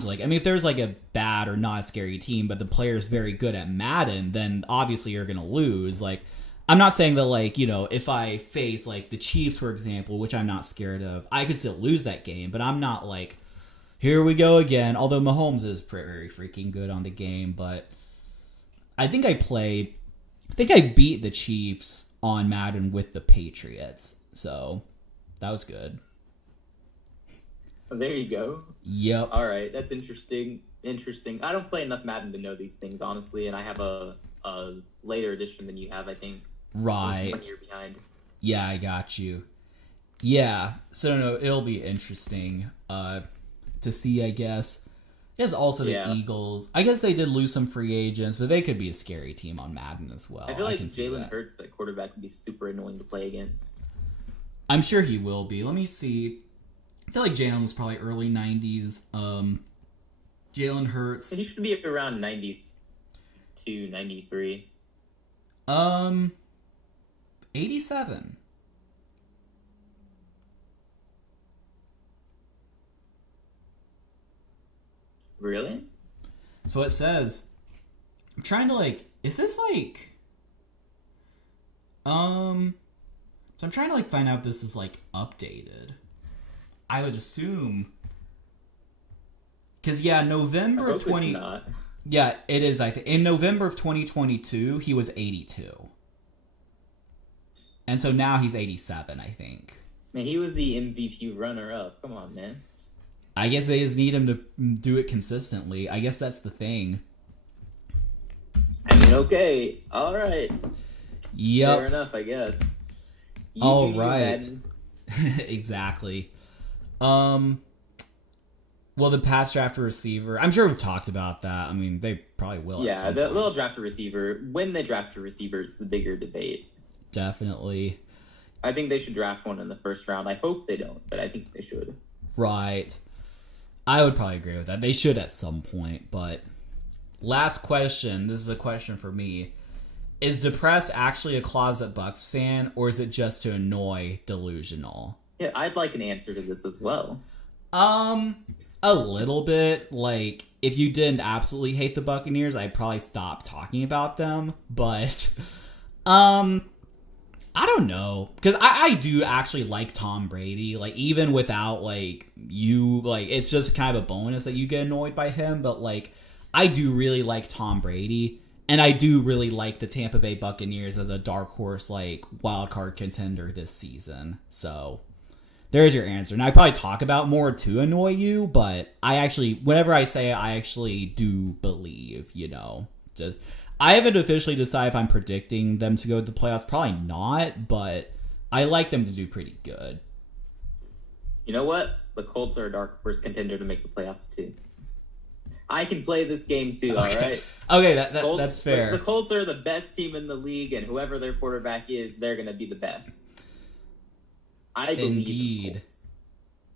to like, I mean, if there's like a bad or not a scary team, but the player's very good at Madden, then obviously you're gonna lose. Like, I'm not saying that like, you know, if I face like the Chiefs, for example, which I'm not scared of, I could still lose that game, but I'm not like, here we go again. Although Mahomes is very freaking good on the game, but I think I beat the Chiefs on Madden with the Patriots, so that was good. There you go. Yep. All right, that's interesting. I don't play enough Madden to know these things, honestly, and I have a later edition than you have, I think. Right. 1 year behind. Yeah, I got you. Yeah, so no, it'll be interesting to see, I guess. There's also the Eagles. I guess they did lose some free agents, but they could be a scary team on Madden as well. I feel like Jalen Hurts at quarterback would be super annoying to play against. I'm sure he will be. Let me see. I feel like Jalen was probably early 90s. Jalen Hurts. He should be around 92, 93. 87. Really? So it says, I'm trying to is this so I'm trying to find out if this is updated. I would assume, because November of 20. Not. Yeah, it is. I think in November of 2022 he was 82, and so now he's 87. I think. Man, he was the MVP runner-up. Come on, man. I guess they just need him to do it consistently. I guess that's the thing. I mean, okay, all right. Yep. Fair enough, I guess. All right. Exactly. Well, the pass draft receiver. I'm sure we've talked about that. I mean, they probably will. Yeah, they'll draft a receiver. When they draft a receiver is the bigger debate. Definitely. I think they should draft one in the first round. I hope they don't, but I think they should. Right. I would probably agree with that. They should at some point, but last question. This is a question for me. Is depressed actually a closet Bucks fan, or is it just to annoy delusional? Yeah, I'd like an answer to this as well. A little bit. If you didn't absolutely hate the Buccaneers, I'd probably stop talking about them. But, I don't know. Because I do actually like Tom Brady. Even without, it's just kind of a bonus that you get annoyed by him. But, I do really like Tom Brady. And I do really like the Tampa Bay Buccaneers as a dark horse, wild card contender this season. So, there's your answer. And I probably talk about more to annoy you, but whenever I say it, I actually do believe, I haven't officially decided if I'm predicting them to go to the playoffs. Probably not, but I like them to do pretty good. You know what? The Colts are a dark horse contender to make the playoffs, too. I can play this game too, all right? Okay, that's fair. The Colts are the best team in the league, and whoever their quarterback is, they're going to be the best. I believe in the Colts.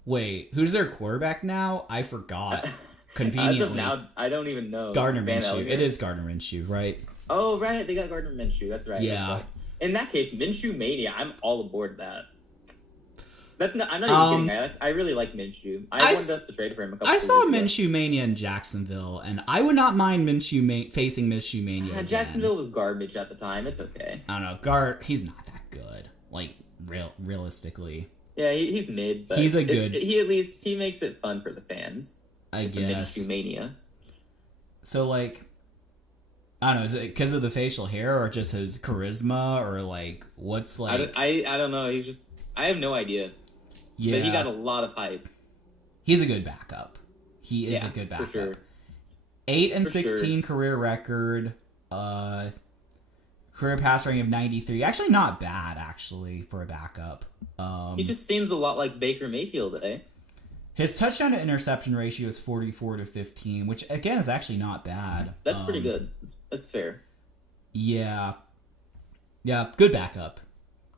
Wait, who's their quarterback now? I forgot. Conveniently. As of now, I don't even know. Gardner Minshew. It is Gardner Minshew, right? Oh, right. They got Gardner Minshew. That's right. Yeah. That's right. In that case, Minshew Mania, I'm all aboard that. I'm not even kidding. I really like Minshew. I wanted us to trade for him a couple years ago. I saw Minshew Mania in Jacksonville, and I would not mind Minshew facing Minshew Mania again. Jacksonville was garbage at the time. It's okay. I don't know. He's not that good. Realistically. Yeah, he's mid, but he's a good. He makes it fun for the fans. I guess. Minshew Mania. So I don't know. Is it because of the facial hair, or just his charisma, or what's I don't know. He's just. I have no idea. Yeah. But he got a lot of hype. He's a good backup. He is a good backup. For sure. 8-16 career record. Career pass rating of 93. Actually, not bad, for a backup. He just seems a lot like Baker Mayfield, eh? His touchdown to interception ratio is 44-15, which, again, is actually not bad. That's pretty good. That's fair. Yeah. Yeah, good backup.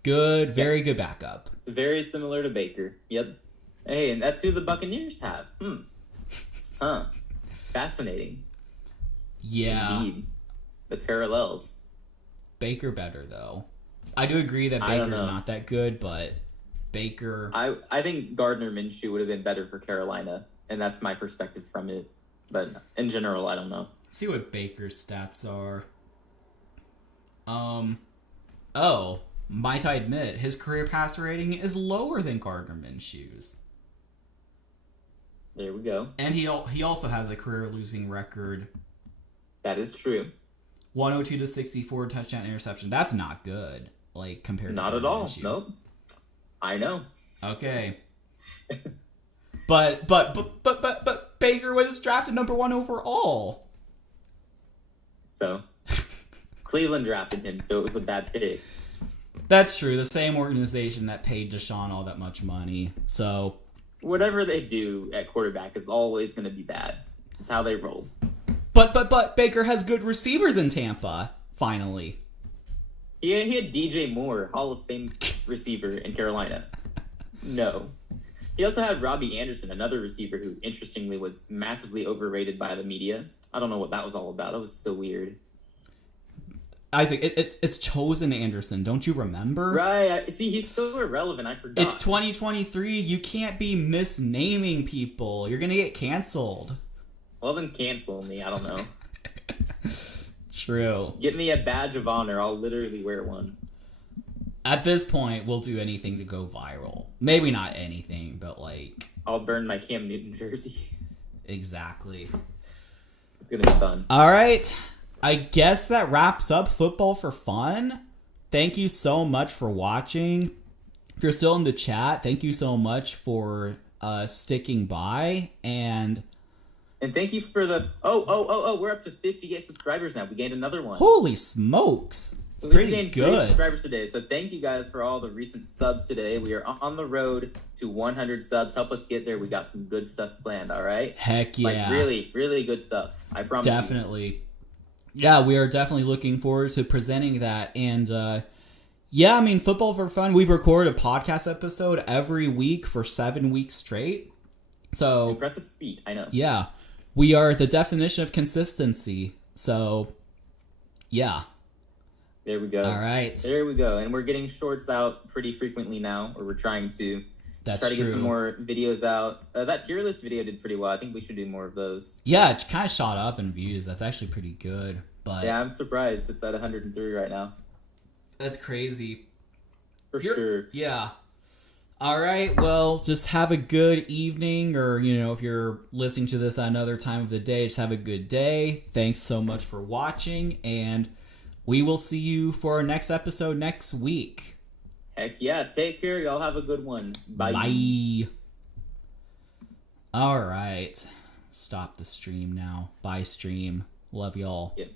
Very good backup. It's very similar to Baker. Yep. Hey, and that's who the Buccaneers have. Huh. Fascinating. Yeah. Indeed. The parallels. Baker better, though. I do agree that Baker's not that good, but Baker... I think Gardner Minshew would have been better for Carolina, and that's my perspective from it. But in general, I don't know. Let's see what Baker's stats are. Might I admit, his career passer rating is lower than Gardner Minshew's. There we go. And he also has a career losing record. That is true. 102-64 touchdown interception. That's not good, compared to Not at all. Minshew. Nope. I know. Okay. But Baker was drafted number 1 overall. So, Cleveland drafted him, so it was a bad pick. That's true. The same organization that paid Deshaun all that much money. So whatever they do at quarterback is always going to be bad. That's how they roll. But Baker has good receivers in Tampa. Finally. Yeah, he had DJ Moore, Hall of Fame receiver in Carolina. No. He also had Robbie Anderson, another receiver who, interestingly, was massively overrated by the media. I don't know what that was all about. That was so weird. Isaac, it's Chosen Anderson. Don't you remember? Right. See, he's so irrelevant. I forgot. It's 2023. You can't be misnaming people. You're going to get canceled. Well, then cancel me. I don't know. True. Get me a badge of honor. I'll literally wear one. At this point, we'll do anything to go viral. Maybe not anything, but like... I'll burn my Cam Newton jersey. Exactly. It's going to be fun. All right. I guess that wraps up Football for Fun. Thank you so much for watching. If you're still in the chat, thank you so much for sticking by. And thank you for the... Oh, we're up to 58 subscribers now. We gained another one. Holy smokes. It's pretty gained good. 3 subscribers today. So thank you guys for all the recent subs today. We are on the road to 100 subs. Help us get there. We got some good stuff planned, all right? Heck yeah. Like really, really good stuff. I promise you. Definitely. Yeah, we are definitely looking forward to presenting that. And yeah, I mean, Football for Fun, we've recorded a podcast episode every week for 7 weeks straight. So impressive feat, I know. Yeah. We are the definition of consistency. So yeah. There we go. All right. There we go. And we're getting shorts out pretty frequently now, or we're trying to try to get some more videos out. That tier list video did pretty well. I think we should do more of those. Yeah, it kind of shot up in views. That's actually pretty good. But yeah, I'm surprised it's at 103 right now. That's crazy. For sure. Yeah. All right. Well, just have a good evening, or, you know, if you're listening to this at another time of the day, just have a good day. Thanks so much for watching, and we will see you for our next episode next week. Heck yeah. Take care. Y'all have a good one. Bye. Bye. All right. Stop the stream now. Bye, stream. Love y'all. Yep.